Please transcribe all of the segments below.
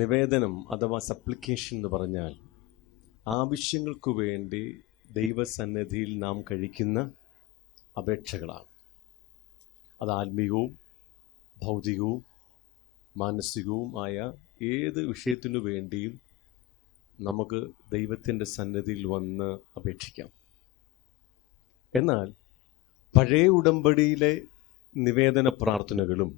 നിവേദനം അഥവാ സപ്ലിക്കേഷൻ എന്ന് പറഞ്ഞാൽ ആവശ്യങ്ങൾക്കു വേണ്ടി ദൈവസന്നിധിയിൽ നാം കഴിക്കുന്ന അപേക്ഷകളാണ്. അത് ആത്മീയവും ഭൗതികവും മാനസികവുമായ ഏത് വിഷയത്തിനു വേണ്ടിയും നമുക്ക് ദൈവത്തിൻ്റെ സന്നിധിയിൽ വന്ന് അപേക്ഷിക്കാം. എന്നാൽ പഴയ ഉടമ്പടിയിലെ നിവേദന പ്രാർത്ഥനകളും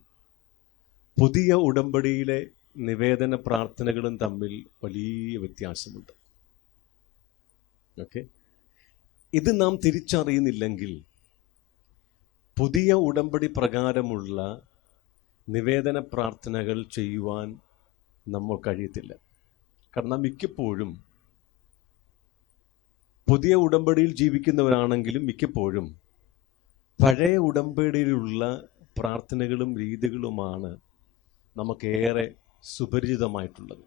പുതിയ ഉടമ്പടിയിലെ നിവേദന പ്രാർത്ഥനകളും തമ്മിൽ വലിയ വ്യത്യാസമുണ്ട്. ഓക്കെ, ഇത് നാം തിരിച്ചറിയുന്നില്ലെങ്കിൽ പുതിയ ഉടമ്പടി പ്രകാരമുള്ള നിവേദന പ്രാർത്ഥനകൾ ചെയ്യുവാൻ നമ്മൾ കഴിയത്തില്ല. കാരണം മിക്കപ്പോഴും പുതിയ ഉടമ്പടിയിൽ ജീവിക്കുന്നവരാണെങ്കിലും മിക്കപ്പോഴും പഴയ ഉടമ്പടിയിലുള്ള പ്രാർത്ഥനകളും രീതികളുമാണ് നമുക്കേറെ സുപരിചിതമായിട്ടുള്ളത്.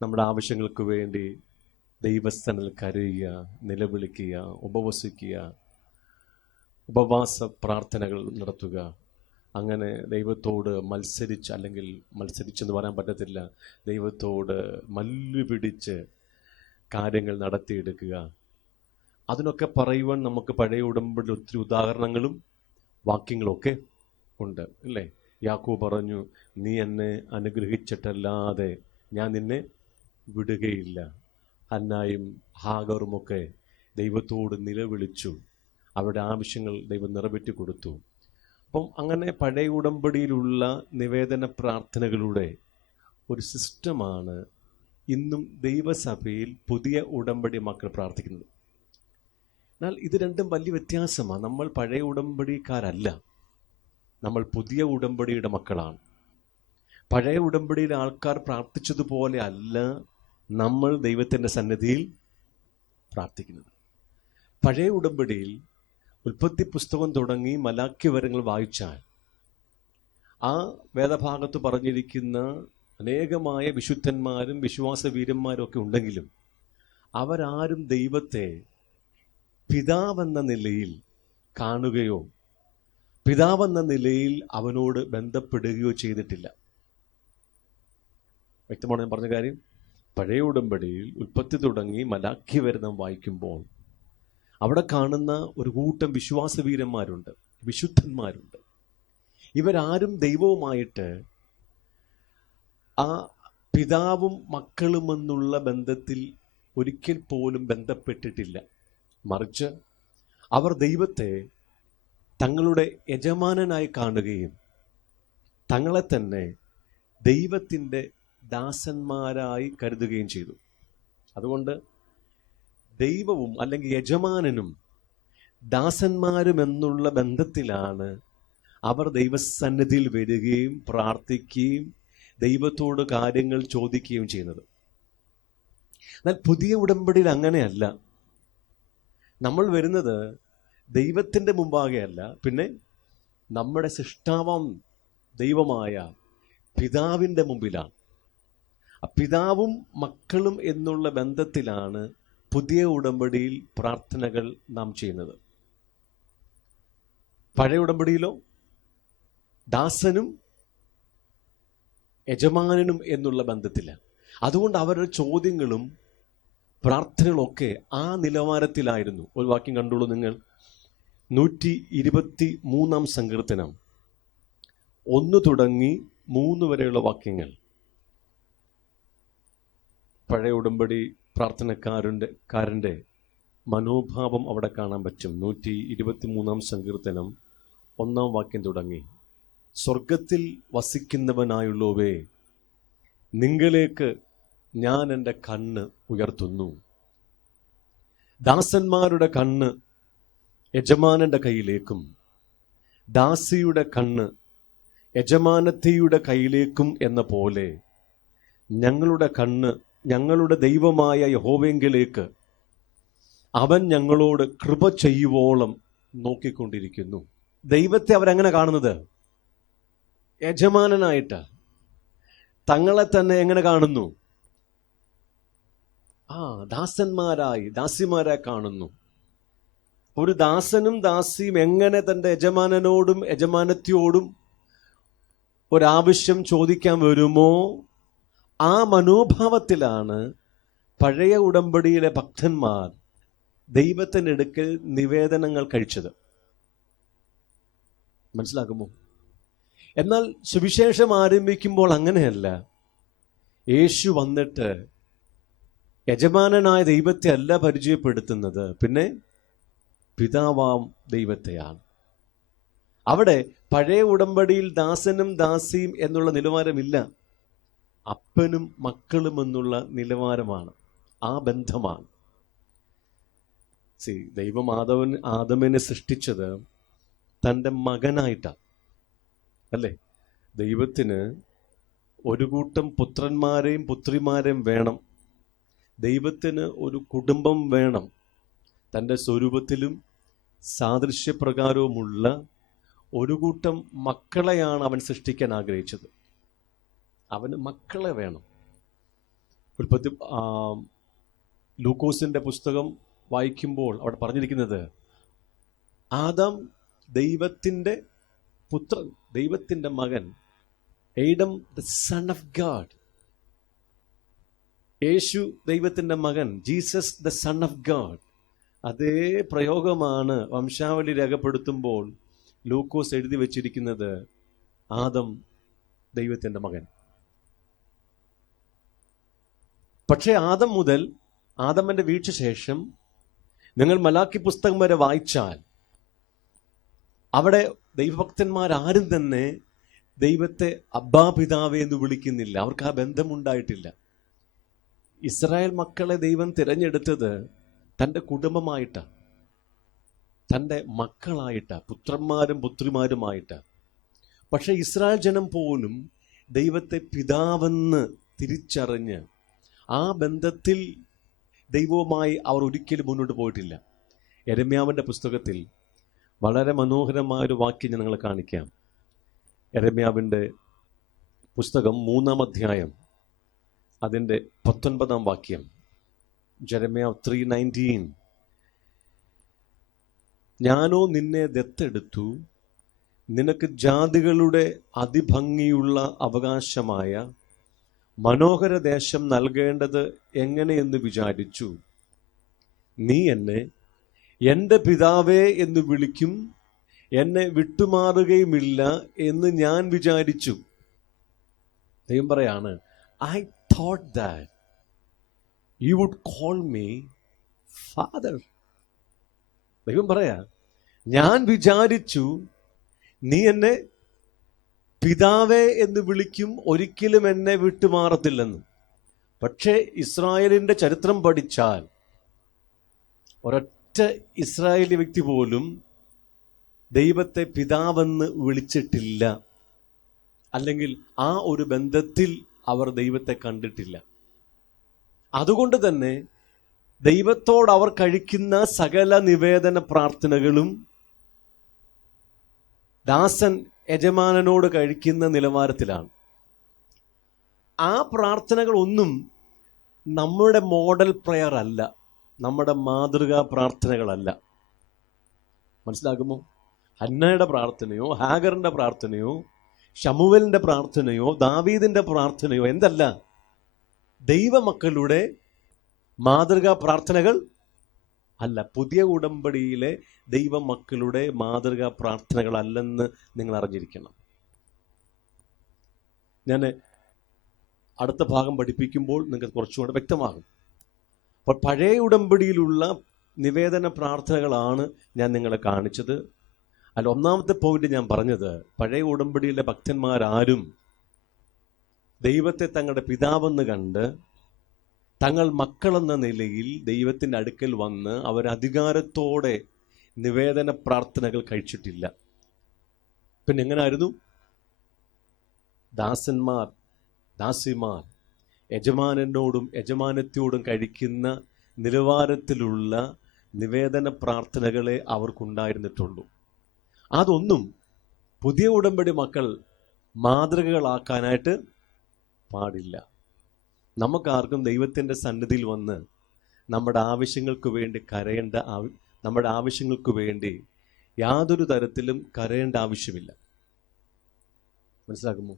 നമ്മുടെ ആവശ്യങ്ങൾക്ക് വേണ്ടി ദൈവസ്ഥനിൽ കരയുക, നിലവിളിക്കുക, ഉപവസിക്കുക, ഉപവാസ പ്രാർത്ഥനകൾ നടത്തുക, അങ്ങനെ ദൈവത്തോട് മത്സരിച്ചെന്ന് പറയാൻ പറ്റത്തില്ല, ദൈവത്തോട് മല്ലുപിടിച്ച് കാര്യങ്ങൾ നടത്തിയെടുക്കുക. അതിനൊക്കെ പറയുവാൻ നമുക്ക് പഴയ ഉടമ്പടിയിൽ ഒത്തിരി ഉദാഹരണങ്ങളും വാക്യങ്ങളൊക്കെ ഉണ്ട്, അല്ലേ? യാക്കോബ് പറഞ്ഞു, നീ എന്നെ അനുഗ്രഹിച്ചിട്ടല്ലാതെ ഞാൻ നിന്നെ വിടുകയില്ല. ഹന്നായും ഹാഗറുമൊക്കെ ദൈവത്തോട് നിലവിളിച്ചു, അവരുടെ ആവശ്യങ്ങൾ ദൈവം നിറവേറ്റി കൊടുത്തു. അപ്പം അങ്ങനെ പഴയ ഉടമ്പടിയിലുള്ള നിവേദന പ്രാർത്ഥനകളുടെ ഒരു സിസ്റ്റമാണ് ഇന്നും ദൈവസഭയിൽ പുതിയ ഉടമ്പടി മക്കൾ പ്രാർത്ഥിക്കുന്നത്. എന്നാൽ ഇത് രണ്ടും വലിയ വ്യത്യാസമാണ്. നമ്മൾ പഴയ ഉടമ്പടിക്കാരല്ല, നമ്മൾ പുതിയ ഉടമ്പടിയുടെ മക്കളാണ്. പഴയ ഉടമ്പടിയിലെ ആൾക്കാർ പ്രാർത്ഥിച്ചതുപോലെ അല്ല നമ്മൾ ദൈവത്തിൻ്റെ സന്നിധിയിൽ പ്രാർത്ഥിക്കുന്നത്. പഴയ ഉടമ്പടിയിൽ ഉൽപ്പത്തി പുസ്തകം തുടങ്ങി മലാക്കി വരങ്ങൾ വായിച്ചാൽ ആ വേദഭാഗത്ത് പറഞ്ഞിരിക്കുന്ന അനേകമായ വിശുദ്ധന്മാരും വിശ്വാസ വീരന്മാരും ഒക്കെ ഉണ്ടെങ്കിലും അവരാരും ദൈവത്തെ പിതാവെന്ന നിലയിൽ കാണുകയോ പിതാവെന്ന നിലയിൽ അവനോട് ബന്ധപ്പെടുകയോ ചെയ്തിട്ടില്ല. വ്യക്തമാണ് ഞാൻ പറഞ്ഞ കാര്യം. പഴയ ഉടമ്പടിയിൽ ഉൽപ്പത്തി തുടങ്ങി മലാക്കി വരെ നാം വായിക്കുമ്പോൾ അവിടെ കാണുന്ന ഒരു കൂട്ടം വിശ്വാസവീരന്മാരുണ്ട്, വിശുദ്ധന്മാരുണ്ട്. ഇവരാരും ദൈവവുമായിട്ട് ആ പിതാവും മക്കളുമെന്നുള്ള ബന്ധത്തിൽ ഒരിക്കൽ പോലും ബന്ധപ്പെട്ടിട്ടില്ല. മറിച്ച് അവർ ദൈവത്തെ തങ്ങളുടെ യജമാനനായി കാണുകയും തങ്ങളെ തന്നെ ദൈവത്തിൻ്റെ ദാസന്മാരായി കരുതുകയും ചെയ്തു. അതുകൊണ്ട് ദൈവവും അല്ലെങ്കിൽ യജമാനനും ദാസന്മാരും എന്നുള്ള ബന്ധത്തിലാണ് അവർ ദൈവസന്നിധിയിൽ വരികയും പ്രാർത്ഥിക്കുകയും ദൈവത്തോട് കാര്യങ്ങൾ ചോദിക്കുകയും ചെയ്യുന്നത്. എന്നാൽ പുതിയ ഉടമ്പടിയിൽ അങ്ങനെയല്ല. നമ്മൾ വരുന്നത് ദൈവത്തിൻ്റെ മുമ്പാകെയല്ല, പിന്നെ നമ്മുടെ സൃഷ്ടാവാം ദൈവമായ പിതാവിൻ്റെ മുമ്പിലാണ്. പിതാവും മക്കളും എന്നുള്ള ബന്ധത്തിലാണ് പുതിയ ഉടമ്പടിയിൽ പ്രാർത്ഥനകൾ നാം ചെയ്യുന്നത്. പഴയ ഉടമ്പടിയിലോ ദാസനും യജമാനനും എന്നുള്ള ബന്ധത്തില്ല. അതുകൊണ്ട് അവരുടെ ചോദ്യങ്ങളും പ്രാർത്ഥനകളൊക്കെ ആ നിലവാരത്തിലായിരുന്നു. ഒരു വാക്യം കണ്ടോളൂ നിങ്ങൾ, 123 സങ്കീർത്തനം 1 തുടങ്ങി 3 വരെയുള്ള വാക്യങ്ങൾ. പഴയ ഉടമ്പടി പ്രാർത്ഥനക്കാരൻ്റെ മനോഭാവം അവിടെ കാണാൻ പറ്റും. 123 സങ്കീർത്തനം 1 വാക്യം തുടങ്ങി, സ്വർഗത്തിൽ വസിക്കുന്നവനായുള്ളവേ, നിങ്ങളിലേക്ക് ഞാൻ എൻ്റെ കണ്ണ് ഉയർത്തുന്നു. ദാസന്മാരുടെ കണ്ണ് യജമാനന്റെ കയ്യിലേക്കും ദാസിയുടെ കണ്ണ് യജമാനത്തിയുടെ കയ്യിലേക്കും എന്ന പോലെ ഞങ്ങളുടെ കണ്ണ് ഞങ്ങളുടെ ദൈവമായ യഹോവയെങ്കിലേക്ക് അവൻ ഞങ്ങളോട് കൃപ ചെയ്യുവോളം നോക്കിക്കൊണ്ടിരിക്കുന്നു. ദൈവത്തെ അവരെങ്ങനെ കാണുന്നത്? യജമാനനായിട്ട്. തങ്ങളെ തന്നെ എങ്ങനെ കാണുന്നു? ദാസിമാരായി കാണുന്നു. ഒരു ദാസനും ദാസിയും എങ്ങനെ തൻ്റെ യജമാനനോടും യജമാനത്തിയോടും ഒരാവശ്യം ചോദിക്കാൻ വരുമോ, ആ മനോഭാവത്തിലാണ് പഴയ ഉടമ്പടിയിലെ ഭക്തന്മാർ ദൈവത്തിൻ്റെ അടുക്കൽ നിവേദനങ്ങൾ കഴിച്ചത്. മനസ്സിലാകുമോ? എന്നാൽ സുവിശേഷം ആരംഭിക്കുമ്പോൾ അങ്ങനെയല്ല. യേശു വന്നിട്ട് യജമാനനായ ദൈവത്തെ അല്ല പരിചയപ്പെടുത്തുന്നത്, പിന്നെ പിതാവാം ദൈവത്തെയാണ്. അവിടെ പഴയ ഉടമ്പടിയിൽ ദാസനും ദാസിയും എന്നുള്ള നിലവാരമില്ല, അപ്പനും മക്കളും എന്നുള്ള നിലവാരമാണ്, ആ ബന്ധമാണ്. ദൈവം ആദമിനെ സൃഷ്ടിച്ചത് തൻ്റെ മകനായിട്ടാണ്, അല്ലേ? ദൈവത്തിന് ഒരു കൂട്ടം പുത്രന്മാരെയും പുത്രിമാരെയും വേണം. ദൈവത്തിന് ഒരു കുടുംബം വേണം. തൻ്റെ സ്വരൂപത്തിലും സാദൃശ്യപ്രകാരവുമുള്ള ഒരു കൂട്ടം മക്കളെയാണ് അവൻ സൃഷ്ടിക്കാൻ ആഗ്രഹിച്ചത്. അവന് മക്കളെ വേണം. ലൂക്കോസിൻ്റെ പുസ്തകം വായിക്കുമ്പോൾ അവിടെ പറഞ്ഞിരിക്കുന്നത്, ആദാം ദൈവത്തിൻ്റെ പുത്രൻ, ദൈവത്തിൻ്റെ മകൻ, Adam the son of God. യേശു ദൈവത്തിൻ്റെ മകൻ, Jesus the son of God. അതേ പ്രയോഗമാണ് വംശാവലി രേഖപ്പെടുത്തുമ്പോൾ ലൂക്കോസ് എഴുതി വച്ചിരിക്കുന്നത്, ആദം ദൈവത്തിൻ്റെ മകൻ. പക്ഷേ ആദം മുതൽ ആദമന്റെ വീഴ്ച ശേഷം നിങ്ങൾ മലാക്കി പുസ്തകം വരെ വായിച്ചാൽ അവിടെ ദൈവഭക്തന്മാരാരും തന്നെ ദൈവത്തെ അബ്ബാ പിതാവേ എന്ന് വിളിക്കുന്നില്ല. അവർക്ക് ആ ബന്ധമുണ്ടായിട്ടില്ല. ഇസ്രായേൽ മക്കളെ ദൈവം തിരഞ്ഞെടുത്തത് തൻ്റെ കുടുംബമായിട്ടാണ്, തൻ്റെ മക്കളായിട്ടാണ്, പുത്രന്മാരും പുത്രിമാരുമായിട്ടാണ്. പക്ഷെ ഇസ്രായേൽ ജനം പോലും ദൈവത്തെ പിതാവെന്ന് തിരിച്ചറിഞ്ഞ് ആ ബന്ധത്തിൽ ദൈവവുമായി അവർ ഒരിക്കലും മുന്നോട്ട് പോയിട്ടില്ല. യെരമ്യാവിൻ്റെ പുസ്തകത്തിൽ വളരെ മനോഹരമായൊരു വാക്യം ഞാൻ നിങ്ങളെ കാണിക്കാം. യെരമ്യാവിൻ്റെ പുസ്തകം 3-ാം അധ്യായം അതിൻ്റെ 19-ാം വാക്യം. ജെരമ്യാവ് 3:19. ഞാനോ നിന്നെ ദത്തെടുത്തു, നിനക്ക് ജാതികളുടെ അതിഭംഗിയുള്ള അവകാശമായ മനോഹര ദേശം നൽകേണ്ടത് എങ്ങനെയെന്ന് വിചാരിച്ചു. നീ എന്നെ എൻ്റെ പിതാവേ എന്ന് വിളിക്കും, എന്നെ വിട്ടുമാറുകയുമില്ല എന്ന് ഞാൻ വിചാരിച്ചു. ദൈവം പറയാണ്, I thought that you would call me father. ദൈവം പറയാ, ഞാൻ വിചാരിച്ചു നീ എന്നെ പിതാവേ എന്ന് വിളിക്കും, ഒരിക്കലും എന്നെ വിട്ടുമാറത്തില്ലെന്ന്. പക്ഷേ ഇസ്രായേലിൻ്റെ ചരിത്രം പഠിച്ചാൽ ഒരൊറ്റ ഇസ്രായേലി വ്യക്തി പോലും ദൈവത്തെ പിതാവെന്ന് വിളിച്ചിട്ടില്ല, അല്ലെങ്കിൽ ആ ഒരു ബന്ധത്തിൽ അവർ ദൈവത്തെ കണ്ടിട്ടില്ല. അതുകൊണ്ട് തന്നെ ദൈവത്തോട് അവർ കഴിക്കുന്ന സകല നിവേദന പ്രാർത്ഥനകളും ദാസൻ യജമാനനോട് കഴിക്കുന്ന നിലവാരത്തിലാണ്. ആ പ്രാർത്ഥനകളൊന്നും നമ്മുടെ മോഡൽ പ്രെയർ അല്ല, നമ്മുടെ മാതൃകാ പ്രാർത്ഥനകളല്ല. മനസ്സിലാകുമോ? ഹന്നയുടെ പ്രാർത്ഥനയോ ഹാഗറിന്റെ പ്രാർത്ഥനയോ ശമൂവേലിന്റെ പ്രാർത്ഥനയോ ദാവീദിന്റെ പ്രാർത്ഥനയോ എന്തല്ല, ദൈവമക്കളുടെ മാതൃകാ പ്രാർത്ഥനകൾ അല്ല. പുതിയ ഉടമ്പടിയിലെ ദൈവമക്കളുടെ മാതൃകാ പ്രാർത്ഥനകളല്ലെന്ന് നിങ്ങൾ അറിഞ്ഞിരിക്കണം. ഞാൻ അടുത്ത ഭാഗം പഠിപ്പിക്കുമ്പോൾ നിങ്ങൾക്ക് കുറച്ചുകൂടെ വ്യക്തമാകും. അപ്പോൾ പഴയ ഉടമ്പടിയിലുള്ള നിവേദന പ്രാർത്ഥനകളാണ് ഞാൻ നിങ്ങളെ കാണിച്ചത്. അതിൽ ഒന്നാമത്തെ പോയിന്റ് ഞാൻ പറഞ്ഞത്, പഴയ ഉടമ്പടിയിലെ ഭക്തന്മാരാരും ദൈവത്തെ തങ്ങളുടെ പിതാവെന്ന് കണ്ട് തങ്ങൾ മക്കളെന്ന നിലയിൽ ദൈവത്തിൻ്റെ അടുക്കൽ വന്ന് അവർ അധികാരത്തോടെ നിവേദന പ്രാർത്ഥനകൾ കഴിച്ചിട്ടില്ല. പിന്നെ എങ്ങനായിരുന്നു? ദാസന്മാർ ദാസിമാർ യജമാനനോടും യജമാനത്തിയോടും കഴിക്കുന്ന നിലവാരത്തിലുള്ള നിവേദന പ്രാർത്ഥനകളെ അവർക്കുണ്ടായിരുന്നിട്ടുള്ളൂ. അതൊന്നും പുതിയ ഉടമ്പടി മക്കൾ മാതൃകകളാക്കാനായിട്ട് പാടില്ല. നമുക്കാർക്കും ദൈവത്തിൻ്റെ സന്നിധിയിൽ വന്ന് നമ്മുടെ ആവശ്യങ്ങൾക്ക് വേണ്ടി കരയേണ്ട, നമ്മുടെ ആവശ്യങ്ങൾക്ക് വേണ്ടി യാതൊരു തരത്തിലും കരയേണ്ട ആവശ്യമില്ല. മനസ്സിലാക്കുമോ?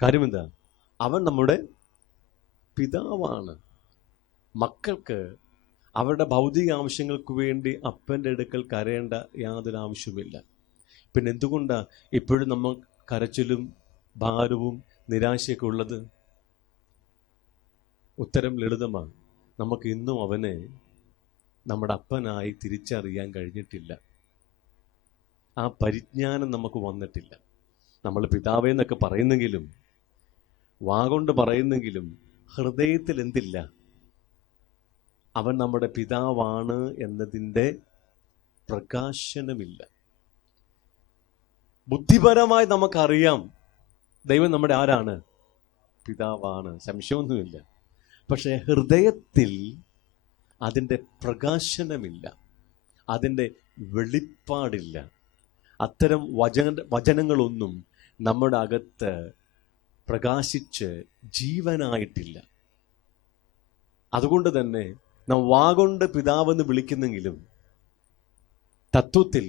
കാര്യം എന്താ? അവൻ നമ്മുടെ പിതാവാണ്. മക്കൾക്ക് അവരുടെ ഭൗതിക ആവശ്യങ്ങൾക്ക് വേണ്ടി അപ്പൻ്റെ അടുക്കൽ കരയേണ്ട യാതൊരു ആവശ്യവുമില്ല. പിന്നെ എന്തുകൊണ്ടാണ് ഇപ്പോഴും നമ്മൾ കരച്ചിലും ഭാരവും നിരാശയൊക്കെ ഉള്ളത്? ഉത്തരം ലളിതമാണ്. നമുക്ക് ഇന്നും അവനെ നമ്മുടെ അപ്പനായി തിരിച്ചറിയാൻ കഴിഞ്ഞിട്ടില്ല. ആ പരിജ്ഞാനം നമുക്ക് വന്നിട്ടില്ല. നമ്മൾ പിതാവേ എന്നൊക്കെ പറയുന്നെങ്കിലും, വാഗൊണ്ട് പറയുന്നെങ്കിലും, ഹൃദയത്തിൽ എന്തില്ല? അവൻ നമ്മുടെ പിതാവാണ് എന്നതിൻ്റെ പ്രകാശനമില്ല. ബുദ്ധിപരമായി നമുക്കറിയാം ദൈവം നമ്മുടെ ആരാണ്? പിതാവാണ്, സംശയമൊന്നുമില്ല. പക്ഷേ ഹൃദയത്തിൽ അതിൻ്റെ പ്രകാശനമില്ല, അതിൻ്റെ വെളിപ്പാടില്ല. അത്തരം വചനങ്ങളൊന്നും നമ്മുടെ അകത്ത് പ്രകാശിച്ച് ജീവനായിട്ടില്ല. അതുകൊണ്ട് തന്നെ നാം വാഗൊണ്ട് പിതാവെന്ന് വിളിക്കുന്നെങ്കിലും തത്വത്തിൽ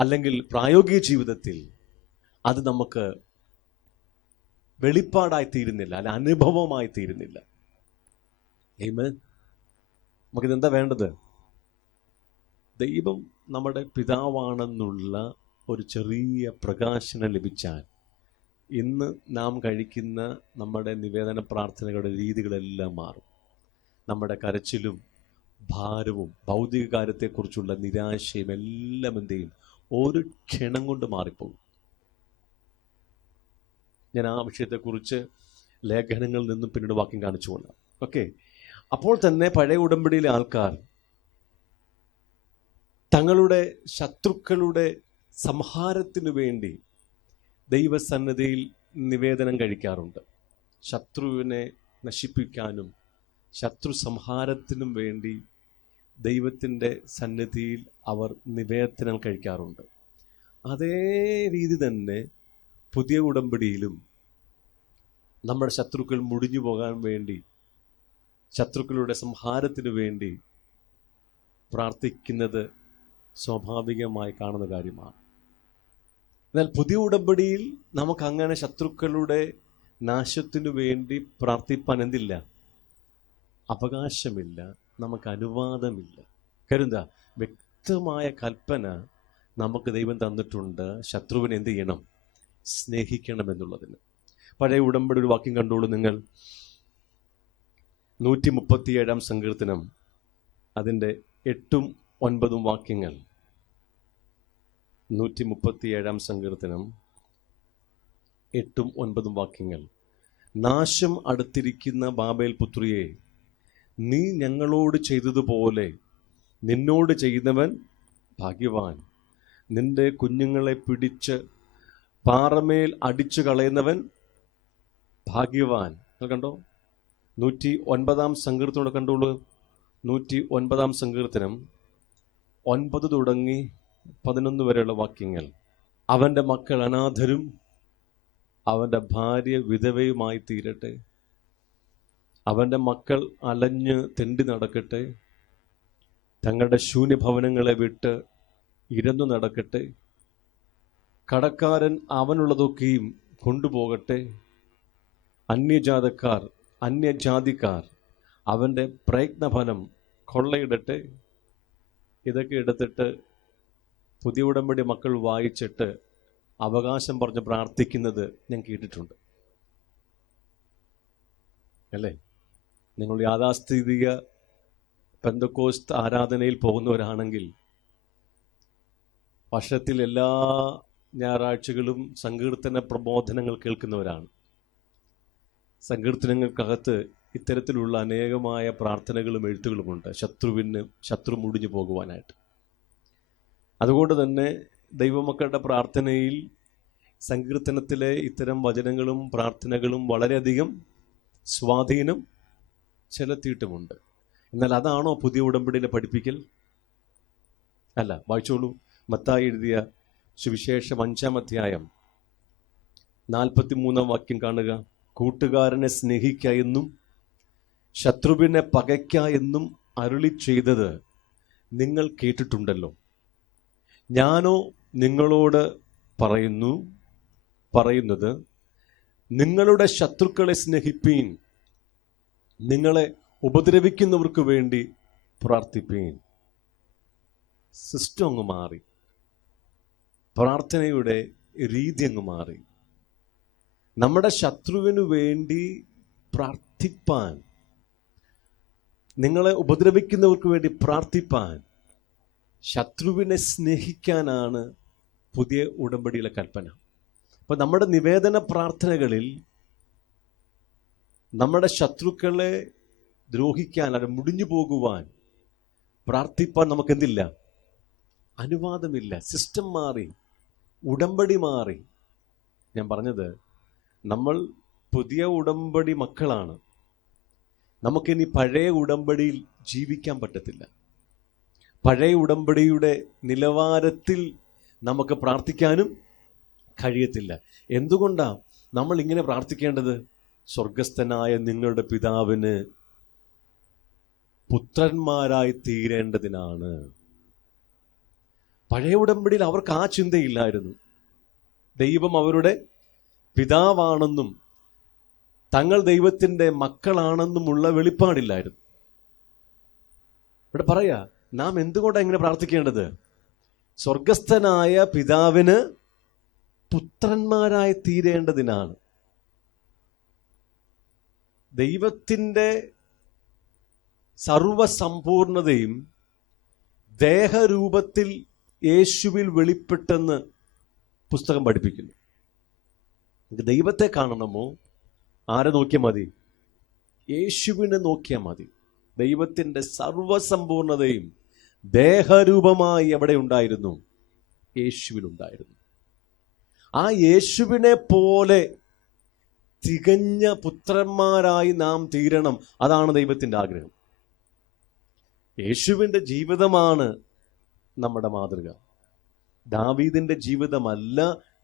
അല്ലെങ്കിൽ പ്രായോഗിക ജീവിതത്തിൽ അത് നമുക്ക് വെളിപ്പാടായി തീരുന്നില്ല, അല്ല അനുഭവമായി തീരുന്നില്ല. ആമേൻ. നമുക്കിതെന്താ വേണ്ടത്? ദൈവം നമ്മുടെ പിതാവാണെന്നുള്ള ഒരു ചെറിയ പ്രകാശനം ലഭിച്ചാൽ ഇന്ന് നാം കഴിക്കുന്ന നമ്മുടെ നിവേദന പ്രാർത്ഥനകളുടെ രീതികളെല്ലാം മാറും. നമ്മുടെ കരച്ചിലും ഭാരവും ഭൗതിക കാര്യത്തെക്കുറിച്ചുള്ള നിരാശയും എല്ലാം എന്ത് ചെയ്യും? ഒരു ക്ഷണം കൊണ്ട് മാറിപ്പോകും. ഞാൻ ആ വിഷയത്തെക്കുറിച്ച് ലേഖനങ്ങളിൽ നിന്നും പിന്നീട് വാക്യം കാണിച്ചുകൊള്ളാം. ഓക്കെ. അപ്പോൾ തന്നെ പഴയ ഉടമ്പടിയിലെ ആൾക്കാർ തങ്ങളുടെ ശത്രുക്കളുടെ സംഹാരത്തിനു വേണ്ടി ദൈവസന്നിധിയിൽ നിവേദനം കഴിക്കാറുണ്ട്. ശത്രുവിനെ നശിപ്പിക്കാനും ശത്രു സംഹാരത്തിനും വേണ്ടി ദൈവത്തിൻ്റെ സന്നിധിയിൽ അവർ നിവേദനം കഴിക്കാറുണ്ട്. അതേ രീതി തന്നെ പുതിയ ഉടമ്പടിയിലും നമ്മുടെ ശത്രുക്കൾ മുടിഞ്ഞു പോകാൻ വേണ്ടി, ശത്രുക്കളുടെ സംഹാരത്തിനു വേണ്ടി പ്രാർത്ഥിക്കുന്നത് സ്വാഭാവികമായി കാണുന്ന കാര്യമാണ്. എന്നാൽ പുതിയ ഉടമ്പടിയിൽ നമുക്കങ്ങനെ ശത്രുക്കളുടെ നാശത്തിനു വേണ്ടി പ്രാർത്ഥിപ്പാൻ എന്തില്ല? അവകാശമില്ല, നമുക്ക് അനുവാദമില്ല. കരുതാ വ്യക്തമായ കൽപ്പന നമുക്ക് ദൈവം തന്നിട്ടുണ്ട്, ശത്രുവിനെ എന്ത് ചെയ്യണം? സ്നേഹിക്കണം എന്നുള്ളതിന്. പഴയ ഉടമ്പടി ഒരു വാക്യം കണ്ടോളൂ നിങ്ങൾ. 137 സങ്കീർത്തനം അതിൻ്റെ 8ഉം 9ഉം വാക്യങ്ങൾ. 137 സങ്കീർത്തനം 8ഉം 9ഉം വാക്യങ്ങൾ. നാശം അടുത്തിരിക്കുന്ന ബാബേൽ പുത്രിയെ, നീ ഞങ്ങളോട് ചെയ്തതുപോലെ നിന്നോട് ചെയ്യുന്നവൻ ഭാഗ്യവാൻ. നിന്റെ കുഞ്ഞുങ്ങളെ പിടിച്ച് പാറമേൽ അടിച്ചു കളയുന്നവൻ ഭാഗ്യവാൻ. കണ്ടോ? 109 സങ്കീർത്തനം കണ്ടോളൂ. 109 സങ്കീർത്തനം 9 തുടങ്ങി 11 വരെയുള്ള വാക്യങ്ങൾ. അവൻ്റെ മക്കൾ അനാഥരും അവൻ്റെ ഭാര്യ വിധവയുമായി തീരട്ടെ. അവൻ്റെ മക്കൾ അലഞ്ഞ് തെണ്ടി നടക്കട്ടെ. തങ്ങളുടെ ശൂന്യഭവനങ്ങളെ വിട്ട് ഇരന്നു നടക്കട്ടെ. കടക്കാരൻ അവനുള്ളതൊക്കെയും കൊണ്ടുപോകട്ടെ. അന്യജാതിക്കാർ അവൻ്റെ പ്രയത്നഫലം കൊള്ളയിടട്ടെ. ഇതൊക്കെ എടുത്തിട്ട് പുതിയ ഉടമ്പടി മക്കൾ വായിച്ചിട്ട് അവകാശം പറഞ്ഞ് പ്രാർത്ഥിക്കുന്നത് ഞാൻ കേട്ടിട്ടുണ്ട്. അല്ലേ? നിങ്ങൾ യാഥാസ്ഥിതിക പെന്തക്കോസ്ത് ആരാധനയിൽ പോകുന്നവരാണെങ്കിൽ വർഷത്തിൽ എല്ലാ ഞായറാഴ്ചകളും സങ്കീർത്തന പ്രബോധനങ്ങൾ കേൾക്കുന്നവരാണ്. സങ്കീർത്തനങ്ങൾക്കകത്ത് ഇത്തരത്തിലുള്ള അനേകമായ പ്രാർത്ഥനകളും എഴുത്തുകളുമുണ്ട്, ശത്രു മുടിഞ്ഞു പോകുവാനായിട്ട്. അതുകൊണ്ട് തന്നെ ദൈവമക്കളുടെ പ്രാർത്ഥനയിൽ സങ്കീർത്തനത്തിലെ ഇത്തരം വചനങ്ങളും പ്രാർത്ഥനകളും വളരെയധികം സ്വാധീനം ചെലുത്തിയിട്ടുമുണ്ട്. എന്നാൽ അതാണോ പുതിയ ഉടമ്പടിയിലെ പഠിപ്പിക്കൽ? അല്ല. വായിച്ചോളൂ. മത്തായി എഴുതിയ സുവിശേഷം 5-ാം അധ്യായം 43-ാം വാക്യം കാണുക. കൂട്ടുകാരനെ സ്നേഹിക്ക എന്നും ശത്രുവിനെ പകയ്ക്ക എന്നും അരുളി ചെയ്തത് നിങ്ങൾ കേട്ടിട്ടുണ്ടല്ലോ. ഞാനോ നിങ്ങളോട് പറയുന്നത് നിങ്ങളുടെ ശത്രുക്കളെ സ്നേഹിപ്പീൻ, നിങ്ങളെ ഉപദ്രവിക്കുന്നവർക്ക് വേണ്ടി പ്രാർത്ഥിപ്പീൻ. സിസ്റ്റം അങ്ങ് മാറി, പ്രാർത്ഥനയുടെ രീതി അങ്ങ് മാറി. നമ്മുടെ ശത്രുവിനു വേണ്ടി പ്രാർത്ഥിപ്പാൻ, നിങ്ങളെ ഉപദ്രവിക്കുന്നവർക്ക് വേണ്ടി പ്രാർത്ഥിപ്പാൻ, ശത്രുവിനെ സ്നേഹിക്കാനാണ് പുതിയ ഉടമ്പടിയിലെ കൽപ്പന. അപ്പൊ നമ്മുടെ നിവേദന പ്രാർത്ഥനകളിൽ നമ്മുടെ ശത്രുക്കളെ ദ്രോഹിക്കാൻ, അത് മുടിഞ്ഞു പോകുവാൻ പ്രാർത്ഥിപ്പാൻ നമുക്ക് എന്തില്ല? അനുവാദമില്ല. സിസ്റ്റം മാറി, ഉടമ്പടി മാറി. ഞാൻ പറഞ്ഞത്, നമ്മൾ പുതിയ ഉടമ്പടി മക്കളാണ്. നമുക്കിനി പഴയ ഉടമ്പടിയിൽ ജീവിക്കാൻ പറ്റത്തില്ല. പഴയ ഉടമ്പടിയുടെ നിലവാരത്തിൽ നമുക്ക് പ്രാർത്ഥിക്കാനും കഴിയത്തില്ല. എന്തുകൊണ്ടാണ് നമ്മൾ ഇങ്ങനെ പ്രാർത്ഥിക്കേണ്ടത്? സ്വർഗസ്ഥനായ നിങ്ങളുടെ പിതാവിന് പുത്രന്മാരായി തീരേണ്ടതിനാണ്. പഴയ ഉടമ്പടിയിൽ അവർക്ക് ആ ചിന്തയില്ലായിരുന്നു. ദൈവം അവരുടെ പിതാവാണെന്നും തങ്ങൾ ദൈവത്തിൻ്റെ മക്കളാണെന്നുമുള്ള വെളിപ്പാടില്ലായിരുന്നു. ഇവിടെ പറയാ, നാം എന്തുകൊണ്ടാണ് ഇങ്ങനെ പ്രാർത്ഥിക്കേണ്ടത്? സ്വർഗസ്ഥനായ പിതാവിന് പുത്രന്മാരായി തീരേണ്ടതിനാണ്. ദൈവത്തിൻ്റെ സർവസമ്പൂർണതയും ദേഹരൂപത്തിൽ യേശുവിൽ വെളിപ്പെട്ടെന്ന് പുസ്തകം പഠിപ്പിക്കുന്നു. ദൈവത്തെ കാണണമോ? ആരെ നോക്കിയാൽ മതി? യേശുവിനെ നോക്കിയാൽ മതി. ദൈവത്തിൻ്റെ സർവസമ്പൂർണതയും ദേഹരൂപമായി എവിടെ ഉണ്ടായിരുന്നു? യേശുവിനുണ്ടായിരുന്നു. ആ യേശുവിനെ പോലെ തികഞ്ഞ പുത്രന്മാരായി നാം തീരണം. അതാണ് ദൈവത്തിൻ്റെ ആഗ്രഹം. യേശുവിൻ്റെ ജീവിതമാണ് നമ്മുടെ മാതൃക. ദാവീദിന്റെ ജീവിതമല്ല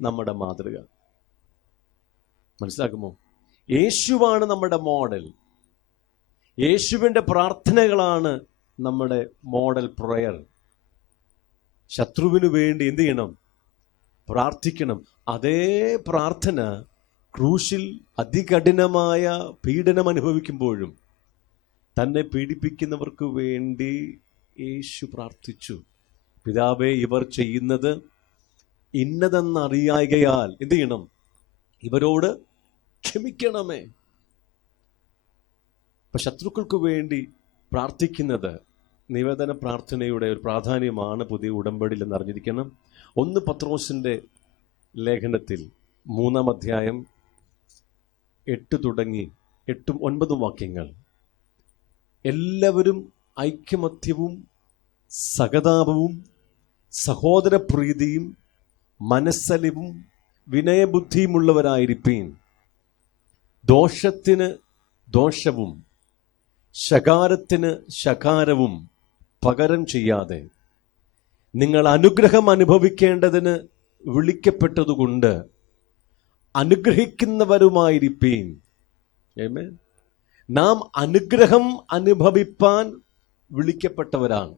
നമ്മുടെ മാതൃക. മനസ്സിലാക്കുമോ? യേശുവാണ് നമ്മുടെ മോഡൽ. യേശുവിൻ്റെ പ്രാർത്ഥനകളാണ് നമ്മുടെ മോഡൽ പ്രയർ. ശത്രുവിനു വേണ്ടി എന്ത് ചെയ്യണം? പ്രാർത്ഥിക്കണം. അതേ പ്രാർത്ഥന ക്രൂശിൽ അതികഠിനമായ പീഡനം അനുഭവിക്കുമ്പോഴും തന്നെ പീഡിപ്പിക്കുന്നവർക്ക് വേണ്ടി യേശു പ്രാർത്ഥിച്ചു. പിതാവേ, ഇവർ ചെയ്യുന്നത് ഇന്നതെന്നറിയായകയാൽ എന്ത് ചെയ്യണം? ഇവരോട് ക്ഷമിക്കണമേ. അപ്പൊ ശത്രുക്കൾക്ക് വേണ്ടി പ്രാർത്ഥിക്കുന്നത് നിവേദന പ്രാർത്ഥനയുടെ ഒരു പ്രാധാന്യമാണ് പുതിയ ഉടമ്പടിയിൽ എന്ന് അറിഞ്ഞിരിക്കണം. 1 പത്രോസിന്റെ ലേഖനത്തിൽ 3-ാം അധ്യായം 8 തുടങ്ങി 8-9 വാക്യങ്ങൾ, എല്ലാവരും ഐക്യമത്യവും സഹതാപവും സഹോദരപ്രീതിയും മനസ്സലിവും വിനയബുദ്ധിയുമുള്ളവരായിരിപ്പീൻ. ദോഷത്തിന് ദോഷവും ശകാരത്തിന് ശകാരവും പകരം ചെയ്യാതെ നിങ്ങൾ അനുഗ്രഹം അനുഭവിക്കേണ്ടതിന് വിളിക്കപ്പെട്ടതുകൊണ്ട് അനുഗ്രഹിക്കുന്നവരുമായിരിപ്പീൻ. ആമേൻ. നാം അനുഗ്രഹം അനുഭവിപ്പാൻ വിളിക്കപ്പെട്ടവരാണ്.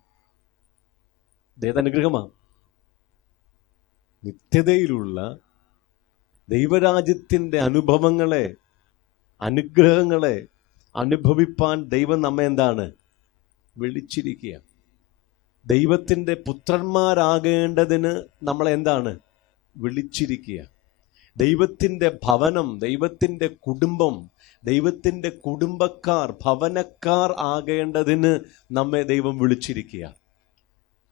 ഏതനുഗ്രഹമാണ്? നിത്യതയിലുള്ള ദൈവരാജ്യത്തിൻ്റെ അനുഭവങ്ങളെ, അനുഗ്രഹങ്ങളെ അനുഭവിപ്പാൻ ദൈവം നമ്മെ എന്താണ്? വിളിച്ചിരിക്കുക. ദൈവത്തിൻ്റെ പുത്രന്മാരാകേണ്ടതിന് നമ്മളെ എന്താണ്? വിളിച്ചിരിക്കുക. ദൈവത്തിൻ്റെ ഭവനം, ദൈവത്തിൻ്റെ കുടുംബം, ദൈവത്തിൻ്റെ കുടുംബക്കാർ, ഭവനക്കാർ ആകേണ്ടതിന് നമ്മെ ദൈവം വിളിച്ചിരിക്കുക.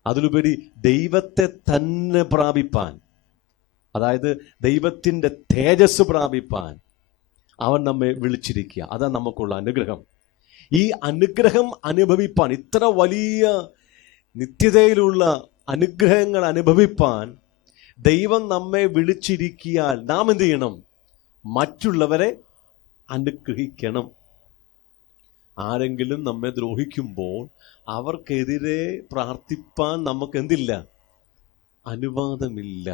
അതിലുപരി ദൈവത്തെ തന്നെ പ്രാപിപ്പാൻ, അതായത് ദൈവത്തിൻ്റെ തേജസ് പ്രാപിപ്പാൻ അവൻ നമ്മെ വിളിച്ചിരിക്കുക. അതാണ് നമുക്കുള്ള അനുഗ്രഹം. ഈ അനുഗ്രഹം അനുഭവിപ്പാൻ, ഇത്ര വലിയ നിത്യതയിലുള്ള അനുഗ്രഹങ്ങൾ അനുഭവിപ്പാൻ ദൈവം നമ്മെ വിളിച്ചിരിക്കിയാൽ നാം എന്ത് ചെയ്യണം? മറ്റുള്ളവരെ അനുഗ്രഹിക്കണം. ആരെങ്കിലും നമ്മെ ദ്രോഹിക്കുമ്പോൾ അവർക്കെതിരെ പ്രാർത്ഥിപ്പാൻ നമുക്ക് എന്തില്ല? അനുവാദമില്ല.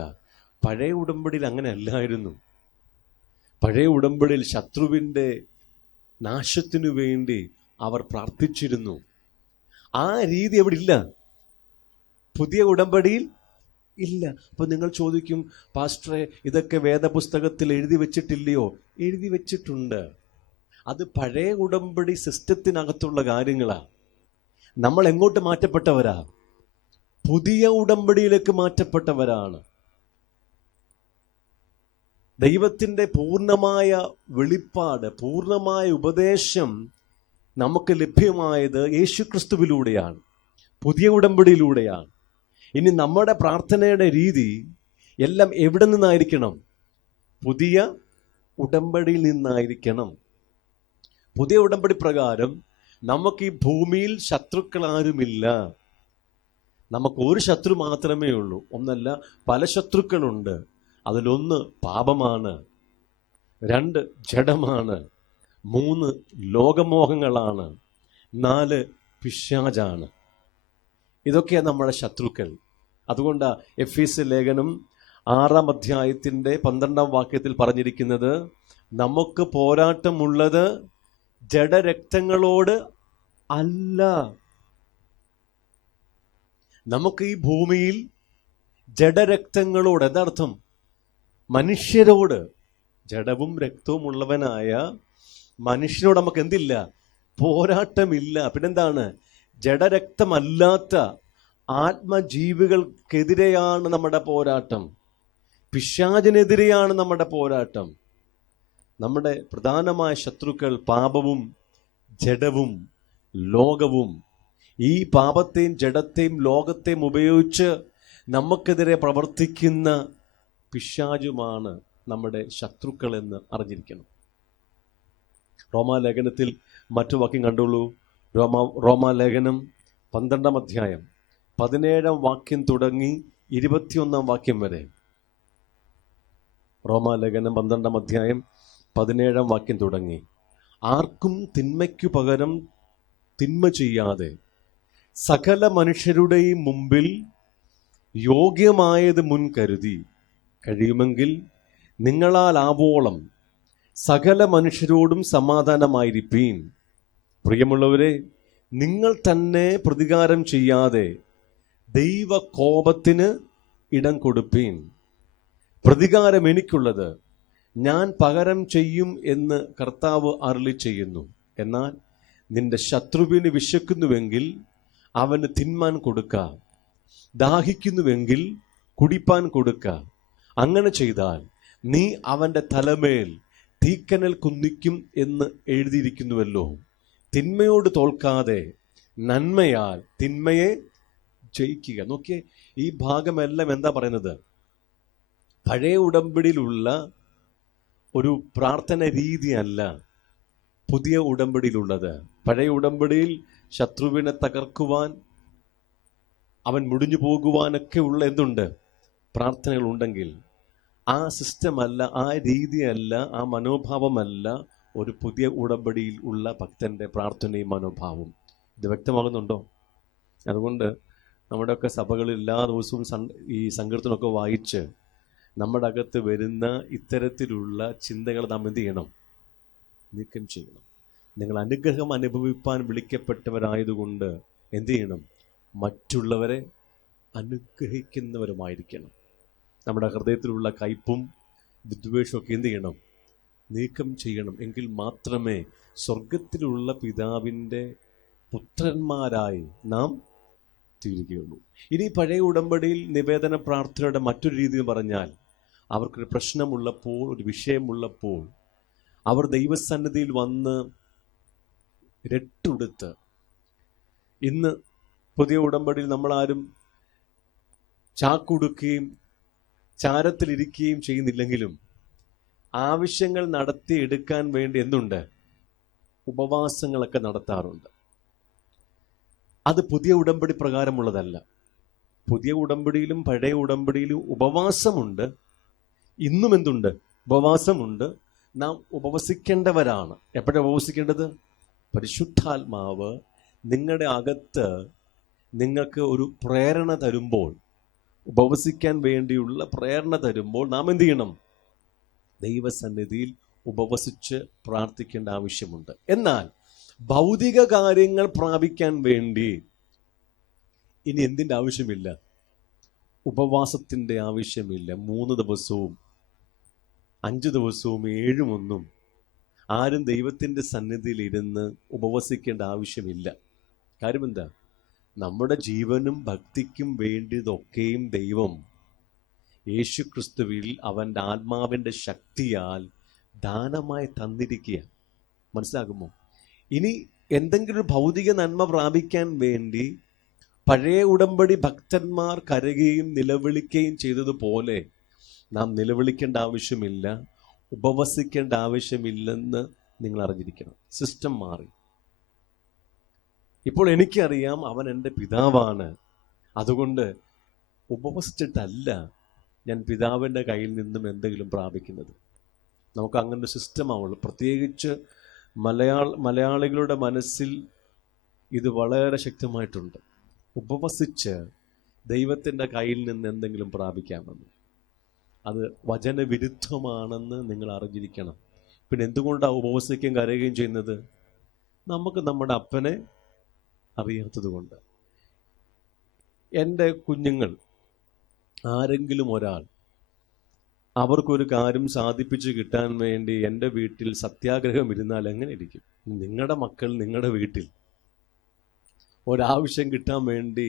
പഴയ ഉടമ്പടിയിൽ അങ്ങനെ അല്ലായിരുന്നു. പഴയ ഉടമ്പടിയിൽ ശത്രുവിൻ്റെ നാശത്തിനു വേണ്ടി അവർ പ്രാർത്ഥിച്ചിരുന്നു. ആ രീതി എവിടെ ഇല്ല. പുതിയ ഉടമ്പടിയിൽ ഇല്ല. അപ്പൊ നിങ്ങൾ ചോദിക്കും, പാസ്റ്ററെ ഇതൊക്കെ വേദപുസ്തകത്തിൽ എഴുതി വെച്ചിട്ടില്ലയോ? എഴുതി വെച്ചിട്ടുണ്ട്. അത് പഴയ ഉടമ്പടി സിസ്റ്റത്തിനകത്തുള്ള കാര്യങ്ങളാ. നമ്മൾ എങ്ങോട്ട് മാറ്റപ്പെട്ടവരാ? പുതിയ ഉടമ്പടിയിലേക്ക് മാറ്റപ്പെട്ടവരാണ്. ദൈവത്തിൻ്റെ പൂർണ്ണമായ വെളിപ്പാട്, പൂർണ്ണമായ ഉപദേശം നമുക്ക് ലഭ്യമായത് യേശുക്രിസ്തുവിലൂടെയാണ്, പുതിയ ഉടമ്പടിയിലൂടെയാണ്. ഇനി നമ്മുടെ പ്രാർത്ഥനയുടെ രീതി എല്ലാം എവിടെ നിന്നായിരിക്കണം? പുതിയ ഉടമ്പടിയിൽ നിന്നായിരിക്കണം. പുതിയ ഉടമ്പടി പ്രകാരം നമുക്ക് ഈ ഭൂമിയിൽ ശത്രുക്കളാരുമില്ല. നമുക്ക് ഒരു ശത്രു മാത്രമേ ഉള്ളൂ. ഒന്നല്ല, പല ശത്രുക്കളുണ്ട്. അതിലൊന്ന് പാപമാണ്, 2 ജഡമാണ്, 3 ലോകമോഹങ്ങളാണ്, 4 പിശാചാണ്. ഇതൊക്കെയാണ് നമ്മുടെ ശത്രുക്കൾ. അതുകൊണ്ട് എഫീസ്യ ലേഖനം 6-ാം അധ്യായത്തിൻ്റെ 12-ാം വാക്യത്തിൽ പറഞ്ഞിരിക്കുന്നത്, നമുക്ക് പോരാട്ടമുള്ളത് ജഡരക്തങ്ങളോട് അല്ല. നമുക്ക് ഈ ഭൂമിയിൽ ജഡരക്തങ്ങളോട്, യഥാർത്ഥം മനുഷ്യരോട്, ജഡവും രക്തവും ഉള്ളവനായ മനുഷ്യനോട് നമുക്ക് എന്തില്ല? പോരാട്ടമില്ല. പിന്നെന്താണ്? ജഡരക്തമല്ലാത്ത ആത്മജീവികൾക്കെതിരെയാണ് നമ്മുടെ പോരാട്ടം. പിശാചിനെതിരെയാണ് നമ്മുടെ പോരാട്ടം. നമ്മുടെ പ്രധാനമായ ശത്രുക്കൾ പാപവും ജഡവും ലോകവും. ഈ പാപത്തെയും ജഡത്തെയും ലോകത്തെയും ഉപയോഗിച്ച് നമുക്കെതിരെ പ്രവർത്തിക്കുന്ന പിശാചുമാണ് നമ്മുടെ ശത്രുക്കൾ എന്ന് അറിഞ്ഞിരിക്കണം. റോമാലേഖനത്തിൽ മറ്റു വാക്യം കണ്ടോളൂ. റോമാലേഖനം 12-ാം അധ്യായം 17-ാം വാക്യം തുടങ്ങി 21-ാം വാക്യം വരെ. റോമാലേഖനം 12-ാം അധ്യായം 17-ാം വാക്യം തുടങ്ങി, ആർക്കും തിന്മയ്ക്കു പകരം തിന്മ ചെയ്യാതെ സകല മനുഷ്യരുടെയും മുമ്പിൽ യോഗ്യമായത് മുൻകരുതി കഴിയുമെങ്കിൽ നിങ്ങളാൽ ആവോളം സകല മനുഷ്യരോടും സമാധാനമായിരിപ്പീൻ. പ്രിയമുള്ളവരെ, നിങ്ങൾ തന്നെ പ്രതികാരം ചെയ്യാതെ ദൈവകോപത്തിന് ഇടം കൊടുപ്പീൻ. പ്രതികാരം എനിക്കുള്ളത്, ഞാൻ പകരം ചെയ്യും എന്ന് കർത്താവ് അരുളി ചെയ്യുന്നു. എന്നാൽ നിന്റെ ശത്രുവിന് വിശക്കുന്നുവെങ്കിൽ അവന് തിന്മാൻ കൊടുക്ക, ദാഹിക്കുന്നുവെങ്കിൽ കുടിപ്പാൻ കൊടുക്ക. അങ്ങനെ ചെയ്താൽ നീ അവൻ്റെ തലമേൽ തീക്കനൽ കുന്നിക്കും എന്ന് എഴുതിയിരിക്കുന്നുവല്ലോ. തിന്മയോട് തോൽക്കാതെ നന്മയാൽ തിന്മയെ ജയിക്കുക. നോക്കിയേ, ഈ ഭാഗമെല്ലാം എന്താ പറയുന്നത്? പഴയ ഉടമ്പടിയിലുള്ള ഒരു പ്രാർത്ഥന രീതിയല്ല പുതിയ ഉടമ്പടിയിലുള്ളത്. പഴയ ഉടമ്പടിയിൽ ശത്രുവിനെ തകർക്കുവാൻ, അവൻ മുടിഞ്ഞു പോകുവാനൊക്കെ ഉള്ള എന്തുണ്ട്? പ്രാർത്ഥനകൾ ഉണ്ടെങ്കിൽ ആ സിസ്റ്റമല്ല, ആ രീതിയല്ല, ആ മനോഭാവമല്ല ഒരു പുതിയ ഉടമ്പടിയിൽ ഉള്ള ഭക്തന്റെ പ്രാർത്ഥനയും മനോഭാവവും. ഇത് വ്യക്തമാകുന്നുണ്ടോ? അതുകൊണ്ട് നമ്മുടെയൊക്കെ സഭകളിൽ എല്ലാ ദിവസവും ഈ സങ്കീർത്തനമൊക്കെ വായിച്ച് നമ്മുടെ അകത്ത് വരുന്ന ഇത്തരത്തിലുള്ള ചിന്തകൾ നാം എന്ത് ചെയ്യണം? നീക്കം ചെയ്യണം. നിങ്ങൾ അനുഗ്രഹം അനുഭവിപ്പാൻ വിളിക്കപ്പെട്ടവരായതുകൊണ്ട് എന്ത് ചെയ്യണം? മറ്റുള്ളവരെ അനുഗ്രഹിക്കുന്നവരുമായിരിക്കണം. നമ്മുടെ ഹൃദയത്തിലുള്ള കയ്പും വിദ്വേഷമൊക്കെ എന്ത് ചെയ്യണം? നീക്കം ചെയ്യണം. എങ്കിൽ മാത്രമേ സ്വർഗത്തിലുള്ള പിതാവിൻ്റെ പുത്രന്മാരായി നാം തീരുകയുള്ളൂ. ഇനി പഴയ ഉടമ്പടിയിൽ നിവേദന പ്രാർത്ഥനയുടെ മറ്റൊരു രീതി പറഞ്ഞാൽ, അവർക്കൊരു പ്രശ്നമുള്ളപ്പോൾ, ഒരു വിഷയമുള്ളപ്പോൾ അവർ ദൈവസന്നിധിയിൽ വന്ന് രട്ടുടുത്ത്, ഇന്ന് പുതിയ ഉടമ്പടിയിൽ നമ്മളാരും ചാക്കുടുക്കുകയും ചാരത്തിലിരിക്കുകയും ചെയ്യുന്നില്ലെങ്കിലും ആവശ്യങ്ങൾ നടത്തിയെടുക്കാൻ വേണ്ടി എന്തുണ്ട്? ഉപവാസങ്ങളൊക്കെ നടത്താറുണ്ട്. അത് പുതിയ ഉടമ്പടി പ്രകാരമുള്ളതല്ല. പുതിയ ഉടമ്പടിയിലും പഴയ ഉടമ്പടിയിലും ഉപവാസമുണ്ട്. ഇന്നും എന്തുണ്ട്? ഉപവാസമുണ്ട്. നാം ഉപവസിക്കേണ്ടവരാണ്. എപ്പോഴാണ് ഉപവസിക്കേണ്ടത്? പരിശുദ്ധാത്മാവ് നിങ്ങളുടെ അകത്ത് നിങ്ങൾക്ക് ഒരു പ്രേരണ തരുമ്പോൾ, ഉപവസിക്കാൻ വേണ്ടിയുള്ള പ്രേരണ തരുമ്പോൾ നാം എന്ത് ചെയ്യണം? ദൈവസന്നിധിയിൽ ഉപവസിച്ച് പ്രാർത്ഥിക്കേണ്ട ആവശ്യമുണ്ട്. എന്നാൽ ഭൗതിക കാര്യങ്ങൾ പ്രാപിക്കാൻ വേണ്ടി ഇനി എന്തിൻ്റെ ആവശ്യമില്ല? ഉപവാസത്തിൻ്റെ ആവശ്യമില്ല. 3 ദിവസവും 5 ദിവസവും 7 ആരും ദൈവത്തിൻ്റെ സന്നിധിയിൽ ഇരുന്ന് ഉപവസിക്കേണ്ട ആവശ്യമില്ല. കാര്യം എന്താ? നമ്മുടെ ജീവനും ഭക്തിക്കും വേണ്ടിയതൊക്കെയും ദൈവം യേശുക്രിസ്തുവിൽ അവൻ്റെ ആത്മാവിൻ്റെ ശക്തിയാൽ ദാനമായി തന്നിരിക്കുക. മനസ്സിലാകുമോ? ഇനി എന്തെങ്കിലും ഒരു ഭൗതിക നന്മ പ്രാപിക്കാൻ വേണ്ടി പഴയ ഉടമ്പടി ഭക്തന്മാർ കരയുകയും നിലവിളിക്കുകയും ചെയ്തതുപോലെ നാം നിലവിളിക്കേണ്ട ആവശ്യമില്ല, ഉപവസിക്കേണ്ട ആവശ്യമില്ലെന്ന് നിങ്ങൾ അറിഞ്ഞിരിക്കണം. സിസ്റ്റം മാറി. ഇപ്പോൾ എനിക്കറിയാം അവൻ എൻ്റെ പിതാവാണ്, അതുകൊണ്ട് ഉപവസിച്ചിട്ടല്ല ഞാൻ പിതാവിൻ്റെ കയ്യിൽ നിന്നും എന്തെങ്കിലും പ്രാപിക്കുന്നത്. നമുക്ക് അങ്ങനെ സിസ്റ്റമാവുള്ളൂ. പ്രത്യേകിച്ച് മലയാളികളുടെ മനസ്സിൽ ഇത് വളരെ ശക്തമായിട്ടുണ്ട്. ഉപവസിച്ച് ദൈവത്തിൻ്റെ കയ്യിൽ നിന്ന് എന്തെങ്കിലും പ്രാപിക്കാമെന്ന്. അത് വചനവിരുദ്ധമാണെന്ന് നിങ്ങൾ അറിഞ്ഞിരിക്കണം. പിന്നെ എന്തുകൊണ്ടാണ് ഉപവസിക്കുകയും കരയുകയും ചെയ്യുന്നത്? നമുക്ക് നമ്മുടെ അപ്പനെ അറിയാത്തത് കൊണ്ട്. എൻ്റെ കുഞ്ഞുങ്ങൾ ആരെങ്കിലും ഒരാൾ അവർക്കൊരു കാര്യം സാധിപ്പിച്ച് കിട്ടാൻ വേണ്ടി എൻ്റെ വീട്ടിൽ സത്യാഗ്രഹം ഇരുന്നാൽ എങ്ങനെ ഇരിക്കും? നിങ്ങളുടെ മക്കൾ നിങ്ങളുടെ വീട്ടിൽ ഒരാവശ്യം കിട്ടാൻ വേണ്ടി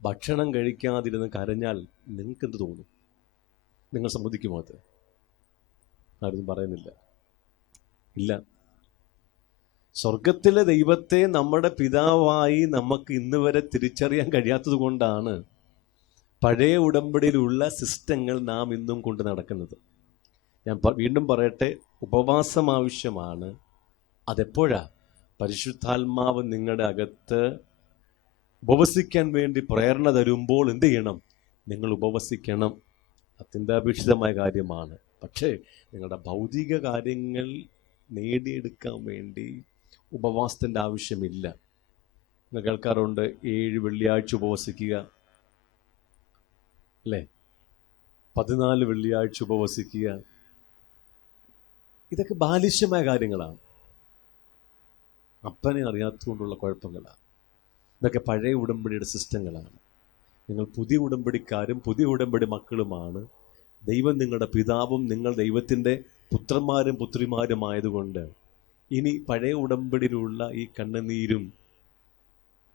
ഭക്ഷണം കഴിക്കാതിരുന്ന് കരഞ്ഞാൽ നിങ്ങൾക്ക് എന്ത് തോന്നും? നിങ്ങൾ സമ്മതിക്കുമോ? അത് ആരും പറയുന്നില്ല. ഇല്ല. സ്വർഗത്തിലെ ദൈവത്തെ നമ്മുടെ പിതാവായി നമുക്ക് ഇന്ന് വരെ തിരിച്ചറിയാൻ കഴിയാത്തത് കൊണ്ടാണ് പഴയ ഉടമ്പടിയിലുള്ള സിസ്റ്റങ്ങൾ നാം ഇന്നും കൊണ്ട് നടക്കുന്നത്. ഞാൻ വീണ്ടും പറയട്ടെ, ഉപവാസം ആവശ്യമാണ്. അതെപ്പോഴാ? പരിശുദ്ധാത്മാവ് നിങ്ങളുടെ അകത്ത് ഉപവസിക്കാൻ വേണ്ടി പ്രേരണ തരുമ്പോൾ എന്ത് ചെയ്യണം? നിങ്ങൾ ഉപവസിക്കണം. അത്യന്താപേക്ഷിതമായ കാര്യമാണ്. പക്ഷേ നിങ്ങളുടെ ഭൗതിക കാര്യങ്ങൾ നേടിയെടുക്കാൻ വേണ്ടി ഉപവാസത്തിൻ്റെ ആവശ്യമില്ല. നിങ്ങൾ കേൾക്കാറുണ്ട് 7 വെള്ളിയാഴ്ച ഉപവസിക്കുക, അല്ലേ? 14 വെള്ളിയാഴ്ച ഉപവസിക്കുക. ഇതൊക്കെ ബാലിശ്യമായ കാര്യങ്ങളാണ്. അപ്പനെ അറിയാത്തതുകൊണ്ടുള്ള കുഴപ്പങ്ങളാണ്. ഇതൊക്കെ പഴയ ഉടമ്പടിയുടെ സിസ്റ്റങ്ങളാണ്. നിങ്ങൾ പുതിയ ഉടമ്പടിക്കാരും പുതിയ ഉടമ്പടി മക്കളുമാണ്. ദൈവം നിങ്ങളുടെ പിതാവും നിങ്ങൾ ദൈവത്തിൻ്റെ പുത്രന്മാരും പുത്രിമാരുമായതുകൊണ്ട് ഇനി പഴയ ഉടമ്പടിയിലുള്ള ഈ കണ്ണുനീരും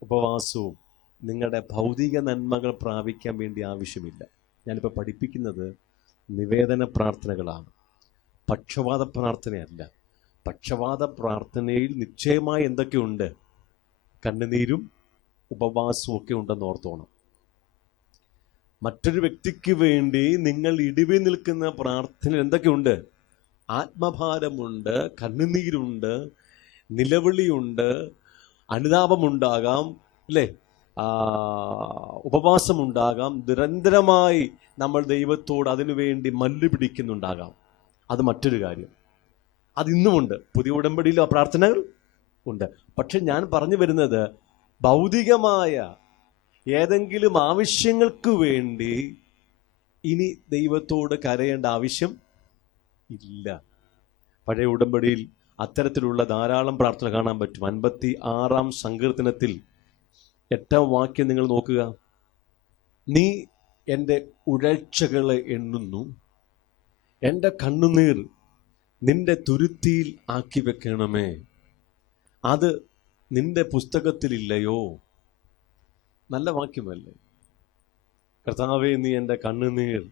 ഉപവാസവും നിങ്ങളുടെ ഭൗതിക നന്മകൾ പ്രാപിക്കാൻ വേണ്ടി ആവശ്യമില്ല. ഞാനിപ്പോൾ പഠിപ്പിക്കുന്നത് നിവേദന പ്രാർത്ഥനകളാണ്, പക്ഷവാത പ്രാർത്ഥനയല്ല. പക്ഷവാത പ്രാർത്ഥനയിൽ നിശ്ചയമായി എന്തൊക്കെയുണ്ട്? കണ്ണുനീരും ഉപവാസവും ഒക്കെ ഉണ്ടെന്ന് ഓർത്തോണം. മറ്റൊരു വ്യക്തിക്ക് വേണ്ടി നിങ്ങൾ ഇടിവി നിൽക്കുന്ന പ്രാർത്ഥന എന്തൊക്കെയുണ്ട്? ആത്മഭാരമുണ്ട്, കണ്ണുനീരുണ്ട്, നിലവിളിയുണ്ട്, അനുതാപമുണ്ടാകാം, അല്ലേ? ഉപവാസമുണ്ടാകാം. നിരന്തരമായി നമ്മൾ ദൈവത്തോട് അതിനു വേണ്ടി മല്ലു പിടിക്കുന്നുണ്ടാകാം. അത് മറ്റൊരു കാര്യം. അതിന്നുമുണ്ട്. പുതിയ ഉടമ്പടിയിൽ ആ പ്രാർത്ഥനകൾ ഉണ്ട്. പക്ഷെ ഞാൻ പറഞ്ഞു വരുന്നത് ഭൗതികമായ ഏതെങ്കിലും ആവശ്യങ്ങൾക്ക് വേണ്ടി ഇനി ദൈവത്തോട് കരയേണ്ട ആവശ്യം ഇല്ല. പഴയ ഉടമ്പടിയിൽ അത്തരത്തിലുള്ള ധാരാളം പ്രാർത്ഥന കാണാൻ പറ്റും. 56-ാം സങ്കീർത്തനത്തിൽ 8-ാം വാക്യം നിങ്ങൾ നോക്കുക. നീ എൻ്റെ ഉഴൽച്ചകളെ എണ്ണുന്നു, എൻ്റെ കണ്ണുനീർ നിന്റെ തുരുത്തിയിൽ ആക്കി വെക്കണമേ, അത് നിന്റെ പുസ്തകത്തിലില്ലയോ? നല്ല വാക്യമല്ലേ? കർത്താവേ, നീ എൻ്റെ കണ്ണുനീർ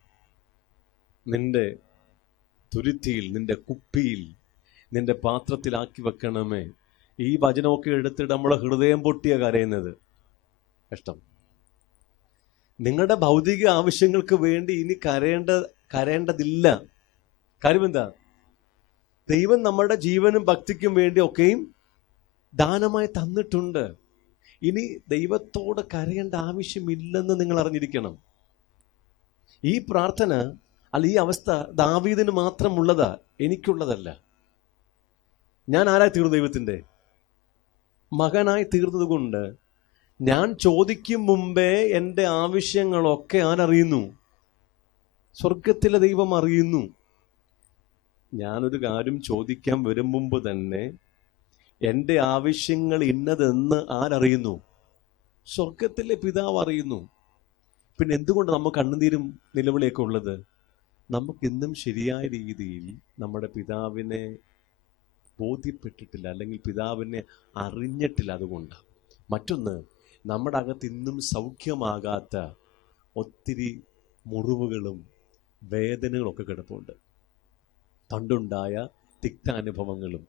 നിന്റെ തുരുത്തിയിൽ, നിന്റെ കുപ്പിയിൽ, നിന്റെ പാത്രത്തിലാക്കി വെക്കണമേ. ഈ വചനമൊക്കെ എടുത്തിട്ട് നമ്മളെ ഹൃദയം പൊട്ടിയ കരയുന്നത് കഷ്ടം. നിങ്ങളുടെ ഭൗതിക ആവശ്യങ്ങൾക്ക് വേണ്ടി ഇനി കരയേണ്ടതില്ല. കാര്യം എന്താ? ദൈവം നമ്മുടെ ജീവനും ഭക്തിക്കും വേണ്ടി ഒക്കെയും ദാനമായി തന്നിട്ടുണ്ട്. ഇനി ദൈവത്തോട് കരയേണ്ട ആവശ്യമില്ലെന്ന് നിങ്ങൾ അറിഞ്ഞിരിക്കണം. ഈ പ്രാർത്ഥന ഈ അവസ്ഥ ദാവീദിന് മാത്രമുള്ളതാ, എനിക്കുള്ളതല്ല. ഞാൻ ആരായി തീർന്നു? ദൈവത്തിൻ്റെ മകനായി തീർന്നത് കൊണ്ട് ഞാൻ ചോദിക്കും മുമ്പേ എൻ്റെ ആവശ്യങ്ങളൊക്കെ ആരറിയുന്നു? സ്വർഗത്തിലെ ദൈവം അറിയുന്നു. ഞാനൊരു കാര്യം ചോദിക്കാൻ വരും മുമ്പ് തന്നെ എൻ്റെ ആവശ്യങ്ങൾ ഇന്നതെന്ന് ആരറിയുന്നു? സ്വർഗത്തിലെ പിതാവ് അറിയുന്നു. പിന്നെ എന്തുകൊണ്ട് നമുക്ക് കണ്ണുനീരും നിലവിളിയൊക്കെ ഉള്ളത്? നമുക്കിന്നും ശരിയായ രീതിയിൽ നമ്മുടെ പിതാവിനെ ബോധ്യപ്പെട്ടിട്ടില്ല, അല്ലെങ്കിൽ പിതാവിനെ അറിഞ്ഞിട്ടില്ല. അതുകൊണ്ടാണ്. മറ്റൊന്ന്, നമ്മുടെ അകത്ത് ഇന്നും സൗഖ്യമാകാത്ത ഒത്തിരി മുറിവുകളും വേദനകളൊക്കെ കിടപ്പുണ്ട്. പണ്ടുണ്ടായ തിക്താനുഭവങ്ങളും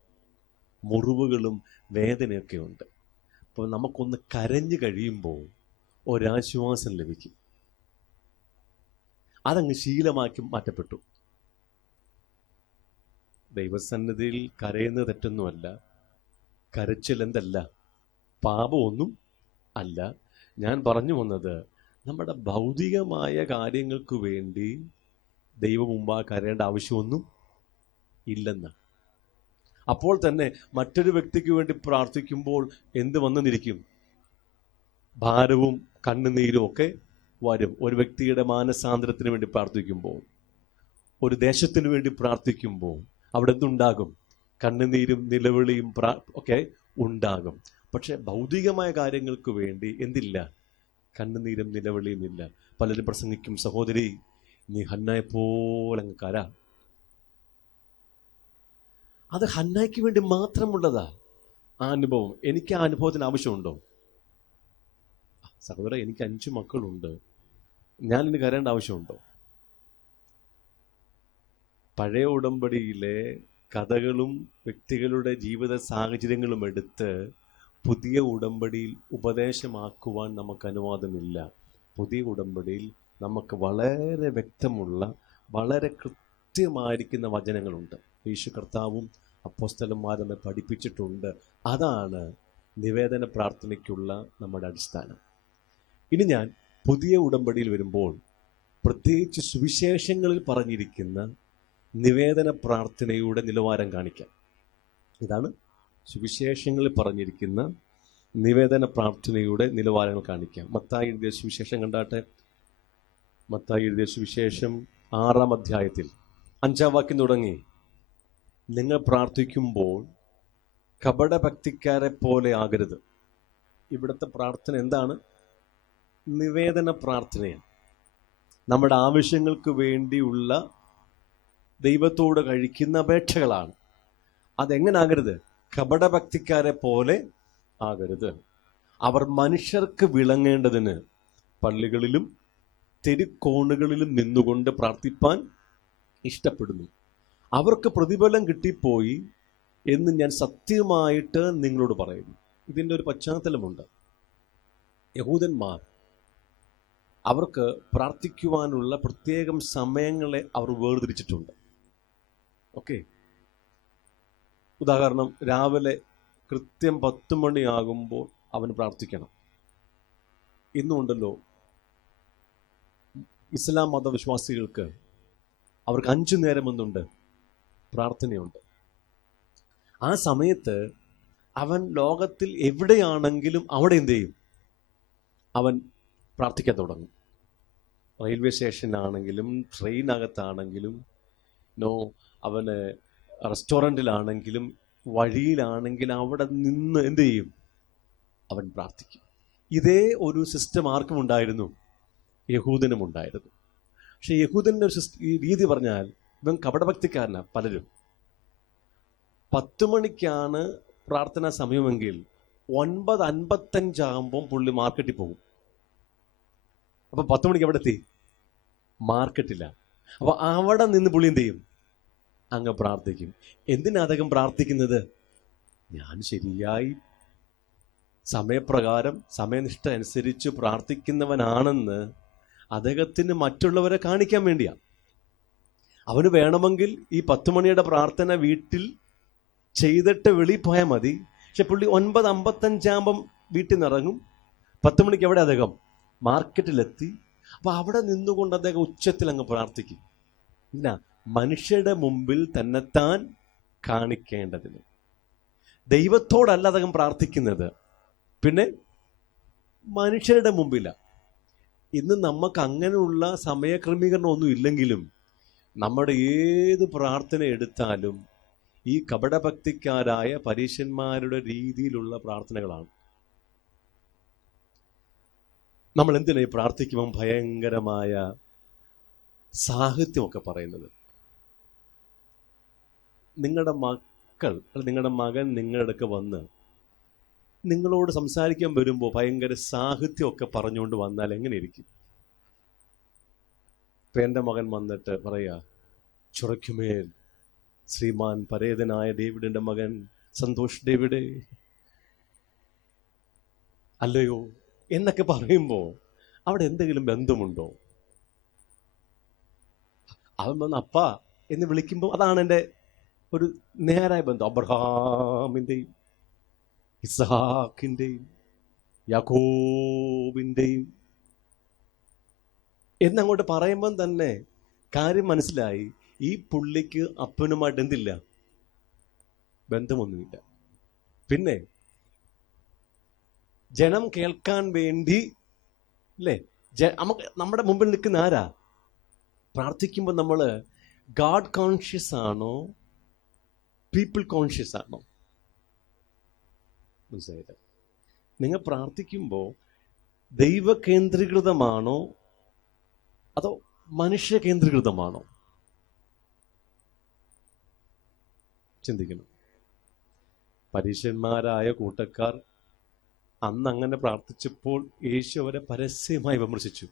മുറിവുകളും വേദനയൊക്കെ ഉണ്ട്. അപ്പോൾ നമുക്കൊന്ന് കരഞ്ഞു കഴിയുമ്പോൾ ഒരാശ്വാസം ലഭിക്കും. അതങ്ങ് ശീലമാക്കി മാറ്റപ്പെട്ടു. ദൈവസന്നിധിയിൽ കരയുന്നത് തെറ്റൊന്നുമല്ല. കരച്ചിൽ എന്തല്ല, പാപമൊന്നും അല്ല. ഞാൻ പറഞ്ഞു വന്നത്, നമ്മുടെ ഭൗതികമായ കാര്യങ്ങൾക്ക് വേണ്ടി ദൈവം മുമ്പാ കരയേണ്ട ആവശ്യമൊന്നും ഇല്ലെന്ന്. അപ്പോൾ തന്നെ മറ്റൊരു വ്യക്തിക്ക് വേണ്ടി പ്രാർത്ഥിക്കുമ്പോൾ എന്ത് വന്നെന്നിരിക്കും? ഭാരവും കണ്ണുനീരും ഒക്കെ വരും. ഒരു വ്യക്തിയുടെ മാനസാന്തരത്തിന് വേണ്ടി പ്രാർത്ഥിക്കുമ്പോൾ, ഒരു ദേശത്തിന് വേണ്ടി പ്രാർത്ഥിക്കുമ്പോൾ അവിടെ എന്തുണ്ടാകും? കണ്ണുനീരും നിലവിളിയും ഒക്കെ ഉണ്ടാകും. പക്ഷെ ഭൗതികമായ കാര്യങ്ങൾക്ക് വേണ്ടി എന്തില്ല? കണ്ണുനീരും നിലവിളിയും ഇല്ല. പലരും പ്രസംഗിക്കും, സഹോദരി നീ ഹന്നയെ പോലെ അങ്ങ് കര. അത് ഹന്നയ്ക്ക് വേണ്ടി മാത്രമുള്ളതാ ആ അനുഭവം. എനിക്ക് ആ അനുഭവത്തിന് ആവശ്യമുണ്ടോ? സഹോദര, എനിക്ക് 5 മക്കളുണ്ട്, ഞാൻ ഇനി കരയേണ്ട ആവശ്യമുണ്ടോ? പഴയ ഉടമ്പടിയിലെ കഥകളും വ്യക്തികളുടെ ജീവിത സാഹചര്യങ്ങളും എടുത്ത് പുതിയ ഉടമ്പടിയിൽ ഉപദേശമാക്കുവാൻ നമുക്ക് അനുവാദമില്ല. പുതിയ ഉടമ്പടിയിൽ നമുക്ക് വളരെ വ്യക്തമുള്ള, വളരെ കൃത്യമായിരിക്കുന്ന വചനങ്ങളുണ്ട്. യേശു കർത്താവും അപ്പോസ്തലന്മാരെ പഠിപ്പിച്ചിട്ടുണ്ട്. അതാണ് നിവേദന പ്രാർത്ഥനയ്ക്കുള്ള നമ്മുടെ അടിസ്ഥാനം. ഇനി ഞാൻ പുതിയ ഉടമ്പടിയിൽ വരുമ്പോൾ പ്രത്യേകിച്ച് സുവിശേഷങ്ങളിൽ പറഞ്ഞിരിക്കുന്ന നിവേദന പ്രാർത്ഥനയുടെ നിലവാരം കാണിക്കാം. ഇതാണ് സുവിശേഷങ്ങളിൽ പറഞ്ഞിരിക്കുന്ന നിവേദന പ്രാർത്ഥനയുടെ നിലവാരങ്ങൾ കാണിക്കാം. മത്തായി എഴുതിയ സുവിശേഷം കണ്ടാട്ടെ. മത്തായി എഴുതിയ സുവിശേഷം 6-ാം അധ്യായത്തിൽ 5-ാം വാക്യം തുടങ്ങി, നിങ്ങൾ പ്രാർത്ഥിക്കുമ്പോൾ കപടഭക്തിക്കാരെ പോലെ ആകരുത്. ഇവിടുത്തെ പ്രാർത്ഥന എന്താണ്? നിവേദന പ്രാർത്ഥനയാണ്. നമ്മുടെ ആവശ്യങ്ങൾക്ക് വേണ്ടിയുള്ള ദൈവത്തോട് കഴിക്കുന്ന അപേക്ഷകളാണ്. അതെങ്ങനെ ആകരുത്? കപടഭക്തിക്കാരെ പോലെ ആകരുത്. അവർ മനുഷ്യർക്ക് വിളങ്ങേണ്ടതിന് പള്ളികളിലും തെരുക്കോണുകളിലും നിന്നുകൊണ്ട് പ്രാർത്ഥിപ്പാൻ ഇഷ്ടപ്പെടുന്നു. അവർക്ക് പ്രതിഫലം കിട്ടിപ്പോയി എന്ന് ഞാൻ സത്യമായിട്ട് നിങ്ങളോട് പറയുന്നു. ഇതിൻ്റെ ഒരു പശ്ചാത്തലമുണ്ട്. യഹൂദന്മാർ അവർക്ക് പ്രാർത്ഥിക്കുവാനുള്ള പ്രത്യേകം സമയങ്ങളെ അവർ വേർതിരിച്ചിട്ടുണ്ട്. ഓക്കെ, ഉദാഹരണം, രാവിലെ കൃത്യം 10 മണിയാകുമ്പോൾ അവൻ പ്രാർത്ഥിക്കണം. ഇന്നുണ്ടല്ലോ ഇസ്ലാം മതവിശ്വാസികൾക്ക്, അവർക്ക് 5 നേരം എന്തുണ്ട്? പ്രാർത്ഥനയുണ്ട്. ആ സമയത്ത് അവൻ ലോകത്തിൽ എവിടെയാണെങ്കിലും അവിടെ എന്ത് ചെയ്യും? അവൻ പ്രാർത്ഥിക്കാൻ തുടങ്ങും. റെയിൽവേ സ്റ്റേഷനാണെങ്കിലും ട്രെയിനകത്താണെങ്കിലും അവന് റെസ്റ്റോറൻറ്റിലാണെങ്കിലും വഴിയിലാണെങ്കിലും അവിടെ നിന്ന് എന്ത് ചെയ്യും? അവൻ പ്രാർത്ഥിക്കും. ഇതേ ഒരു സിസ്റ്റം ആർക്കും ഉണ്ടായിരുന്നു? യഹൂദനും ഉണ്ടായിരുന്നു. പക്ഷെ യഹൂദൻ്റെ ഒരു രീതി പറഞ്ഞാൽ, ഇവൻ കപടഭക്തിക്കാരനാണ്. പലരും 10 മണിക്കാണ് പ്രാർത്ഥനാ സമയമെങ്കിൽ 9:55 ആകുമ്പം പുള്ളി മാർക്കറ്റിൽ പോകും. അപ്പം 10 മണിക്ക് എവിടെ എത്തി? മാർക്കറ്റില്ല. അപ്പോൾ അവിടെ നിന്ന് പുള്ളി എന്ത് ചെയ്യും? അങ്ങ് പ്രാർത്ഥിക്കും. എന്തിനാ അദ്ദേഹം പ്രാർത്ഥിക്കുന്നത്? ഞാൻ ശരിയായി സമയപ്രകാരം സമയനിഷ്ഠ അനുസരിച്ച് പ്രാർത്ഥിക്കുന്നവനാണെന്ന് അദ്ദേഹത്തിന് മറ്റുള്ളവരെ കാണിക്കാൻ വേണ്ടിയാണ്. അവന് വേണമെങ്കിൽ ഈ 10 മണിയുടെ പ്രാർത്ഥന വീട്ടിൽ ചെയ്തിട്ട് വെളിയിൽ പോയാൽ മതി. പക്ഷെ പുള്ളി 9:55 ആകുമ്പം വീട്ടിൽ നിന്ന് ഇറങ്ങും. 10 മണിക്ക് എവിടെ അദ്ദേഹം? മാർക്കറ്റിലെത്തി. അപ്പോൾ അവിടെ നിന്നുകൊണ്ട് അദ്ദേഹം ഉച്ചത്തിൽ അങ്ങ് പ്രാർത്ഥിക്കും. ഇല്ല, മനുഷ്യരുടെ മുമ്പിൽ തന്നെത്താൻ കാണിക്കേണ്ടതിന്. ദൈവത്തോടല്ല അദ്ദേഹം പ്രാർത്ഥിക്കുന്നത്, പിന്നെ മനുഷ്യരുടെ മുമ്പിലാണ്. ഇന്ന് നമുക്ക് അങ്ങനെയുള്ള സമയക്രമീകരണം ഒന്നും ഇല്ലെങ്കിലും നമ്മുടെ ഏത് പ്രാർത്ഥന എടുത്താലും ഈ കപടഭക്തിക്കാരായ പരീശന്മാരുടെ രീതിയിലുള്ള പ്രാർത്ഥനകളാണ്. നമ്മൾ എന്തിനാ ഈ പ്രാർത്ഥിക്കുമ്പം ഭയങ്കരമായ സാഹിത്യമൊക്കെ പറയുന്നത്? നിങ്ങളുടെ മക്കൾ അല്ലെങ്കിൽ നിങ്ങളുടെ മകൻ നിങ്ങളുടെ അടുക്ക് വന്ന് നിങ്ങളോട് സംസാരിക്കാൻ വരുമ്പോൾ ഭയങ്കര സാഹിത്യമൊക്കെ പറഞ്ഞുകൊണ്ട് വന്നാൽ എങ്ങനെ ഇരിക്കും? ഇപ്പം എൻ്റെ മകൻ വന്നിട്ട് പറയാ, ചുരയ്ക്കുമേൽ ശ്രീമാൻ പരേതനായ ഡേവിഡിന്റെ മകൻ സന്തോഷ് ഡേവിഡേ അല്ലയോ എന്നൊക്കെ പറയുമ്പോൾ അവിടെ എന്തെങ്കിലും ബന്ധമുണ്ടോ? അവൻ വന്ന് അപ്പ എന്ന് വിളിക്കുമ്പോൾ അതാണ് എൻ്റെ ഒരു നേരായ ബന്ധം. അബ്രഹാമിൻ്റെയും ഇസ്ഹാക്കിൻ്റെയും യാക്കോബിൻ്റെയും എന്നങ്ങോട്ട് പറയുമ്പം തന്നെ കാര്യം മനസ്സിലായി, ഈ പുള്ളിക്ക് അപ്പനുമായിട്ട് എന്തില്ല, ബന്ധമൊന്നുമില്ല. പിന്നെ ജനം കേൾക്കാൻ വേണ്ടി അല്ലേ, നമുക്ക് നമ്മുടെ മുമ്പിൽ നിൽക്കുന്ന ആരാ? പ്രാർത്ഥിക്കുമ്പോൾ നമ്മൾ ഗാഡ് കോൺഷ്യസ് ആണോ, പീപ്പിൾ കോൺഷ്യസ് ആണോ? മനസ്സിലായില്ല? നിങ്ങൾ പ്രാർത്ഥിക്കുമ്പോൾ ദൈവകേന്ദ്രീകൃതമാണോ അതോ മനുഷ്യ കേന്ദ്രീകൃതമാണോ? ചിന്തിക്കണം. പരീശന്മാരായ കൂട്ടക്കാർ അന്ന് അങ്ങനെ പ്രാർത്ഥിച്ചപ്പോൾ യേശു അവരെ പരസ്യമായി വിമർശിച്ചു.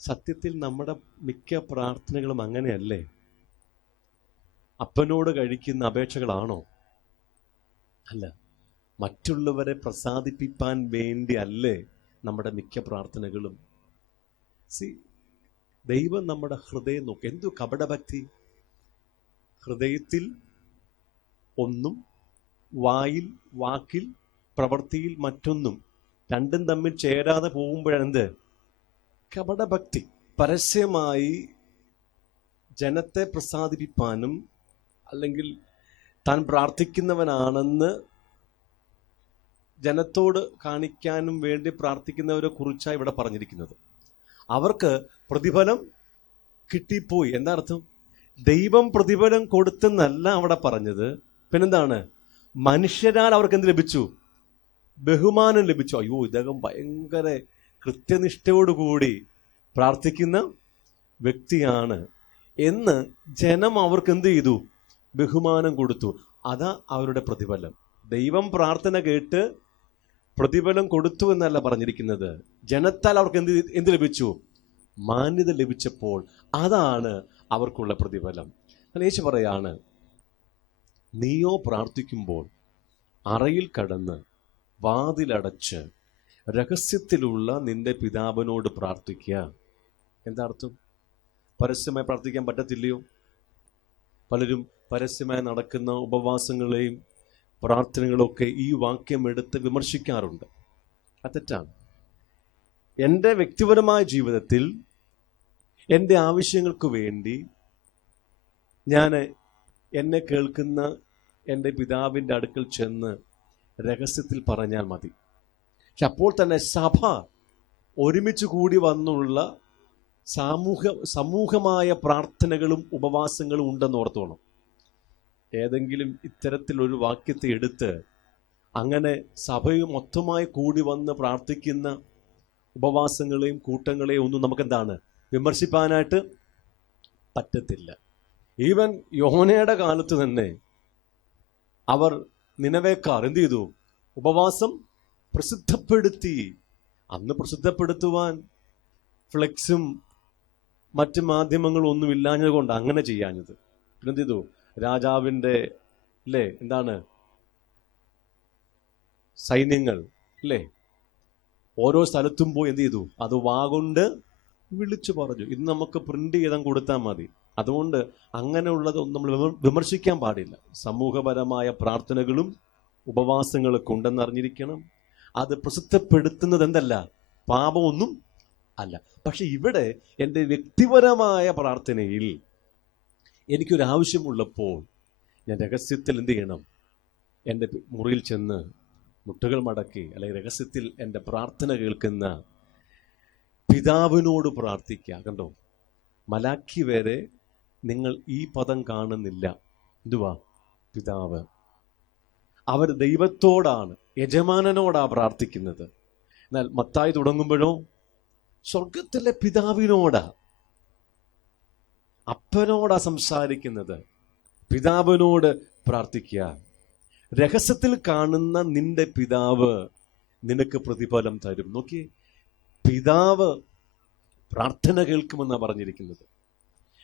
സത്യത്തിൽ നമ്മുടെ മിക്ക പ്രാർത്ഥനകളും അങ്ങനെയല്ലേ? അപ്പനോട് കഴിക്കുന്ന അപേക്ഷകളാണോ? അല്ല. മറ്റുള്ളവരെ പ്രസാദിപ്പിക്കാൻ വേണ്ടി അല്ലേ നമ്മുടെ മിക്ക പ്രാർത്ഥനകളും? ദൈവം നമ്മുടെ ഹൃദയം നോക്കും. എന്തു കപടഭക്തി! ഹൃദയത്തിൽ ഒന്നും, വായിൽ വാക്കിൽ പ്രവൃത്തിയിൽ മറ്റൊന്നും, രണ്ടും തമ്മിൽ ചേരാതെ പോകുമ്പോഴെന്ത്? കപടഭക്തി. പരസ്യമായി ജനത്തെ പ്രസാദിപ്പിക്കാനും അല്ലെങ്കിൽ താൻ പ്രാർത്ഥിക്കുന്നവനാണെന്ന് ജനത്തോട് കാണിക്കാനും വേണ്ടി പ്രാർത്ഥിക്കുന്നവരെ കുറിച്ചാണ് ഇവിടെ പറഞ്ഞിരിക്കുന്നത്. അവർക്ക് പ്രതിഫലം കിട്ടിപ്പോയി. എന്താ അർത്ഥം? ദൈവം പ്രതിഫലം കൊടുത്തെന്നല്ല അവിടെ പറഞ്ഞത്. പിന്നെന്താണ്? മനുഷ്യരാൽ അവർക്ക് എന്ത് ലഭിച്ചു? ബഹുമാനം ലഭിച്ചു. അയ്യോ, ഇദ്ദേഹം ഭയങ്കര കൃത്യനിഷ്ഠയോടുകൂടി പ്രാർത്ഥിക്കുന്ന വ്യക്തിയാണ് എന്ന് ജനം അവർക്ക് എന്ത് ചെയ്തു? ബഹുമാനം കൊടുത്തു. അതാ അവരുടെ പ്രതിഫലം. ദൈവം പ്രാർത്ഥന കേട്ട് പ്രതിഫലം കൊടുത്തു എന്നല്ല പറഞ്ഞിരിക്കുന്നത്. ജനത്താൽ അവർക്ക് എന്ത് ലഭിച്ചു? മാന്യത ലഭിച്ചപ്പോൾ അതാണ് അവർക്കുള്ള പ്രതിഫലം. യേശു പറയാണ്, നീയോ പ്രാർത്ഥിക്കുമ്പോൾ അറയിൽ കടന്ന് വാതിലടച്ച് രഹസ്യത്തിലുള്ള നിന്റെ പിതാവിനോട് പ്രാർത്ഥിക്കുക. എന്താ അർത്ഥം? പരസ്യമായി പ്രാർത്ഥിക്കാൻ പറ്റത്തില്ലയോ? പലരും പരസ്യമായി നടക്കുന്ന ഉപവാസങ്ങളെയും പ്രാർത്ഥനകളൊക്കെ ഈ വാക്യം എടുത്ത് വിമർശിക്കാറുണ്ട്. അത് തെറ്റാണ്. എൻ്റെ വ്യക്തിപരമായ ജീവിതത്തിൽ എൻ്റെ ആവശ്യങ്ങൾക്ക് വേണ്ടി ഞാൻ എന്നെ കേൾക്കുന്ന എൻ്റെ പിതാവിൻ്റെ അടുക്കൽ ചെന്ന് രഹസ്യത്തിൽ പറഞ്ഞാൽ മതി. പക്ഷെ അപ്പോൾ തന്നെ സഭ ഒരുമിച്ച് കൂടി വന്നുള്ള സമൂഹമായ പ്രാർത്ഥനകളും ഉപവാസങ്ങളും ഉണ്ടെന്ന് ഓർത്തോണം. ഏതെങ്കിലും ഇത്തരത്തിലൊരു വാക്യത്തെ എടുത്ത് അങ്ങനെ സഭയും മൊത്തമായി കൂടി വന്ന് പ്രാർത്ഥിക്കുന്ന ഉപവാസങ്ങളെയും കൂട്ടങ്ങളെയും ഒന്നും നമുക്കെന്താണ് വിമർശിപ്പാനായിട്ട് പറ്റത്തില്ല. ഈവൻ യോഹനയുടെ കാലത്ത് തന്നെ അവർ നിനവേക്കാർ എന്ത് ചെയ്തു? ഉപവാസം പ്രസിദ്ധപ്പെടുത്തി. അന്ന് പ്രസിദ്ധപ്പെടുത്തുവാൻ ഫ്ലെക്സും മറ്റ് മാധ്യമങ്ങളും ഒന്നും ഇല്ലാഞ്ഞത് കൊണ്ട് അങ്ങനെ ചെയ്യാഞ്ഞത്. പിന്നെന്ത് ചെയ്തു? രാജാവിൻ്റെ അല്ലേ എന്താണ് സൈന്യങ്ങൾ അല്ലേ ഓരോ സ്ഥലത്തും പോയി എന്ത് ചെയ്തു? അത് വാഗൊണ്ട് വിളിച്ചു പറഞ്ഞു. ഇന്ന് നമുക്ക് പ്രിന്റ് ചെയ്താൽ കൊടുത്താൽ മതി. അതുകൊണ്ട് അങ്ങനെയുള്ളതൊന്നും നമ്മൾ വിമർശിക്കാൻ പാടില്ല. സമൂഹപരമായ പ്രാർത്ഥനകളും ഉപവാസങ്ങളൊക്കെ ഉണ്ടെന്ന് അറിഞ്ഞിരിക്കണം. അത് പ്രസിദ്ധപ്പെടുത്തുന്നത് എന്തല്ല, പാപമൊന്നും അല്ല. പക്ഷെ ഇവിടെ എൻ്റെ വ്യക്തിപരമായ പ്രാർത്ഥനയിൽ എനിക്കൊരാവശ്യമുള്ളപ്പോൾ ഞാൻ രഹസ്യത്തിൽ എന്ത് ചെയ്യണം? എൻ്റെ മുറിയിൽ ചെന്ന് മുട്ടുകൾ മടക്കി അല്ലെങ്കിൽ രഹസ്യത്തിൽ എൻ്റെ പ്രാർത്ഥന കേൾക്കുന്ന പിതാവിനോട് പ്രാർത്ഥിക്കുക. കണ്ടോ, മലാക്കി വരെ നിങ്ങൾ ഈ പദം കാണുന്നില്ല. എന്തുവാ? പിതാവ്. അവർ ദൈവത്തോടാണ്, യജമാനനോടാ പ്രാർത്ഥിക്കുന്നത്. എന്നാൽ മത്തായി തുടങ്ങുമ്പോഴോ സ്വർഗത്തിലെ പിതാവിനോടാ, അപ്പനോടാ സംസാരിക്കുന്നത്. പിതാവിനോട് പ്രാർത്ഥിക്കുക. രഹസ്യത്തിൽ കാണുന്ന നിന്റെ പിതാവ് നിനക്ക് പ്രതിഫലം തരും. നോക്കിയേ, പിതാവ് പ്രാർത്ഥന കേൾക്കുമെന്നാണ് പറഞ്ഞിരിക്കുന്നത്.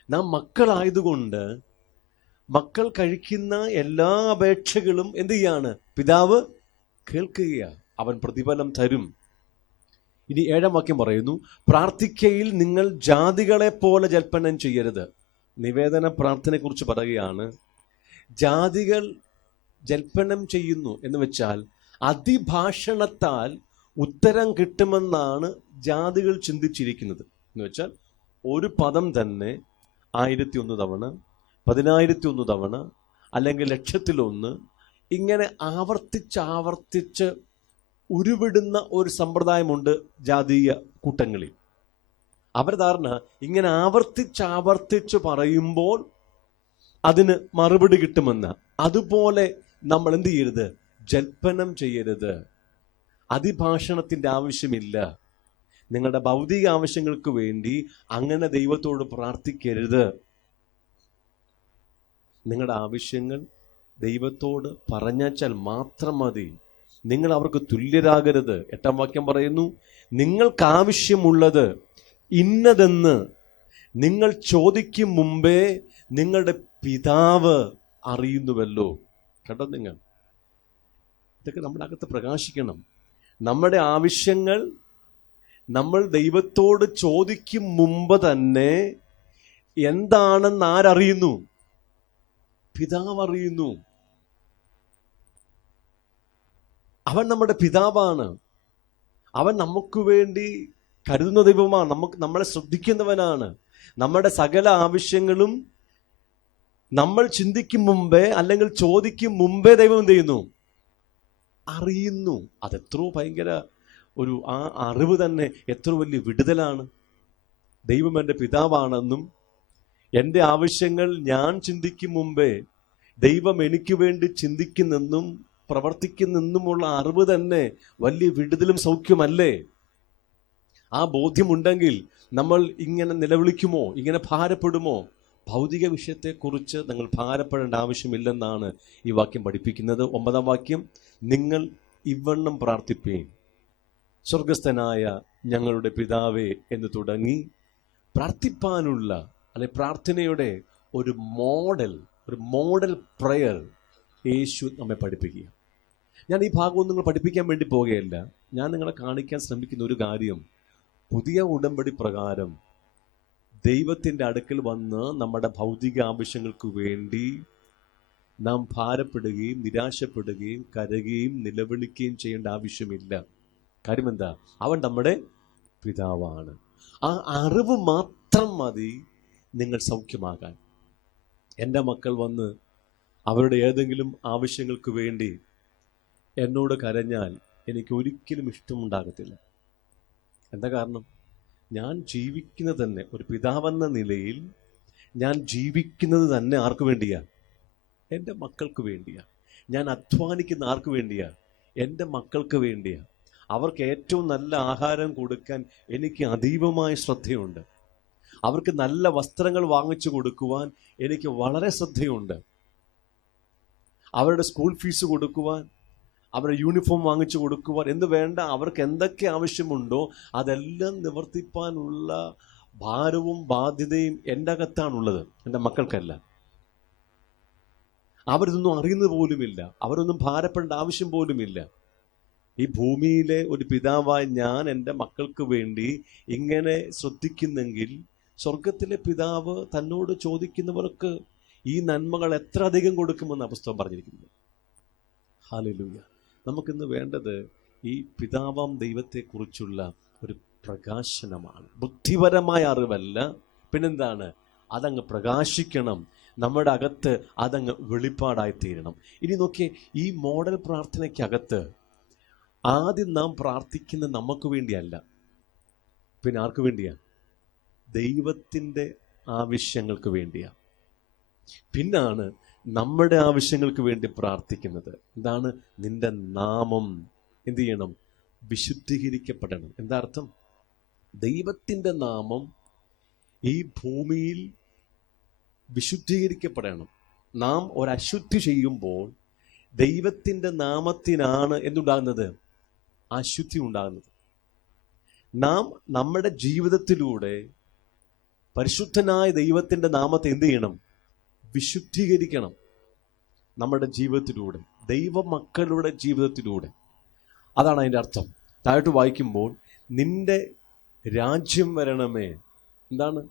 നാം മക്കളായതുകൊണ്ട് മക്കൾ കഴിക്കുന്ന എല്ലാ അപേക്ഷകളും എന്ത് ചെയ്യാണ്? പിതാവ് കേൾക്കുകയാണ്, അവൻ പ്രതിഫലം തരും. ഇനി 7-ാം വാക്യം പറയുന്നു, പ്രാർത്ഥിക്കയിൽ നിങ്ങൾ ജാതികളെ പോലെ ജൽപ്പനം ചെയ്യരുത്. നിവേദന പ്രാർത്ഥനയെ കുറിച്ച് പറയുകയാണ്. ജാതികൾ ജൽപ്പനം ചെയ്യുന്നു എന്ന് വെച്ചാൽ അതിഭാഷണത്താൽ ഉത്തരം കിട്ടുമെന്നാണ് ജാതികൾ ചിന്തിച്ചിരിക്കുന്നത്. എന്ന് വെച്ചാൽ ഒരു പദം തന്നെ 1001 തവണ, 10,001 തവണ, അല്ലെങ്കിൽ 1,000,001 ഇങ്ങനെ ആവർത്തിച്ച് ഉരുവിടുന്ന ഒരു സമ്പ്രദായമുണ്ട് ജാതീയ കൂട്ടങ്ങളിൽ. അവരുടെ ധാരണ ഇങ്ങനെ ആവർത്തിച്ച് പറയുമ്പോൾ അതിന് മറുപടി കിട്ടുമെന്ന്. അതുപോലെ നമ്മൾ എന്ത് ചെയ്യരുത്? ജൽപ്പനം ചെയ്യരുത്. അതിഭാഷണത്തിന്റെ ആവശ്യമില്ല. നിങ്ങളുടെ ഭൗതിക ആവശ്യങ്ങൾക്ക് വേണ്ടി അങ്ങനെ ദൈവത്തോട് പ്രാർത്ഥിക്കരുത്. നിങ്ങളുടെ ആവശ്യങ്ങൾ ദൈവത്തോട് പറഞ്ഞാൽ മാത്രം മതി. നിങ്ങൾ അവർക്ക് തുല്യരാകരുത്. 8-ാം വാക്യം പറയുന്നു, നിങ്ങൾക്ക് ആവശ്യമുള്ളത് ഇന്നതെന്ന് നിങ്ങൾ ചോദിക്കും മുമ്പേ നിങ്ങളുടെ പിതാവ് അറിയുന്നുവല്ലോ. കേട്ടോ? നിങ്ങൾ ഇതൊക്കെ നമ്മുടെ അകത്ത് പ്രകാശിക്കണം. നമ്മുടെ ആവശ്യങ്ങൾ നമ്മൾ ദൈവത്തോട് ചോദിക്കും മുമ്പ് തന്നെ എന്താണെന്ന് ആരറിയുന്നു? പിതാവ് അറിയുന്നു. അവൻ നമ്മുടെ പിതാവാണ്. അവൻ നമുക്ക് വേണ്ടി കരുതുന്ന ദൈവമാണ്. നമ്മളെ ശ്രദ്ധിക്കുന്നവനാണ്. നമ്മുടെ സകല ആവശ്യങ്ങളും നമ്മൾ ചിന്തിക്കും മുമ്പേ അല്ലെങ്കിൽ ചോദിക്കും മുമ്പേ ദൈവം എന്ത് ചെയ്യുന്നു? അറിയുന്നു. അതെത്രയോ ഭയങ്കര ആ അറിവ് തന്നെ എത്ര വലിയ വിടുതലാണ്. ദൈവം എൻ്റെ പിതാവാണെന്നും എൻ്റെ ആവശ്യങ്ങൾ ഞാൻ ചിന്തിക്കും മുമ്പേ ദൈവം എനിക്ക് വേണ്ടി ചിന്തിക്കുന്നെന്നും പ്രവർത്തിക്കുന്നെന്നുമുള്ള അറിവ് തന്നെ വലിയ വിടുതലും സൗഖ്യമല്ലേ? ആ ബോധ്യമുണ്ടെങ്കിൽ നമ്മൾ ഇങ്ങനെ നിലവിളിക്കുമോ? ഇങ്ങനെ ഭാരപ്പെടുമോ? ഭൗതിക വിഷയത്തെക്കുറിച്ച് നിങ്ങൾ ഭാരപ്പെടേണ്ട ആവശ്യമില്ലെന്നാണ് ഈ വാക്യം പഠിപ്പിക്കുന്നത്. 9-ാം വാക്യം, നിങ്ങൾ ഇവണ്ണം പ്രാർത്ഥിപ്പീൻ, സ്വർഗസ്ഥനായ ഞങ്ങളുടെ പിതാവേ എന്ന് തുടങ്ങി പ്രാർത്ഥിപ്പാനുള്ള അല്ലെ പ്രാർത്ഥനയുടെ ഒരു മോഡൽ പ്രയർ യേശു നമ്മെ പഠിപ്പിക്കുക. ഞാൻ ഈ ഭാഗമൊന്നും നിങ്ങൾ പഠിപ്പിക്കാൻ വേണ്ടി പോകുകയല്ല. ഞാൻ നിങ്ങളെ കാണിക്കാൻ ശ്രമിക്കുന്ന ഒരു കാര്യം, പുതിയ ഉടമ്പടി പ്രകാരം ദൈവത്തിൻ്റെ അടുക്കൽ വന്ന് നമ്മുടെ ഭൗതിക ആവശ്യങ്ങൾക്ക് വേണ്ടി നാം ഭാരപ്പെടുകയും നിരാശപ്പെടുകയും കരയുകയും നിലവിളിക്കുകയും ചെയ്യേണ്ട ആവശ്യമില്ല. കാര്യം എന്താ? അവൻ നമ്മുടെ പിതാവാണ്. ആ അറിവ് മാത്രം മതി നിങ്ങൾ സൗഖ്യമാകാൻ. എൻ്റെ മക്കൾ വന്ന് അവരുടെ ഏതെങ്കിലും ആവശ്യങ്ങൾക്ക് വേണ്ടി എന്നോട് കരഞ്ഞാൽ എനിക്ക് ഒരിക്കലും ഇഷ്ടമുണ്ടാകത്തില്ല. എന്താ കാരണം? ഞാൻ ജീവിക്കുന്നത് തന്നെ ഒരു പിതാവെന്ന നിലയിൽ ഞാൻ ജീവിക്കുന്നത് തന്നെ ആർക്ക് വേണ്ടിയാ? എൻ്റെ മക്കൾക്ക് വേണ്ടിയാ. ഞാൻ അധ്വാനിക്കുന്ന ആർക്ക് വേണ്ടിയാ? എൻ്റെ മക്കൾക്ക് വേണ്ടിയാ. അവർക്ക് ഏറ്റവും നല്ല ആഹാരം കൊടുക്കാൻ എനിക്ക് അതീവമായ ശ്രദ്ധയുണ്ട്. അവർക്ക് നല്ല വസ്ത്രങ്ങൾ വാങ്ങിച്ചു കൊടുക്കുവാൻ എനിക്ക് വളരെ ശ്രദ്ധയുണ്ട്. അവരുടെ സ്കൂൾ ഫീസ് കൊടുക്കുവാൻ, അവരുടെ യൂണിഫോം വാങ്ങിച്ചു കൊടുക്കുവാൻ എന്ന് വേണ്ട, അവർക്ക് എന്തൊക്കെ ആവശ്യമുണ്ടോ അതെല്ലാം നിവർത്തിപ്പാനുള്ള ഭാരവും ബാധ്യതയും എൻ്റെ അകത്താണുള്ളത്, എൻ്റെ മക്കൾക്കല്ല. അവരിതൊന്നും അറിയുന്നത് പോലുമില്ല. അവരൊന്നും ഭാരപ്പെടേണ്ട ആവശ്യം പോലുമില്ല. ഈ ഭൂമിയിലെ ഒരു പിതാവായ ഞാൻ എൻ്റെ മക്കൾക്ക് വേണ്ടി ഇങ്ങനെ ശ്രദ്ധിക്കുന്നെങ്കിൽ സ്വർഗത്തിലെ പിതാവ് തന്നോട് ചോദിക്കുന്നവർക്ക് ഈ നന്മകൾ എത്ര അധികം കൊടുക്കുമെന്ന് പുസ്തകം പറഞ്ഞിരിക്കുന്നത്. ഹല്ലേലൂയ. നമുക്കിന്ന് വേണ്ടത് ഈ പിതാവാം ദൈവത്തെക്കുറിച്ചുള്ള ഒരു പ്രകാശനമാണ്. ബുദ്ധിപരമായ അറിവല്ല, പിന്നെന്താണ്? അതങ്ങ് പ്രകാശിക്കണം. നമ്മുടെ അകത്ത് അതങ്ങ് വെളിപ്പാടായിത്തീരണം. ഇനി നോക്കിയേ, ഈ മോഡൽ പ്രാർത്ഥനയ്ക്കകത്ത് ആദ്യം നാം പ്രാർത്ഥിക്കുന്നത് നമുക്ക് വേണ്ടിയല്ല, പിന്നെ ആർക്ക് വേണ്ടിയാ? ദൈവത്തിൻ്റെ ആവശ്യങ്ങൾക്ക് വേണ്ടിയാ. പിന്നാണ് നമ്മുടെ ആവശ്യങ്ങൾക്ക് വേണ്ടി പ്രാർത്ഥിക്കുന്നത്. എന്താണ്? നിന്റെ നാമം എന്ത് ചെയ്യണം? വിശുദ്ധീകരിക്കപ്പെടണം. എന്താ അർത്ഥം? ദൈവത്തിൻ്റെ നാമം ഈ ഭൂമിയിൽ വിശുദ്ധീകരിക്കപ്പെടണം. നാം ഒരശുദ്ധി ചെയ്യുമ്പോൾ ദൈവത്തിൻ്റെ നാമത്തിനാണ് എന്തുണ്ടാകുന്നത്? അശുദ്ധി ഉണ്ടാകുന്നത്. നാം നമ്മുടെ ജീവിതത്തിലൂടെ പരിശുദ്ധനായ ദൈവത്തിൻ്റെ നാമത്തെ എന്ത് ചെയ്യണം? വിശുദ്ധീകരിക്കണം. നമ്മുടെ ജീവിതത്തിലൂടെ, ദൈവമക്കളുടെ ജീവിതത്തിലൂടെ. അതാണ് അതിൻ്റെ അർത്ഥം. താഴോട്ട് വായിക്കുമ്പോൾ നിന്റെ രാജ്യം വരണമേ. എന്താണ്?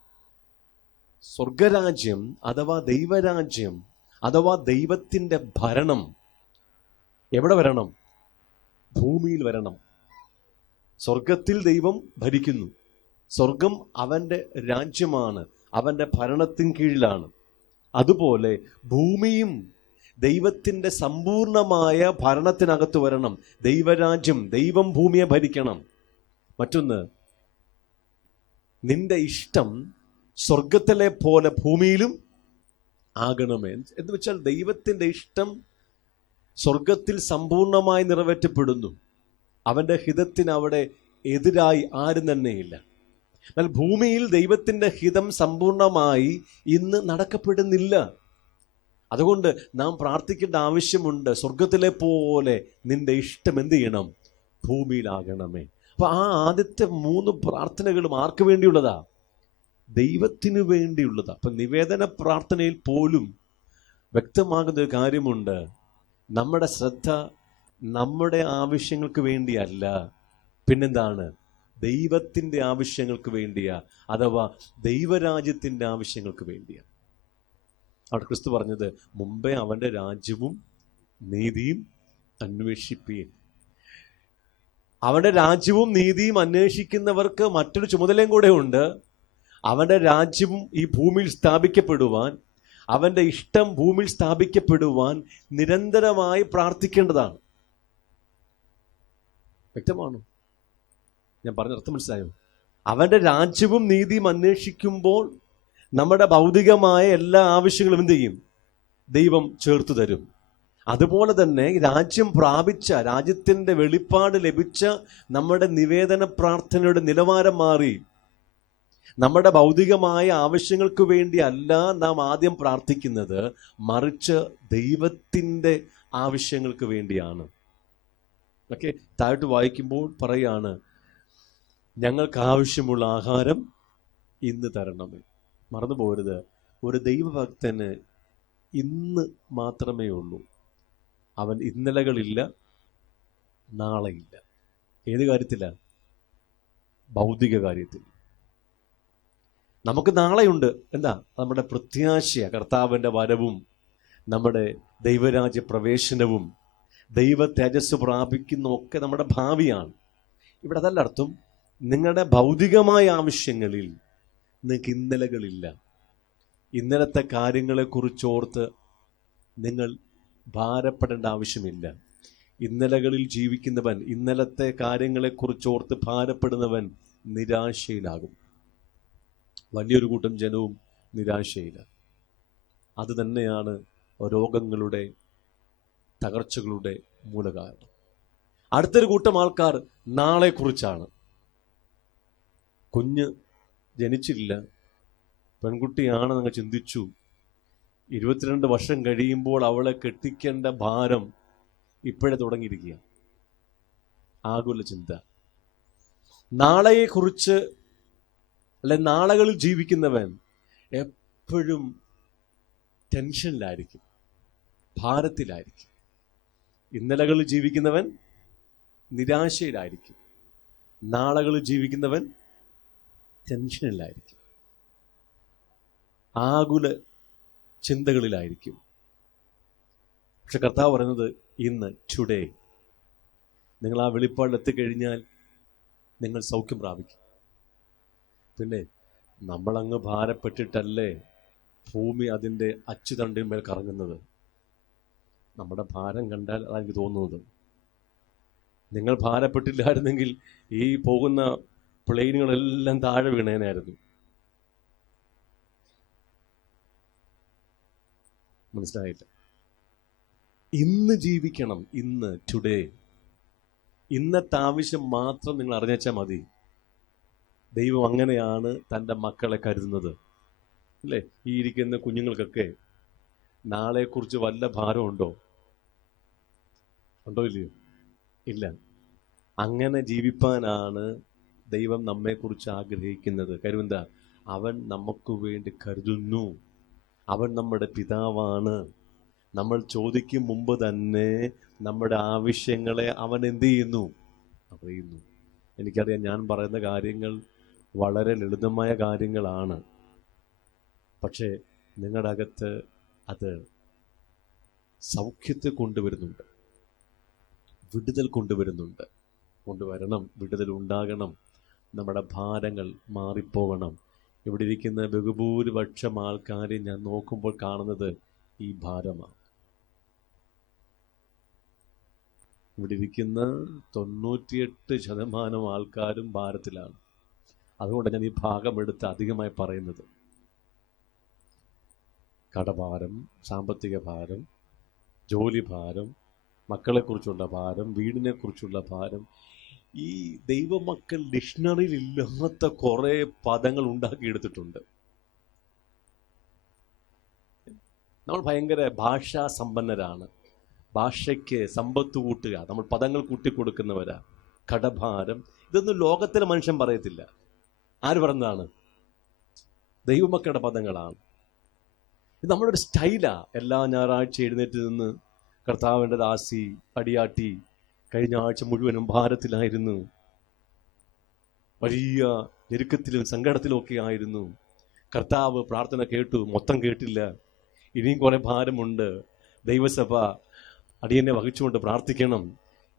സ്വർഗരാജ്യം അഥവാ ദൈവരാജ്യം അഥവാ ദൈവത്തിൻ്റെ ഭരണം എവിടെ വരണം? ഭൂമിയിൽ വരണം. സ്വർഗത്തിൽ ദൈവം ഭരിക്കുന്നു. സ്വർഗം അവൻ്റെ രാജ്യമാണ്, അവൻ്റെ ഭരണത്തിൻ കീഴിലാണ്. അതുപോലെ ഭൂമിയും ദൈവത്തിൻ്റെ സമ്പൂർണമായ ഭരണത്തിനകത്ത് വരണം. ദൈവരാജ്യം, ദൈവം ഭൂമിയെ ഭരിക്കണം. മറ്റൊന്ന്, നിന്റെ ഇഷ്ടം സ്വർഗത്തിലെ പോലെ ഭൂമിയിലും ആകണമേ. എന്ന് വെച്ചാൽ ദൈവത്തിൻ്റെ ഇഷ്ടം സ്വർഗത്തിൽ സമ്പൂർണമായി നിറവേറ്റപ്പെടുന്നു. അവൻ്റെ ഹിതത്തിന് അവിടെ എതിരായി ആരും തന്നെയില്ല. എന്നാൽ ഭൂമിയിൽ ദൈവത്തിൻ്റെ ഹിതം സമ്പൂർണമായി ഇന്ന് നടക്കപ്പെടുന്നില്ല. അതുകൊണ്ട് നാം പ്രാർത്ഥിക്കേണ്ട ആവശ്യമുണ്ട്. സ്വർഗത്തിലെ പോലെ നിന്റെ ഇഷ്ടം എന്ത് ചെയ്യണം? ഭൂമിയിലാകണമേ. അപ്പൊ ആ ആദ്യത്തെ 3 പ്രാർത്ഥനകളും ആർക്ക് വേണ്ടിയുള്ളതാ? ദൈവത്തിനു വേണ്ടിയുള്ളതാ. അപ്പൊ നിവേദന പ്രാർത്ഥനയിൽ പോലും വ്യക്തമാകുന്ന ഒരു കാര്യമുണ്ട്. നമ്മുടെ ശ്രദ്ധ നമ്മുടെ ആവശ്യങ്ങൾക്ക് വേണ്ടിയല്ല, പിന്നെന്താണ്? ദൈവത്തിൻ്റെ ആവശ്യങ്ങൾക്ക് വേണ്ടിയാ, അഥവാ ദൈവരാജ്യത്തിൻ്റെ ആവശ്യങ്ങൾക്ക് വേണ്ടിയാ. അവിടെ ക്രിസ്തു പറഞ്ഞത്, മുമ്പേ അവൻ്റെ രാജ്യവും നീതിയും അന്വേഷിപ്പീൻ. അവൻ്റെ രാജ്യവും നീതിയും അന്വേഷിക്കുന്നവർക്ക് മറ്റൊരു ചുമതലയും കൂടെ ഉണ്ട്. അവൻ്റെ രാജ്യവും ഈ ഭൂമിയിൽ സ്ഥാപിക്കപ്പെടുവാൻ, അവൻ്റെ ഇഷ്ടം ഭൂമിയിൽ സ്ഥാപിക്കപ്പെടുവാൻ നിരന്തരമായി പ്രാർത്ഥിക്കേണ്ടതാണ്. വ്യക്തമാണോ? ഞാൻ പറഞ്ഞ അർത്ഥം മനസ്സിലായോ? അവൻ്റെ രാജ്യവും നീതിയും അന്വേഷിക്കുമ്പോൾ നമ്മുടെ ഭൗതികമായ എല്ലാ ആവശ്യങ്ങളും എന്ത് ചെയ്യും? ദൈവം ചേർത്തു തരും. അതുപോലെ തന്നെ രാജ്യം പ്രാപിച്ച, രാജ്യത്തിൻ്റെ വെളിപ്പാട് ലഭിച്ച നമ്മുടെ നിവേദന പ്രാർത്ഥനയുടെ നിലവാരം മാറി. നമ്മുടെ ഭൗതികമായ ആവശ്യങ്ങൾക്ക് വേണ്ടി അല്ല നാം ആദ്യം പ്രാർത്ഥിക്കുന്നത്, മറിച്ച് ദൈവത്തിൻ്റെ ആവശ്യങ്ങൾക്ക് വേണ്ടിയാണ്. ഓക്കെ, താഴോട്ട് വായിക്കുമ്പോൾ പറയാണ്, ഞങ്ങൾക്ക് ആവശ്യമുള്ള ആഹാരം ഇന്ന് തരണമേ. മറന്നു പോകരുത്, ഒരു ദൈവഭക്തന് ഇന്ന് മാത്രമേ ഉള്ളൂ. അവൻ ഇന്നലകളില്ല, നാളെയില്ല. ഏത് കാര്യത്തില? ഭൗതിക കാര്യത്തിൽ. നമുക്ക് നാളെയുണ്ട്. എന്താ? നമ്മുടെ പ്രത്യാശയ കർത്താവിൻ്റെ വരവും നമ്മുടെ ദൈവരാജ്യ പ്രവേശനവും ദൈവ തേജസ് പ്രാപിക്കുന്നതൊക്കെ നമ്മുടെ ഭാവിയാണ്. ഇവിടെ അതല്ല അർത്ഥം. നിങ്ങളുടെ ഭൗതികമായ ആവശ്യങ്ങളിൽ നിങ്ങൾക്ക് ഇന്നലകളില്ല. ഇന്നലത്തെ കാര്യങ്ങളെക്കുറിച്ചോർത്ത് നിങ്ങൾ ഭാരപ്പെടേണ്ട ആവശ്യമില്ല. ഇന്നലകളിൽ ജീവിക്കുന്നവൻ, ഇന്നലത്തെ കാര്യങ്ങളെക്കുറിച്ചോർത്ത് ഭാരപ്പെടുന്നവൻ നിരാശയിലാകും. വലിയൊരു കൂട്ടം ജനവും നിരാശയില്ല. അത് തന്നെയാണ് രോഗങ്ങളുടെ, തകർച്ചകളുടെ മൂലകാരണം. അടുത്തൊരു കൂട്ടം ആൾക്കാർ നാളെക്കുറിച്ചാണ്. കുഞ്ഞ് ജനിച്ചില്ല, പെൺകുട്ടിയാണ് നിങ്ങൾ ചിന്തിച്ചു. 22 വർഷം കഴിയുമ്പോൾ അവളെ കെട്ടിക്കേണ്ട ഭാരം ഇപ്പോഴേ തുടങ്ങിയിരിക്കുക. ആകുല ചിന്ത. നാളെയെക്കുറിച്ച് അല്ലെ, നാളുകളിൽ ജീവിക്കുന്നവൻ എപ്പോഴും ടെൻഷനിലായിരിക്കും, ഭാരത്തിലായിരിക്കും. ഇന്നലകളിൽ ജീവിക്കുന്നവൻ നിരാശയിലായിരിക്കും. നാളുകളിൽ ജീവിക്കുന്നവൻ ടെൻഷനിലായിരിക്കും, ആകുല ചിന്തകളിലായിരിക്കും. പക്ഷെ കർത്താവ് പറയുന്നത്, ഇന്ന്, ടുഡേ, നിങ്ങൾ ആ വെളിപ്പാടിൽ എത്തിക്കഴിഞ്ഞാൽ നിങ്ങൾ സൗഖ്യം പ്രാപിക്കും. പിന്നെ നമ്മളങ്ങ് ഭാരപ്പെട്ടിട്ടല്ലേ ഭൂമി അതിൻ്റെ അച്ചുതണ്ടിന്മേൽ കറങ്ങുന്നത്. നമ്മുടെ ഭാരം കണ്ടാൽ അതാണ് എനിക്ക് തോന്നുന്നത്. നിങ്ങൾ ഭാരപ്പെട്ടില്ലായിരുന്നെങ്കിൽ ഈ പോകുന്ന പ്ലെയിനുകളെല്ലാം താഴെ വീണേനായിരുന്നു. മനസ്സിലായില്ല? ഇന്ന് ജീവിക്കണം, ഇന്ന്, ടുഡേ. ഇന്നത്തെ ആവശ്യം മാത്രം നിങ്ങൾ അറിഞ്ഞാൽ മതി. ദൈവം അങ്ങനെയാണ് തൻ്റെ മക്കളെ കരുതുന്നത്, അല്ലേ? ഈ ഇരിക്കുന്ന കുഞ്ഞുങ്ങൾക്കൊക്കെ നാളെക്കുറിച്ച് വല്ല ഭാരമുണ്ടോ? ഉണ്ടോ ഇല്ലയോ? ഇല്ല. അങ്ങനെ ജീവിപ്പാനാണ് ദൈവം നമ്മെക്കുറിച്ച് ആഗ്രഹിക്കുന്നത്. കരുവെന്താ? അവൻ നമുക്ക് വേണ്ടി കരുതുന്നു. അവൻ നമ്മുടെ പിതാവാണ്. നമ്മൾ ചോദിക്കും മുമ്പ് തന്നെ നമ്മുടെ ആവശ്യങ്ങളെ അവൻ എന്ത് ചെയ്യുന്നു? അറിയുന്നു. എനിക്കറിയാം, ഞാൻ പറയുന്ന കാര്യങ്ങൾ വളരെ ലളിതമായ കാര്യങ്ങളാണ്. പക്ഷേ നിങ്ങളുടെ അകത്ത് അത് സൗഖ്യത്തെ കൊണ്ടുവരുന്നുണ്ട്, വിടുതൽ കൊണ്ടുവരണം. വിടുതൽ ഉണ്ടാകണം. നമ്മുടെ ഭാരങ്ങൾ മാറിപ്പോകണം. ഇവിടെ ഇരിക്കുന്ന ബഹുഭൂരിപക്ഷം ആൾക്കാരെ ഞാൻ നോക്കുമ്പോൾ കാണുന്നത് ഈ ഭാരമാണ്. ഇവിടെ ഇരിക്കുന്ന 98% ആൾക്കാരും ഭാരത്തിലാണ്. അതുകൊണ്ട് ഞാൻ ഈ ഭാഗം എടുത്ത് അധികമായി പറയുന്നത്. കടഭാരം, സാമ്പത്തിക ഭാരം, ജോലി ഭാരം, മക്കളെക്കുറിച്ചുള്ള ഭാരം, വീടിനെക്കുറിച്ചുള്ള ഭാരം. ഈ ദൈവമക്കൾ ഡിക്ഷണറിയിൽ ഇല്ലാത്ത കുറേ പദങ്ങൾ ഉണ്ടാക്കിയെടുത്തിട്ടുണ്ട്. നമ്മൾ ഭയങ്കര ഭാഷാ സമ്പന്നരാണ്. ഭാഷയ്ക്ക് സമ്പത്ത് കൂട്ടുക, നമ്മൾ പദങ്ങൾ കൂട്ടിക്കൊടുക്കുന്നവരാ. കടഭാരം, ഇതൊന്നും ലോകത്തിലെ മനുഷ്യൻ പറയത്തില്ല. ആര് പറഞ്ഞതാണ്? ദൈവമക്കളുടെ പദങ്ങളാണ്. ഇത് നമ്മളൊരു സ്റ്റൈലാ. എല്ലാ ഞായറാഴ്ച എഴുന്നേറ്റ് നിന്ന് കർത്താവിൻ്റെ ദാസി പടിയാട്ടി കഴിഞ്ഞ ആഴ്ച മുഴുവനും ഭാരത്തിലായിരുന്നു, വലിയ ഞെരുക്കത്തിലും സങ്കടത്തിലും ഒക്കെ ആയിരുന്നു. കർത്താവ് പ്രാർത്ഥന കേട്ടു, മൊത്തം കേട്ടില്ല, ഇനിയും കുറെ ഭാരമുണ്ട്, ദൈവസഭ അടിയനെ വഹിച്ചുകൊണ്ട് പ്രാർത്ഥിക്കണം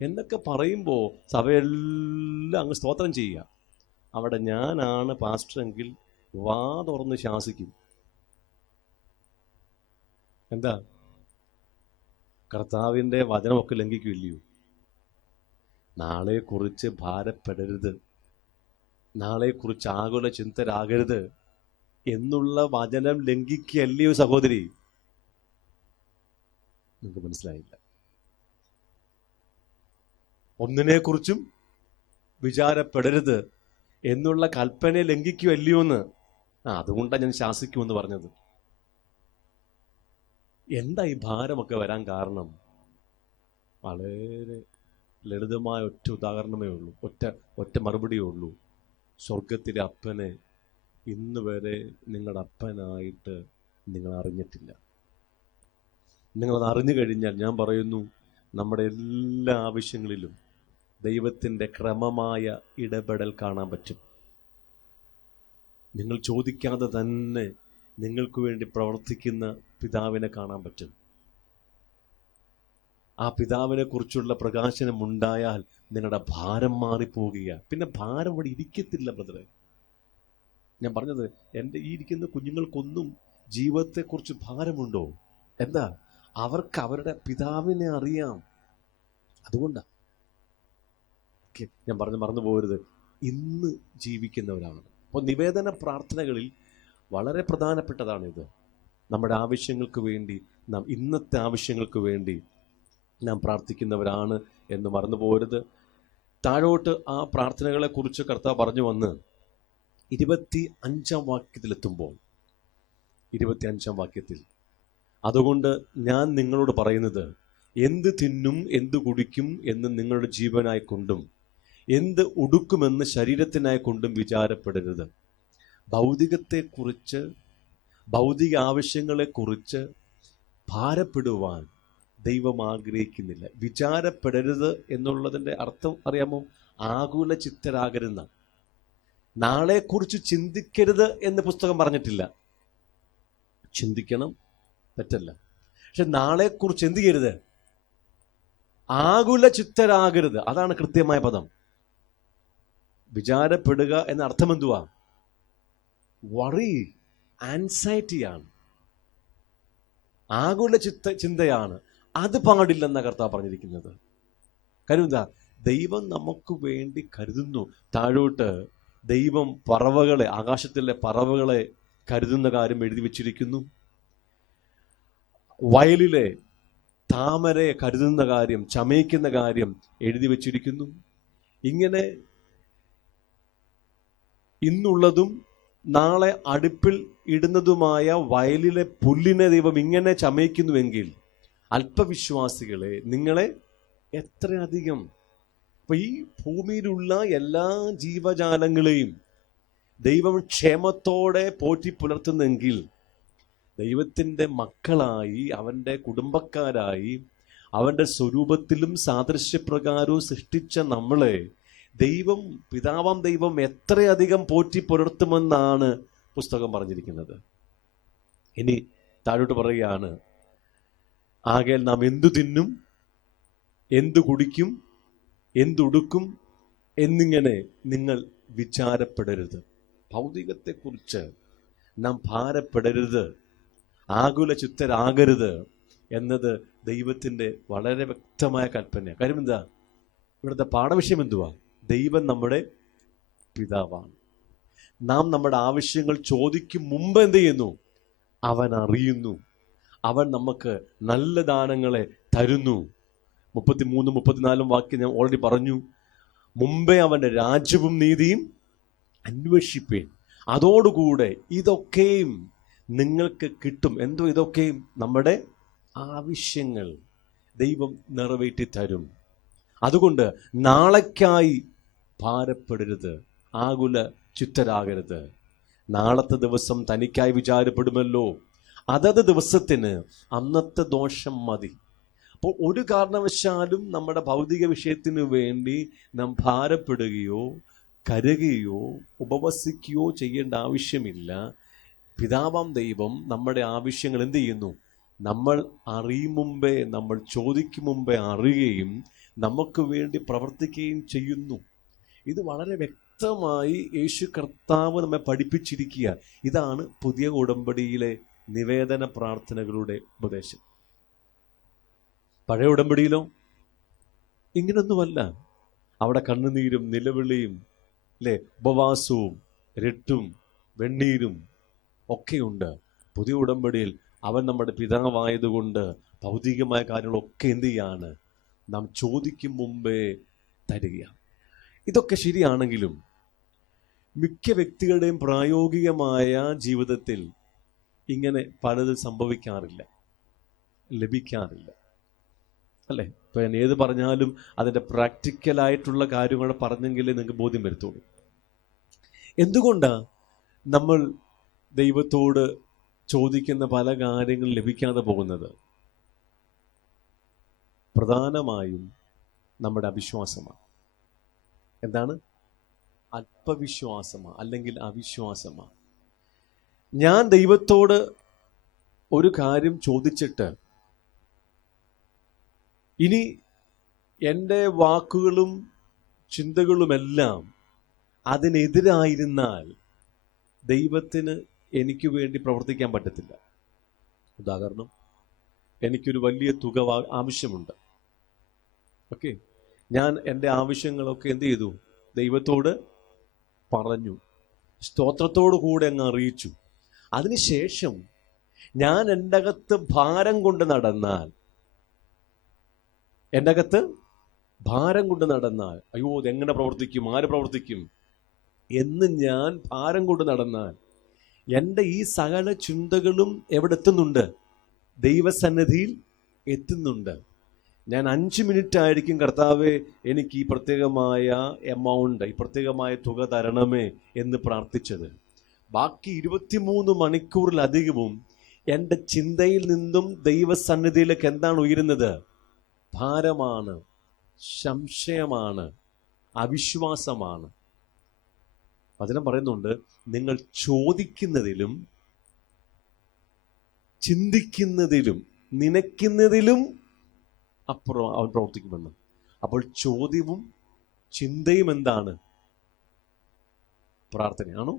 എന്നൊക്കെ പറയുമ്പോൾ സഭയെല്ലാം അങ്ങ് സ്തോത്രം ചെയ്യുക. അവിടെ ഞാനാണ് പാസ്റ്ററെങ്കിൽ വാ തുറന്ന് ശാസിക്കും. എന്താ? കർത്താവിൻ്റെ വചനമൊക്കെ ലംഘിക്കില്ലയോ? നാളെക്കുറിച്ച് ഭാരപ്പെടരുത്, നാളെക്കുറിച്ച് ആകുല ചിന്തരാകരുത് എന്നുള്ള വചനം ലംഘിക്കല്ലയോ സഹോദരി? നിങ്ങൾക്ക് മനസ്സിലായില്ല. ഒന്നിനെക്കുറിച്ചും വിചാരപ്പെടരുത് എന്നുള്ള കൽപ്പനയെ ലംഘിക്കുമല്ലയോ എന്ന്. അതുകൊണ്ടാണ് ഞാൻ ശാസിക്കുമെന്ന് പറഞ്ഞത്. എന്താ ഈ ഭാരമൊക്കെ വരാൻ കാരണം? വളരെ ലളിതമായ ഒറ്റ ഉദാഹരണമേ ഉള്ളൂ, ഒറ്റ മറുപടിയേ ഉള്ളൂ. സ്വർഗത്തിലെ അപ്പനെ ഇന്ന് വരെ നിങ്ങളുടെ അപ്പനായിട്ട് നിങ്ങൾ അറിഞ്ഞിട്ടില്ല. നിങ്ങളത് അറിഞ്ഞു കഴിഞ്ഞാൽ ഞാൻ പറയുന്നു, നമ്മുടെ എല്ലാ ആവശ്യങ്ങളിലും ദൈവത്തിൻ്റെ ക്രമമായ ഇടപെടൽ കാണാൻ പറ്റും. നിങ്ങൾ ചോദിക്കാതെ തന്നെ നിങ്ങൾക്ക് വേണ്ടി പ്രവർത്തിക്കുന്ന പിതാവിനെ കാണാൻ പറ്റും. ആ പിതാവിനെ കുറിച്ചുള്ള പ്രകാശനം ഉണ്ടായാൽ നിങ്ങളുടെ ഭാരം മാറിപ്പോകുക. പിന്നെ ഭാരം അവിടെ ഇരിക്കത്തില്ല ബ്രദറെ. ഞാൻ പറഞ്ഞത്, എൻ്റെ ഈ ഇരിക്കുന്ന കുഞ്ഞുങ്ങൾക്കൊന്നും ജീവിതത്തെക്കുറിച്ച് ഭാരമുണ്ടോ? എന്താ? അവർക്ക് അവരുടെ പിതാവിനെ അറിയാം. അതുകൊണ്ടാണ് ഞാൻ മറന്നു പോകരുത്, ഇന്ന് ജീവിക്കുന്നവരാണ്. അപ്പോൾ നിവേദന പ്രാർത്ഥനകളിൽ വളരെ പ്രധാനപ്പെട്ടതാണിത്. നമ്മുടെ ആവശ്യങ്ങൾക്ക് വേണ്ടി, നാം ഇന്നത്തെ ആവശ്യങ്ങൾക്ക് വേണ്ടി നാം പ്രാർത്ഥിക്കുന്നവരാണ് എന്ന് മറന്നു പോകരുത്. താഴോട്ട് ആ പ്രാർത്ഥനകളെക്കുറിച്ച് കർത്താവ് പറഞ്ഞു വന്ന് 25-ാം വാക്യത്തിലെത്തുമ്പോൾ, 25-ാം വാക്യത്തിൽ, അതുകൊണ്ട് ഞാൻ നിങ്ങളോട് പറയുന്നത്, എന്ത് തിന്നും എന്ത് കുടിക്കും എന്ന് നിങ്ങളുടെ ജീവനായി കൊണ്ടും എന്ത് ഉടുക്കുമെന്ന് ശരീരത്തിനായി കൊണ്ടും വിചാരപ്പെടരുത്. ഭൗതികത്തെക്കുറിച്ച്, ഭൗതിക ആവശ്യങ്ങളെക്കുറിച്ച് ഭാരപ്പെടുവാൻ ദൈവം ആഗ്രഹിക്കുന്നില്ല. വിചാരപ്പെടരുത് എന്നുള്ളതിൻ്റെ അർത്ഥം അറിയാമോ? ആകുല ചിത്തരാകരുന്ന. നാളെക്കുറിച്ച് ചിന്തിക്കരുത് എന്ന് പുസ്തകം പറഞ്ഞിട്ടില്ല. ചിന്തിക്കണം, തെറ്റല്ല. പക്ഷെ നാളെക്കുറിച്ച് എന്ത് ചെയ്യരുത്? ആകുല ചിത്തരാകരുത്. അതാണ് കൃത്യമായ പദം. വിചാരപ്പെടുക എന്ന അർത്ഥം എന്തുവാ? വറി, ആൻസൈറ്റിയാണ്, ആകുല ചിന്തയാണ്. അത് പാടില്ലെന്ന കർത്താവ് പറഞ്ഞിരിക്കുന്നത്. കാര്യം എന്താ? ദൈവം നമുക്ക് വേണ്ടി കരുതുന്നു. താഴോട്ട് ദൈവം പറവകളെ, ആകാശത്തിലെ പറവകളെ കരുതുന്ന കാര്യം എഴുതി വച്ചിരിക്കുന്നു. വയലിലെ താമരയെ കരുതുന്ന കാര്യം, ചമയ്ക്കുന്ന കാര്യം എഴുതി വച്ചിരിക്കുന്നു. ഇങ്ങനെ ഇന്നുള്ളതും നാളെ അടുപ്പിൽ ഇടുന്നതുമായ വയലിലെ പുല്ലിനെ ദൈവം ഇങ്ങനെ ചമയ്ക്കുന്നുവെങ്കിൽ അല്പവിശ്വാസികളെ, നിങ്ങളെ എത്രയധികം. അപ്പൊ ഈ ഭൂമിയിലുള്ള എല്ലാ ജീവജാലങ്ങളെയും ദൈവം ക്ഷേമത്തോടെ പോറ്റി പുലർത്തുന്നെങ്കിൽ ദൈവത്തിൻ്റെ മക്കളായി, അവൻ്റെ കുടുംബക്കാരായി, അവൻ്റെ സ്വരൂപത്തിലും സാദൃശ്യപ്രകാരവും സൃഷ്ടിച്ച നമ്മളെ ദൈവം, പിതാവാം ദൈവം എത്രയധികം പോറ്റി പുലർത്തുമെന്നാണ് പുസ്തകം പറഞ്ഞിരിക്കുന്നത്. ഇനി താഴോട്ട് പറയുകയാണ്, ആകയാൽ നാം എന്തു തിന്നും, എന്തു കുടിക്കും, എന്തുടുക്കും എന്നിങ്ങനെ നിങ്ങൾ വിചാരപ്പെടരുത്. ഭൗതികത്തെക്കുറിച്ച് നാം ഭാരപ്പെടരുത്, ആകുല ചിത്തരാകരുത് എന്നത് ദൈവത്തിൻ്റെ വളരെ വ്യക്തമായ കൽപ്പനയാണ്. കാര്യം എന്താ? ഇവിടുത്തെ പാഠവിഷയം എന്തുവാ? ദൈവം നമ്മുടെ പിതാവാണ്. നാം നമ്മുടെ ആവശ്യങ്ങൾ ചോദിക്കും മുമ്പ് എന്ത് ചെയ്യുന്നു? അവൻ അറിയുന്നു. അവൻ നമുക്ക് നല്ല ദാനങ്ങളെ തരുന്നു. 33, 34 വാക്യം ഞാൻ ഓൾറെഡി പറഞ്ഞു. മുമ്പേ അവൻ്റെ രാജ്യവും നീതിയും അന്വേഷിപ്പേൻ, അതോടുകൂടെ ഇതൊക്കെയും നിങ്ങൾക്ക് കിട്ടും. എന്തോ ഇതൊക്കെയും? നമ്മുടെ ആവശ്യങ്ങൾ ദൈവം നിറവേറ്റി തരും. അതുകൊണ്ട് നാളേക്കായി ഭാരപ്പെടരുത്, ആകുല ചിത്തരാകരുത്. നാളത്തെ ദിവസം തനിക്കായി വിചാരപ്പെടുമല്ലോ, അതത് ദിവസത്തിന് അന്നത്തെ ദോഷം മതി. അപ്പോൾ ഒരു കാരണവശാലും നമ്മുടെ ഭൗതിക വിഷയത്തിനു വേണ്ടി നാം ഭാരപ്പെടുകയോ കരയുകയോ ഉപവസിക്കുകയോ ചെയ്യേണ്ട ആവശ്യമില്ല. പിതാവാം ദൈവം നമ്മുടെ ആവശ്യങ്ങൾ എന്ത് ചെയ്യുന്നു? നമ്മൾ അറിയും മുമ്പേ, നമ്മൾ ചോദിക്കും മുമ്പേ അറിയുകയും നമുക്ക് വേണ്ടി പ്രവർത്തിക്കുകയും ചെയ്യുന്നു. ഇത് വളരെ വ്യക്തമായി യേശു കർത്താവ് നമ്മെ പഠിപ്പിച്ചിരിക്കുക. ഇതാണ് പുതിയ ഉടമ്പടിയിലെ നിവേദന പ്രാർത്ഥനകളുടെ ഉപദേശം. പഴയ ഉടമ്പടിയിലോ ഇങ്ങനൊന്നുമല്ല. അവിടെ കണ്ണുനീരും നിലവിളിയും ഉപവാസവും രട്ടും വെണ്ണീരും ഒക്കെയുണ്ട്. പുതിയ ഉടമ്പടിയിൽ അവൻ നമ്മുടെ പിതാവായതുകൊണ്ട് ഭൗതികമായ കാര്യങ്ങളൊക്കെ എന്ത് ചെയ്യാണ്? നാം ചോദിക്കും മുമ്പേ തരിക. ഇതൊക്കെ ശരിയാണെങ്കിലും മിക്ക വ്യക്തികളുടെയും പ്രായോഗികമായ ജീവിതത്തിൽ ഇങ്ങനെ പലതും സംഭവിക്കാറില്ല, ലഭിക്കാറില്ല, അല്ലേ? ഇപ്പം ഞാൻ ഏത് പറഞ്ഞാലും അതിൻ്റെ പ്രാക്ടിക്കലായിട്ടുള്ള കാര്യങ്ങൾ പറഞ്ഞെങ്കിലേ നിങ്ങൾക്ക് ബോധ്യം വരുത്തുള്ളൂ. എന്തുകൊണ്ടാണ് നമ്മൾ ദൈവത്തോട് ചോദിക്കുന്ന പല കാര്യങ്ങളും ലഭിക്കാതെ പോകുന്നത്? പ്രധാനമായും നമ്മുടെ അവിശ്വാസമാണ്. എന്താണ്? അല്പവിശ്വാസമാണ്, അല്ലെങ്കിൽ അവിശ്വാസമാണ്. ഞാൻ ദൈവത്തോട് ഒരു കാര്യം ചോദിച്ചിട്ട് ഇനി എൻ്റെ വാക്കുകളും ചിന്തകളുമെല്ലാം അതിനെതിരായിരുന്നാൽ ദൈവത്തിന് എനിക്ക് വേണ്ടി പ്രവർത്തിക്കാൻ പറ്റത്തില്ല. ഉദാഹരണം, എനിക്കൊരു വലിയ തുക ആവശ്യമുണ്ട്. ഓക്കെ, ഞാൻ എൻ്റെ ആവശ്യങ്ങളൊക്കെ എന്ത് ചെയ്തു? ദൈവത്തോട് പറഞ്ഞു, സ്തോത്രത്തോടു കൂടെ അങ്ങ് അറിയിച്ചു. അതിനുശേഷം ഞാൻ എൻ്റെ അകത്ത് ഭാരം കൊണ്ട് നടന്നാൽ, എൻ്റെ അകത്ത് ഭാരം കൊണ്ട് നടന്നാൽ, അയ്യോ ഇതെങ്ങനെ പ്രവർത്തിക്കും, ആര് പ്രവർത്തിക്കും എന്ന് ഞാൻ ഭാരം കൊണ്ട് നടന്നാൽ എൻ്റെ ഈ സകല ചിന്തകളും എവിടെ എത്തുന്നുണ്ട്? ദൈവസന്നിധിയിൽ എത്തുന്നുണ്ട്. ഞാൻ 5 മിനിറ്റ് ആയിരിക്കും കർത്താവേ എനിക്ക് ഈ പ്രത്യേകമായ എമൗണ്ട്, ഈ പ്രത്യേകമായ തുക തരണമേ എന്ന് പ്രാർത്ഥിച്ചത്. ബാക്കി 23 മണിക്കൂറിലധികവും എൻ്റെ ചിന്തയിൽ നിന്നും ദൈവസന്നിധിയിലേക്ക് എന്താണ് ഉയരുന്നത്? ഭാരമാണ്, സംശയമാണ്, അവിശ്വാസമാണ്. വചനം പറയുന്നുണ്ട്, നിങ്ങൾ ചോദിക്കുന്നതിലും ചിന്തിക്കുന്നതിലും നനയ്ക്കുന്നതിലും അപ്പുറം അവൻ പ്രവർത്തിക്കുമെന്ന്. അപ്പോൾ ചോദ്യവും ചിന്തയും എന്താണ്? പ്രാർത്ഥനയാണോ?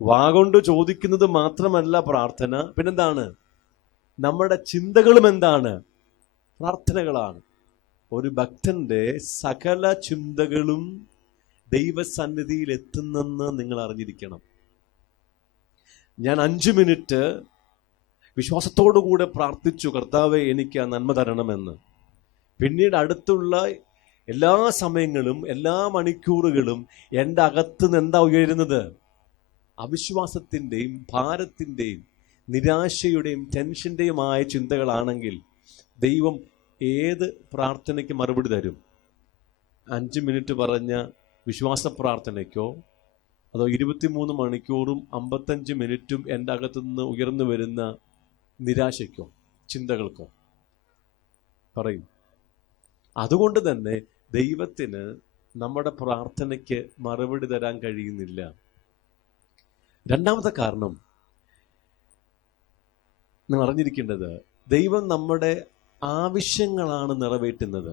വാഗൊണ്ട് ചോദിക്കുന്നത് മാത്രമല്ല പ്രാർത്ഥന, പിന്നെന്താണ്? നമ്മുടെ ചിന്തകളും എന്താണ്? പ്രാർത്ഥനകളാണ്. ഒരു ഭക്തന്റെ സകല ചിന്തകളും ദൈവസന്നിധിയിൽ എത്തുന്നെന്ന് നിങ്ങൾ അറിഞ്ഞിരിക്കണം. ഞാൻ 5 മിനിറ്റ് വിശ്വാസത്തോടുകൂടെ പ്രാർത്ഥിച്ചു, കർത്താവെ എനിക്ക് ആ നന്മ തരണമെന്ന്. പിന്നീട് അടുത്തുള്ള എല്ലാ സമയങ്ങളും എല്ലാ മണിക്കൂറുകളും എൻ്റെ അകത്ത് നിന്ന് എന്താ ഉയരുന്നത്? അവിശ്വാസത്തിൻ്റെയും ഭാരത്തിൻ്റെയും നിരാശയുടെയും ടെൻഷൻ്റെയുമായ ചിന്തകളാണെങ്കിൽ ദൈവം ഏത് പ്രാർത്ഥനയ്ക്ക് മറുപടി തരും? 5 മിനിറ്റ് പറഞ്ഞ വിശ്വാസ പ്രാർത്ഥനയ്ക്കോ അതോ 23 മണിക്കൂറും 55 മിനിറ്റും എൻ്റെ അകത്തുനിന്ന് ഉയർന്നു വരുന്ന നിരാശയ്ക്കോ ചിന്തകൾക്കോ? പറയും. അതുകൊണ്ട് തന്നെ ദൈവത്തിന് നമ്മുടെ പ്രാർത്ഥനയ്ക്ക് മറുപടി തരാൻ കഴിയുന്നില്ല. രണ്ടാമത്തെ കാരണം നിങ്ങൾ അറിഞ്ഞിരിക്കേണ്ടത്, ദൈവം നമ്മുടെ ആവശ്യങ്ങളാണ് നിറവേറ്റുന്നത്,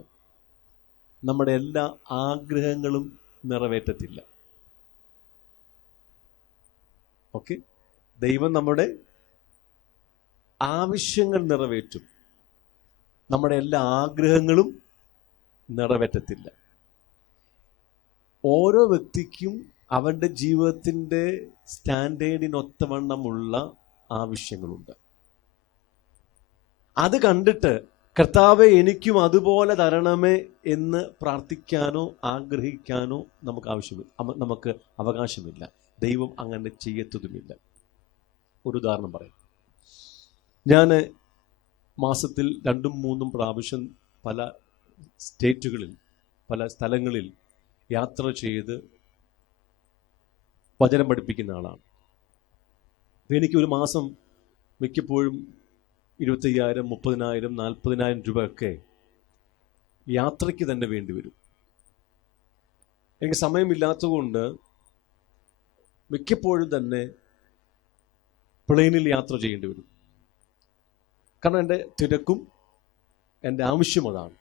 നമ്മുടെ എല്ലാ ആഗ്രഹങ്ങളും നിറവേറ്റത്തില്ല. ഓക്കെ, ദൈവം നമ്മുടെ ആവശ്യങ്ങൾ നിറവേറ്റും, നമ്മുടെ എല്ലാ ആഗ്രഹങ്ങളും നിറവേറ്റത്തില്ല. ഓരോ വ്യക്തിക്കും അവൻ്റെ ജീവിതത്തിൻ്റെ സ്റ്റാൻഡേർഡിനൊത്തവണ്ണമുള്ള ആവശ്യങ്ങളുണ്ട്. അത് കണ്ടിട്ട് കർത്താവെ എനിക്കും അതുപോലെ തരണമേ എന്ന് പ്രാർത്ഥിക്കാനോ ആഗ്രഹിക്കാനോ നമുക്ക് അവകാശമില്ല. ദൈവം അങ്ങനെ ചെയ്യത്തതുമില്ല. ഒരു ഉദാഹരണം പറയാം. ഞാൻ മാസത്തിൽ 2-3 പ്രാവശ്യം പല സ്റ്റേറ്റുകളിൽ, പല സ്ഥലങ്ങളിൽ യാത്ര ചെയ്ത് വചനം പഠിപ്പിക്കുന്ന ആളാണ്. എനിക്ക് ഒരു മാസം മിക്കപ്പോഴും 25,000, 30,000, 40,000 രൂപയൊക്കെ യാത്രയ്ക്ക് തന്നെ വേണ്ടി വരും. എനിക്ക് സമയമില്ലാത്തതുകൊണ്ട് മിക്കപ്പോഴും തന്നെ പ്ലെയിനിൽ യാത്ര ചെയ്യേണ്ടി വരും. കാരണം എൻ്റെ തിരക്കും എൻ്റെ ആവശ്യം അതാണ്.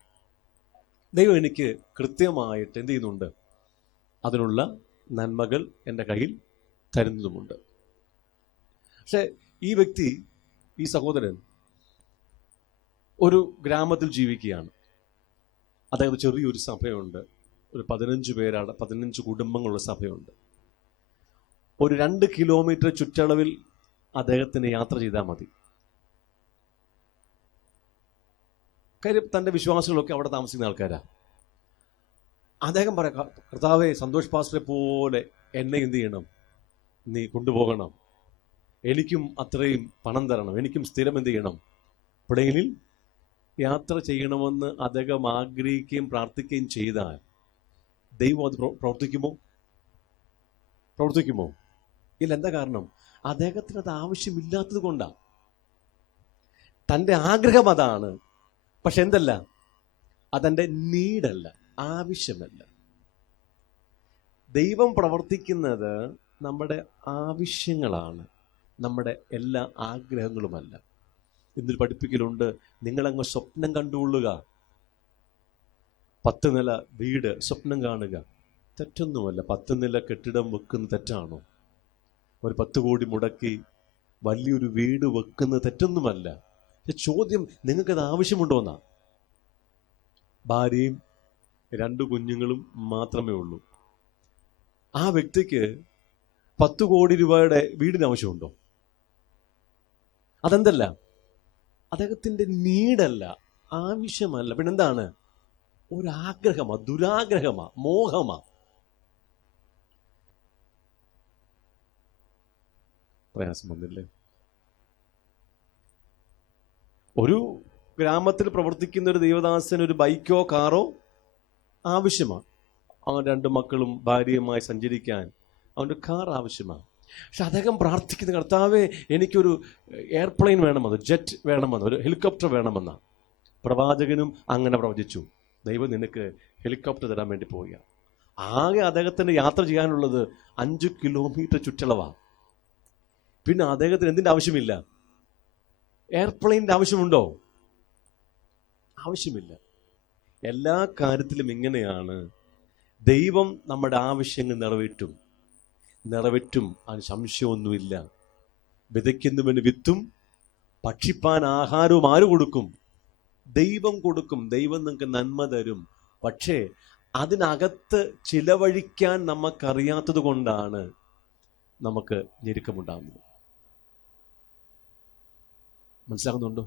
ദൈവം എനിക്ക് കൃത്യമായിട്ട് എന്ത് ചെയ്യുന്നുണ്ട്? അതിനുള്ള നന്മകൾ എൻ്റെ കയ്യിൽ തരുന്നതുമുണ്ട്. പക്ഷെ ഈ വ്യക്തി, ഈ സഹോദരൻ ഒരു ഗ്രാമത്തിൽ ജീവിക്കുകയാണ്. അതായത് ചെറിയൊരു സഭയുണ്ട്, ഒരു 15 കുടുംബങ്ങളുള്ള സഭയുണ്ട്. ഒരു 2 കിലോമീറ്റർ ചുറ്റളവിൽ അദ്ദേഹത്തിന് യാത്ര ചെയ്താൽ മതി. കാര്യം തൻ്റെ വിശ്വാസികളൊക്കെ അവിടെ താമസിക്കുന്ന ആൾക്കാരാണ്. അദ്ദേഹം പറയാം, കർത്താവേ, സന്തോഷ് പാസ്റ്ററെ പോലെ എന്നെ എന്ത് ചെയ്യണം? നീ കൊണ്ടുപോകണം. എനിക്കും അത്രയും പണം തരണം. എനിക്കും സ്ഥിരം എന്ത് ചെയ്യണം? പ്ലെയിനിൽ യാത്ര ചെയ്യണമെന്ന് അദ്ദേഹം ആഗ്രഹിക്കുകയും പ്രാർത്ഥിക്കുകയും ചെയ്താൽ ദൈവം അത് പ്രവർത്തിക്കുമോ? ഇല്ല. എന്താ കാരണം? അദ്ദേഹത്തിന് അത് ആവശ്യമില്ലാത്തത് കൊണ്ടാണ്. തൻ്റെ ആഗ്രഹം അതാണ്, പക്ഷെ എന്തല്ല, അതെൻ്റെ നീഡല്ല, ആവശ്യമല്ല. ദൈവം പ്രവർത്തിക്കുന്നത് നമ്മുടെ ആവശ്യങ്ങളാണ്, നമ്മുടെ എല്ലാ ആഗ്രഹങ്ങളുമല്ല. ഇന്നൊരു പഠിപ്പിക്കലുണ്ട്, നിങ്ങളങ്ങ് സ്വപ്നം കണ്ടുകൊള്ളുക. 10 നില വീട് സ്വപ്നം കാണുക തെറ്റൊന്നുമല്ല. 10 നില കെട്ടിടം വെക്കുന്നത് തെറ്റാണോ? ഒരു 10 കോടി മുടക്കി വലിയൊരു വീട് വെക്കുന്നത് തെറ്റൊന്നുമല്ല. ചോദ്യം, നിങ്ങൾക്കത് ആവശ്യമുണ്ടോന്നാ? ഭാര്യയും 2 കുഞ്ഞുങ്ങളും മാത്രമേ ഉള്ളൂ. ആ വ്യക്തിക്ക് 10 കോടി രൂപയുടെ വീടിന് ആവശ്യമുണ്ടോ? അതെന്തല്ല, അദ്ദേഹത്തിൻ്റെ നീഡല്ല, ആവശ്യമല്ല. പിന്നെന്താണ്? ഒരാഗ്രഹമാ, ദുരാഗ്രഹമാ, മോഹമാ. പ്രയാസം വന്നില്ലേ? ഒരു ഗ്രാമത്തിൽ പ്രവർത്തിക്കുന്ന ഒരു ദൈവദാസന് ഒരു ബൈക്കോ കാറോ ആവശ്യമാണ്. അവൻ 2 മക്കളും ഭാര്യയുമായി സഞ്ചരിക്കാൻ അവൻ്റെ കാർ ആവശ്യമാണ്. പക്ഷെ അദ്ദേഹം പ്രാർത്ഥിക്കുന്ന, കർത്താവേ, എനിക്കൊരു എയർപ്ലെയിൻ വേണമെന്ന്, ജെറ്റ് വേണമെന്ന്, ഒരു ഹെലികോപ്റ്റർ വേണമെന്ന. പ്രവാചകനും അങ്ങനെ പ്രവചിച്ചു, ദൈവം നിനക്ക് ഹെലികോപ്റ്റർ തരാൻ വേണ്ടി പോവുക. ആകെ അദ്ദേഹത്തിന് യാത്ര ചെയ്യാനുള്ളത് 5 കിലോമീറ്റർ ചുറ്റളവാണ്. പിന്നെ അദ്ദേഹത്തിന് എന്തിൻ്റെ ആവശ്യമില്ല? എയർപ്ലെയിൻ്റെ ആവശ്യമുണ്ടോ? ആവശ്യമില്ല. എല്ലാ കാര്യത്തിലും ഇങ്ങനെയാണ്. ദൈവം നമ്മുടെ ആവശ്യങ്ങൾ നിറവേറ്റും. അതിന് സംശയമൊന്നുമില്ല. വിതയ്ക്കുന്നവന് വിത്തും ഭക്ഷിപ്പാൻ ആഹാരവും ആര് കൊടുക്കും? ദൈവം കൊടുക്കും. ദൈവം നിങ്ങൾക്ക് നന്മ തരും. പക്ഷേ അതിനകത്ത് ചിലവഴിക്കാൻ നമുക്കറിയാത്തത് കൊണ്ടാണ് നമുക്ക് ഞെരുക്കമുണ്ടാകുന്നത്. മനസ്സിലാകുന്നുണ്ടോ?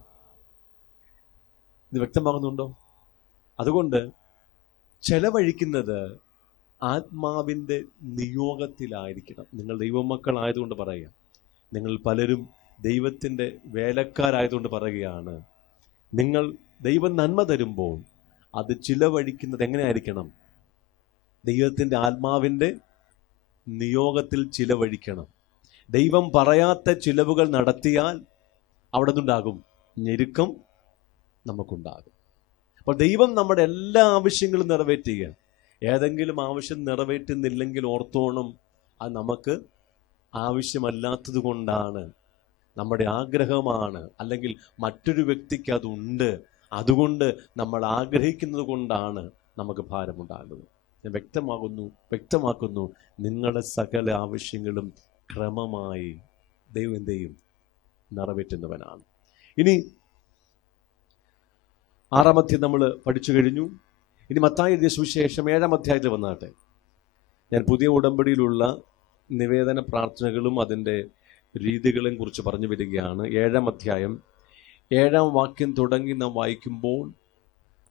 ഇത് വ്യക്തമാകുന്നുണ്ടോ? അതുകൊണ്ട് ചെലവഴിക്കുന്നത് ആത്മാവിൻ്റെ നിയോഗത്തിലായിരിക്കണം. നിങ്ങൾ ദൈവമക്കളായതുകൊണ്ട് പറയുക, നിങ്ങൾ പലരും ദൈവത്തിൻ്റെ വേലക്കാരായതുകൊണ്ട് പറയുകയാണ്, നിങ്ങൾ ദൈവം നന്മ തരുമ്പോൾ അത് ചിലവഴിക്കുന്നത് എങ്ങനെയായിരിക്കണം? ദൈവത്തിൻ്റെ ആത്മാവിൻ്റെ നിയോഗത്തിൽ ചിലവഴിക്കണം. ദൈവം പറയാത്ത ചിലവുകൾ നടത്തിയാൽ അവിടെ നിന്നുണ്ടാകും ഞെരുക്കം, നമുക്കുണ്ടാകും. അപ്പോൾ ദൈവം നമ്മുടെ എല്ലാ ആവശ്യങ്ങളും നിറവേറ്റുക. ഏതെങ്കിലും ആവശ്യം നിറവേറ്റുന്നില്ലെങ്കിൽ ഓർത്തോണം, അത് നമുക്ക് ആവശ്യമല്ലാത്തത് കൊണ്ടാണ്, നമ്മുടെ ആഗ്രഹമാണ്, അല്ലെങ്കിൽ മറ്റൊരു വ്യക്തിക്ക് അതുണ്ട്, അതുകൊണ്ട് നമ്മൾ ആഗ്രഹിക്കുന്നത് കൊണ്ടാണ് നമുക്ക് ഭാരമുണ്ടാകുന്നത്. ഞാൻ വ്യക്തമാക്കുന്നു, നിങ്ങളുടെ സകല ആവശ്യങ്ങളും ക്രമമായി ദൈവം എന്ത് ചെയ്യും? നിറവേറ്റുന്നവനാണ്. ഇനി 6-ാം അധ്യായം നമ്മൾ പഠിച്ചു കഴിഞ്ഞു. ഇനി മത്തായി എഴുതിയ സുവിശേഷം 7-ാം അധ്യായത്തിൽ വന്നാട്ടെ. ഞാൻ പുതിയ ഉടമ്പടിയിലുള്ള നിവേദന പ്രാർത്ഥനകളും അതിൻ്റെ രീതികളെയും കുറിച്ച് പറഞ്ഞു വരികയാണ്. 7-ാം അധ്യായം 7-ാം വാക്യം തുടങ്ങി നാം വായിക്കുമ്പോൾ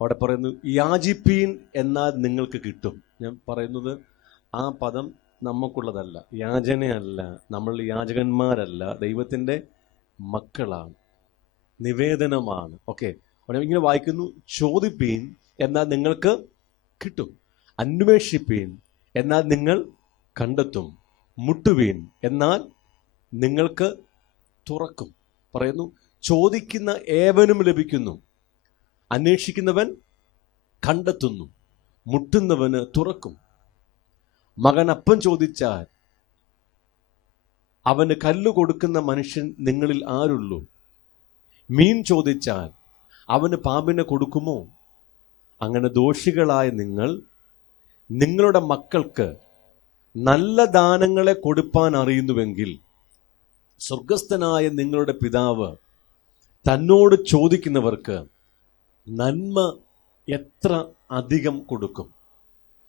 അവിടെ പറയുന്നു, യാചിപ്പീൻ എന്നാൽ നിങ്ങൾക്ക് കിട്ടും. ഞാൻ പറയുന്നത് ആ പദം നമുക്കുള്ളതല്ല, യാചനയല്ല, നമ്മൾ യാചകന്മാരല്ല, ദൈവത്തിൻ്റെ മക്കളാണ്, നിവേദനമാണ്. ഓക്കെ, ഇങ്ങനെ വായിക്കുന്നു, ചോദിപ്പീൻ എന്നാൽ നിങ്ങൾക്ക് കിട്ടും, അന്വേഷിപ്പീൻ എന്നാൽ നിങ്ങൾ കണ്ടെത്തും, മുട്ടുവീൻ എന്നാൽ നിങ്ങൾക്ക് തുറക്കും. പറയുന്നു, ചോദിക്കുന്ന ഏവനും ലഭിക്കുന്നു, അന്വേഷിക്കുന്നവൻ കണ്ടെത്തുന്നു, മുട്ടുന്നവന് തുറക്കും. മകൻ അപ്പം ചോദിച്ചാൽ അവന് കല്ല് കൊടുക്കുന്ന മനുഷ്യൻ നിങ്ങളിൽ ആരുള്ളൂ? മീൻ ചോദിച്ചാൽ അവന് പാമ്പിനെ കൊടുക്കുമോ? അങ്ങനെ ദോഷികളായ നിങ്ങൾ നിങ്ങളുടെ മക്കൾക്ക് നല്ല ദാനങ്ങളെ കൊടുപ്പാൻ അറിയുന്നുവെങ്കിൽ സ്വർഗസ്ഥനായ നിങ്ങളുടെ പിതാവ് തന്നോട് ചോദിക്കുന്നവർക്ക് നന്മ എത്ര അധികം കൊടുക്കും.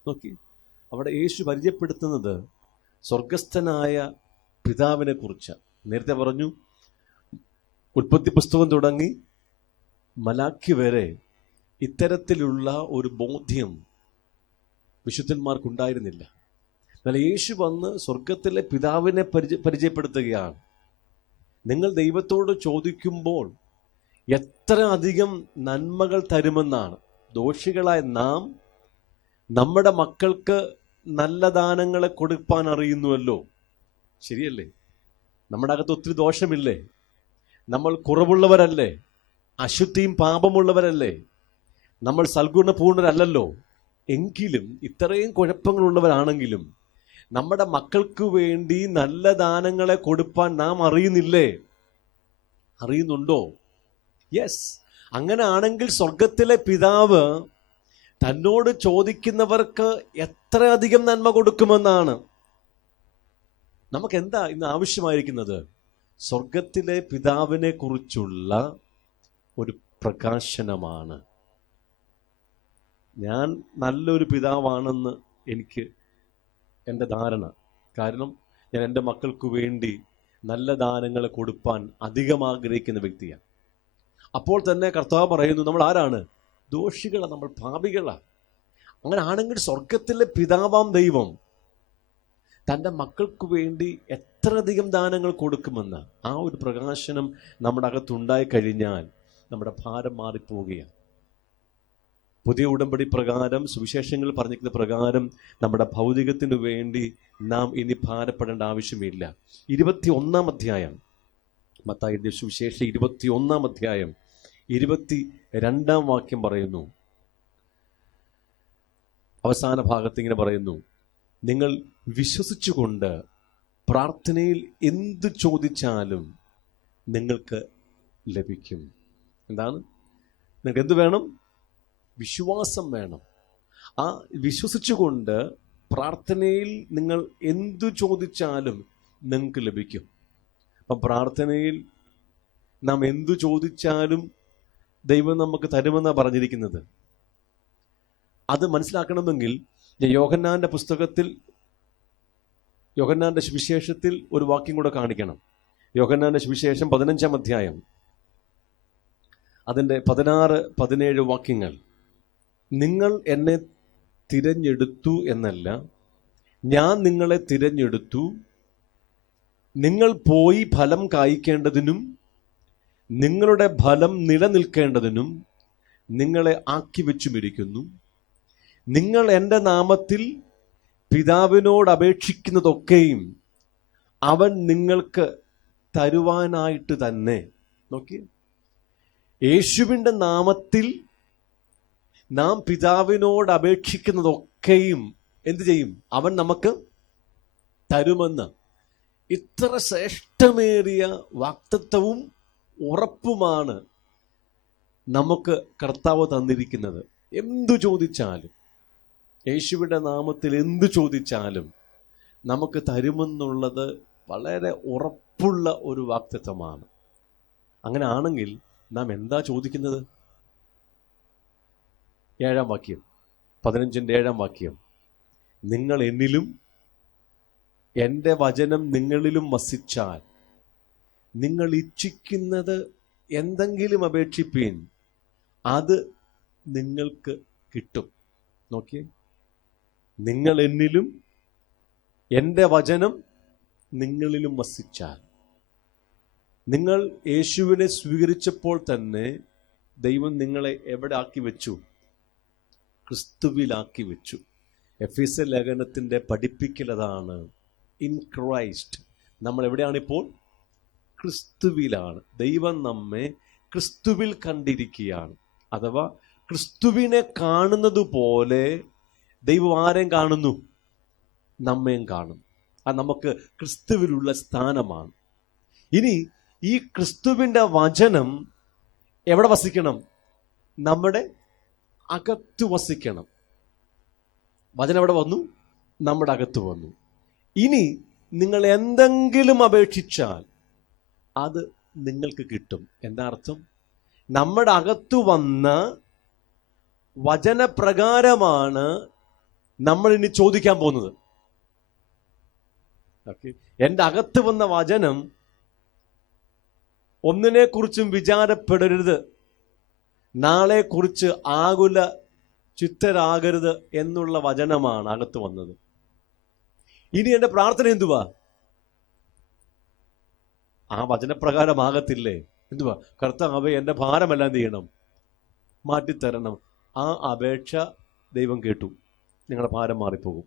നോക്കി, അവിടെ യേശു പരിചയപ്പെടുത്തുന്നത് സ്വർഗസ്ഥനായ പിതാവിനെ കുറിച്ച്. നേരത്തെ പറഞ്ഞു, ഉൽപ്പത്തി പുസ്തകം തുടങ്ങി മലാഖി വരെ ഇത്തരത്തിലുള്ള ഒരു ബോധ്യം വിശുദ്ധന്മാർക്കുണ്ടായിരുന്നില്ല. എന്നാൽ യേശു വന്ന് സ്വർഗത്തിലെ പിതാവിനെ പരിചയപ്പെടുത്തുകയാണ്. നിങ്ങൾ ദൈവത്തോട് ചോദിക്കുമ്പോൾ എത്ര അധികം നന്മകൾ തരുമെന്നാണ്. ദോഷികളായ നാം നമ്മുടെ മക്കൾക്ക് നല്ല ദാനങ്ങളെ കൊടുപ്പാൻ അറിയുന്നുവല്ലോ. ശരിയല്ലേ? നമ്മുടെ അകത്ത് ഒത്തിരി ദോഷമില്ലേ? നമ്മൾ കുറവുള്ളവരല്ലേ? അശുദ്ധിയും പാപമുള്ളവരല്ലേ? നമ്മൾ സൽഗുണപൂർണരല്ലല്ലോ. എങ്കിലും ഇത്രയും കുഴപ്പങ്ങളുള്ളവരാണെങ്കിലും നമ്മുടെ മക്കൾക്ക് വേണ്ടി നല്ല ദാനങ്ങളെ കൊടുപ്പാൻ നാം അറിയുന്നില്ലേ? അറിയുന്നുണ്ടോ? യെസ്. അങ്ങനെ ആണെങ്കിൽ സ്വർഗത്തിലെ പിതാവ് തന്നോട് ചോദിക്കുന്നവർക്ക് എത്രയധികം നന്മ കൊടുക്കുമെന്നാണ്. നമുക്ക് എന്താ ഇന്ന് ആവശ്യമായിരിക്കുന്നത്? സ്വർഗത്തിലെ പിതാവിനെ കുറിച്ചുള്ള ഒരു പ്രകാശനമാണ്. ഞാൻ നല്ലൊരു പിതാവാണെന്ന് എനിക്ക് എൻ്റെ ധാരണ. കാരണം ഞാൻ എൻ്റെ മക്കൾക്ക് വേണ്ടി നല്ല ദാനങ്ങളെ കൊടുപ്പാൻ അധികം ആഗ്രഹിക്കുന്ന വ്യക്തിയാണ്. അപ്പോൾ തന്നെ കർത്താവ് പറയുന്നു, നമ്മൾ ആരാണ്? ദോഷികളാണ്, നമ്മൾ പാപികളാണ്. അങ്ങനെ ആണെങ്കിൽ സ്വർഗത്തിലെ പിതാവാം ദൈവം തൻ്റെ മക്കൾക്ക് വേണ്ടി എത്രയധികം ദാനങ്ങൾ കൊടുക്കുമെന്ന് ആ ഒരു പ്രകാശനം നമ്മുടെ അകത്തുണ്ടായി കഴിഞ്ഞാൽ നമ്മുടെ ഭാരം മാറിപ്പോവുകയാണ്. പുതിയ ഉടമ്പടി പ്രകാരം, സുവിശേഷങ്ങൾ പറഞ്ഞിരിക്കുന്ന പ്രകാരം നമ്മുടെ ഭൗതികത്തിന് വേണ്ടി നാം ഇനി ഭാരപ്പെടേണ്ട ആവശ്യമില്ല. 21-ാം അധ്യായം മത്തായിയുടെ സുവിശേഷം 21-ാം അധ്യായം 22-ാം വാക്യം പറയുന്നു. അവസാന ഭാഗത്ത് ഇങ്ങനെ പറയുന്നു, നിങ്ങൾ വിശ്വസിച്ചുകൊണ്ട് പ്രാർത്ഥനയിൽ എന്ത് ചോദിച്ചാലും നിങ്ങൾക്ക് ലഭിക്കും. എന്താണ്? നിങ്ങൾക്ക് എന്ത് വേണം? വിശ്വാസം വേണം. ആ വിശ്വസിച്ചുകൊണ്ട് പ്രാർത്ഥനയിൽ നിങ്ങൾ എന്തു ചോദിച്ചാലും നിങ്ങൾക്ക് ലഭിക്കും. അപ്പം പ്രാർത്ഥനയിൽ നാം എന്തു ചോദിച്ചാലും ദൈവം നമുക്ക് തരുമെന്നാണ് പറഞ്ഞിരിക്കുന്നത്. അത് മനസ്സിലാക്കണമെങ്കിൽ യോഹന്നാന്റെ പുസ്തകത്തിൽ, യോഹന്നാന്റെ സുവിശേഷത്തിൽ ഒരു വാക്യം കൂടെ കാണിക്കണം. യോഹന്നാന്റെ സുവിശേഷം 15-ാം അധ്യായം അതിൻ്റെ 16-17 വാക്യങ്ങൾ. നിങ്ങൾ എന്നെ തിരഞ്ഞെടുത്തു എന്നല്ല, ഞാൻ നിങ്ങളെ തിരഞ്ഞെടുത്തു, നിങ്ങൾ പോയി ഫലം കായ്ക്കേണ്ടതിനും നിങ്ങളുടെ ഫലം നിലനിൽക്കേണ്ടതിനും നിങ്ങളെ ആക്കി വെച്ചുമിരിക്കുന്നു. നിങ്ങൾ എൻ്റെ നാമത്തിൽ പിതാവിനോട് അപേക്ഷിക്കുന്നതൊക്കെയും അവൻ നിങ്ങൾക്ക് തരുവാനായിട്ട് തന്നെ. നോക്കി, യേശുവിൻ്റെ നാമത്തിൽ നാം പിതാവിനോട് അപേക്ഷിക്കുന്നതൊക്കെയും എന്ത് ചെയ്യും? അവൻ നമുക്ക് തരുമെന്ന്. ഇത്ര ശ്രേഷ്ഠമേറിയ വാഗ്ദത്തവും ഉറപ്പുമാണ് നമുക്ക് കർത്താവ് തന്നിരിക്കുന്നത്. എന്തു ചോദിച്ചാലും, യേശുവിൻ്റെ നാമത്തിൽ എന്തു ചോദിച്ചാലും നമുക്ക് തരുമെന്നുള്ളത് വളരെ ഉറപ്പുള്ള ഒരു വാഗ്ദത്തമാണ്. അങ്ങനെ ആണെങ്കിൽ നാം എന്താ ചോദിക്കുന്നത്? 7-ാം വാക്യം, 15-ന്റെ 7-ാം വാക്യം. നിങ്ങൾ എന്നിലും എൻ്റെ വചനം നിങ്ങളിലും വസിച്ചാൽ നിങ്ങൾ ഇച്ഛിക്കുന്നത് എന്തെങ്കിലും അപേക്ഷിപ്പീൻ, അത് നിങ്ങൾക്ക് കിട്ടും. നോക്കിയേ, നിങ്ങൾ എന്നിലും എൻ്റെ വചനം നിങ്ങളിലും വസിച്ചാൽ. നിങ്ങൾ യേശുവിനെ സ്വീകരിച്ചപ്പോൾ തന്നെ ദൈവം നിങ്ങളെ എവിടെ ആക്കി വെച്ചു? ക്രിസ്തുവിലാക്കി വെച്ചു. എഫെസ്യ ലേഖനത്തിൻ്റെ പഠിപ്പിക്കലതാണ്. In Christ. നമ്മൾ എവിടെയാണിപ്പോൾ? ക്രിസ്തുവിലാണ്. ദൈവം നമ്മെ ക്രിസ്തുവിൽ കണ്ടിരിക്കുകയാണ്. അഥവാ ക്രിസ്തുവിനെ കാണുന്നത് പോലെ ദൈവം ആരെയും കാണുന്നു? നമ്മയും കാണും. അത് നമുക്ക് ക്രിസ്തുവിലുള്ള സ്ഥാനമാണ്. ഇനി ഈ ക്രിസ്തുവിൻ്റെ വചനം എവിടെ വസിക്കണം? നമ്മുടെ അകത്ത് വസിക്കണം. വചനം എവിടെ വന്നു? നമ്മുടെ അകത്ത് വന്നു. ഇനി നിങ്ങൾ എന്തെങ്കിലും അപേക്ഷിച്ചാൽ അത് നിങ്ങൾക്ക് കിട്ടും. എന്താ അർത്ഥം? നമ്മുടെ അകത്തു വന്ന വചനപ്രകാരമാണ് നമ്മൾ ഇനി ചോദിക്കാൻ പോകുന്നത്. എൻ്റെ അകത്ത് വന്ന വചനം ഒന്നിനെക്കുറിച്ചും വിചാരപ്പെടരുത്, നാളെക്കുറിച്ച് ആകുല ചിത്തരാകരുത് എന്നുള്ള വചനമാണ് അകത്ത് വന്നത്. ഇനി എൻ്റെ പ്രാർത്ഥന എന്തുവാ? ആ വചനപ്രകാരമാകത്തില്ലേ? എന്തുവാ? കർത്താവേ, എൻ്റെ ഭാരമെല്ലാം എന്ത് ചെയ്യണം? മാറ്റിത്തരണം. ആ അപേക്ഷ ദൈവം കേട്ടു. നിങ്ങളുടെ ഭാരം മാറിപ്പോകും.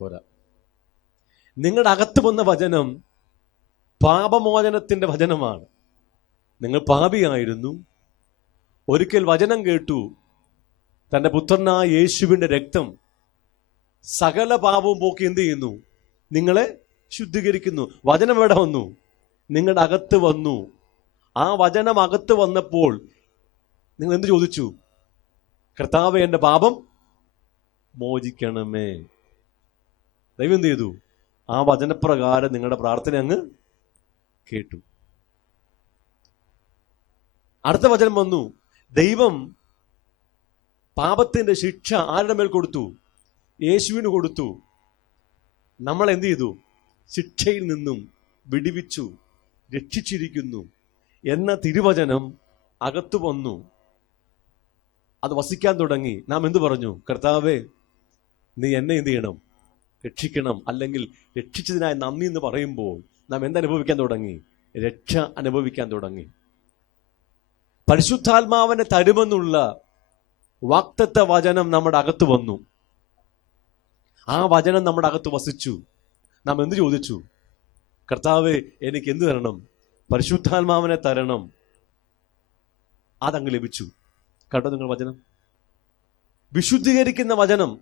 പോരാ, നിങ്ങളുടെ അകത്ത് വന്ന വചനം പാപമോചനത്തിൻ്റെ വചനമാണ്. നിങ്ങൾ പാപിയായിരുന്നു, ഒരിക്കൽ വചനം കേട്ടു, തൻ്റെ പുത്രനായ യേശുവിൻ്റെ രക്തം സകല പാപവും പോക്കി എന്ത് ചെയ്യുന്നു? നിങ്ങളെ ശുദ്ധീകരിക്കുന്നു. വചനം എവിടെ വന്നു? നിങ്ങളുടെ അകത്ത് വന്നു. ആ വചനം അകത്ത് വന്നപ്പോൾ നിങ്ങൾ എന്ത് ചോദിച്ചു? കർത്താവേ, എൻ്റെ പാപം മോചിക്കണമേ. ദൈവം എന്ത് ചെയ്തു? ആ വചനപ്രകാരം നിങ്ങളുടെ പ്രാർത്ഥന അങ്ങ് കേട്ടു. അടുത്ത വചനം വന്നു. ദൈവം പാപത്തിന്റെ ശിക്ഷ ആരുടെ മേൽ കൊടുത്തു? യേശുവിന് കൊടുത്തു. നമ്മൾ എന്ത് ചെയ്തു? ശിക്ഷയിൽ നിന്നും വിടുവിച്ചു, രക്ഷിച്ചിരിക്കുന്നു എന്ന തിരുവചനം അകത്തു വന്നു. അത് വസിക്കാൻ തുടങ്ങി. നാം എന്ത് പറഞ്ഞു? കർത്താവേ, നീ എന്നെ എന്ത് ചെയ്യണം? രക്ഷിക്കണം. അല്ലെങ്കിൽ രക്ഷിച്ചതിനായി നന്ദി എന്ന് പറയുമ്പോൾ നാം എന്തനുഭവിക്കാൻ തുടങ്ങി? രക്ഷ അനുഭവിക്കാൻ തുടങ്ങി. പരിശുദ്ധാത്മാവിനെ തരുമെന്നുള്ള വാഗ്ദത്ത വചനം നമ്മുടെ അകത്ത് വന്നു. ആ വചനം നമ്മുടെ അകത്ത് വസിച്ചു. നാം എന്ത് ചോദിച്ചു? കർത്താവേ, എനിക്ക് എന്ത് തരണം? പരിശുദ്ധാത്മാവിനെ തരണം. അതങ്ങ് ലഭിച്ചു. കണ്ടോ നിങ്ങൾ വചനം? വിശുദ്ധീകരിക്കുന്ന വചനം.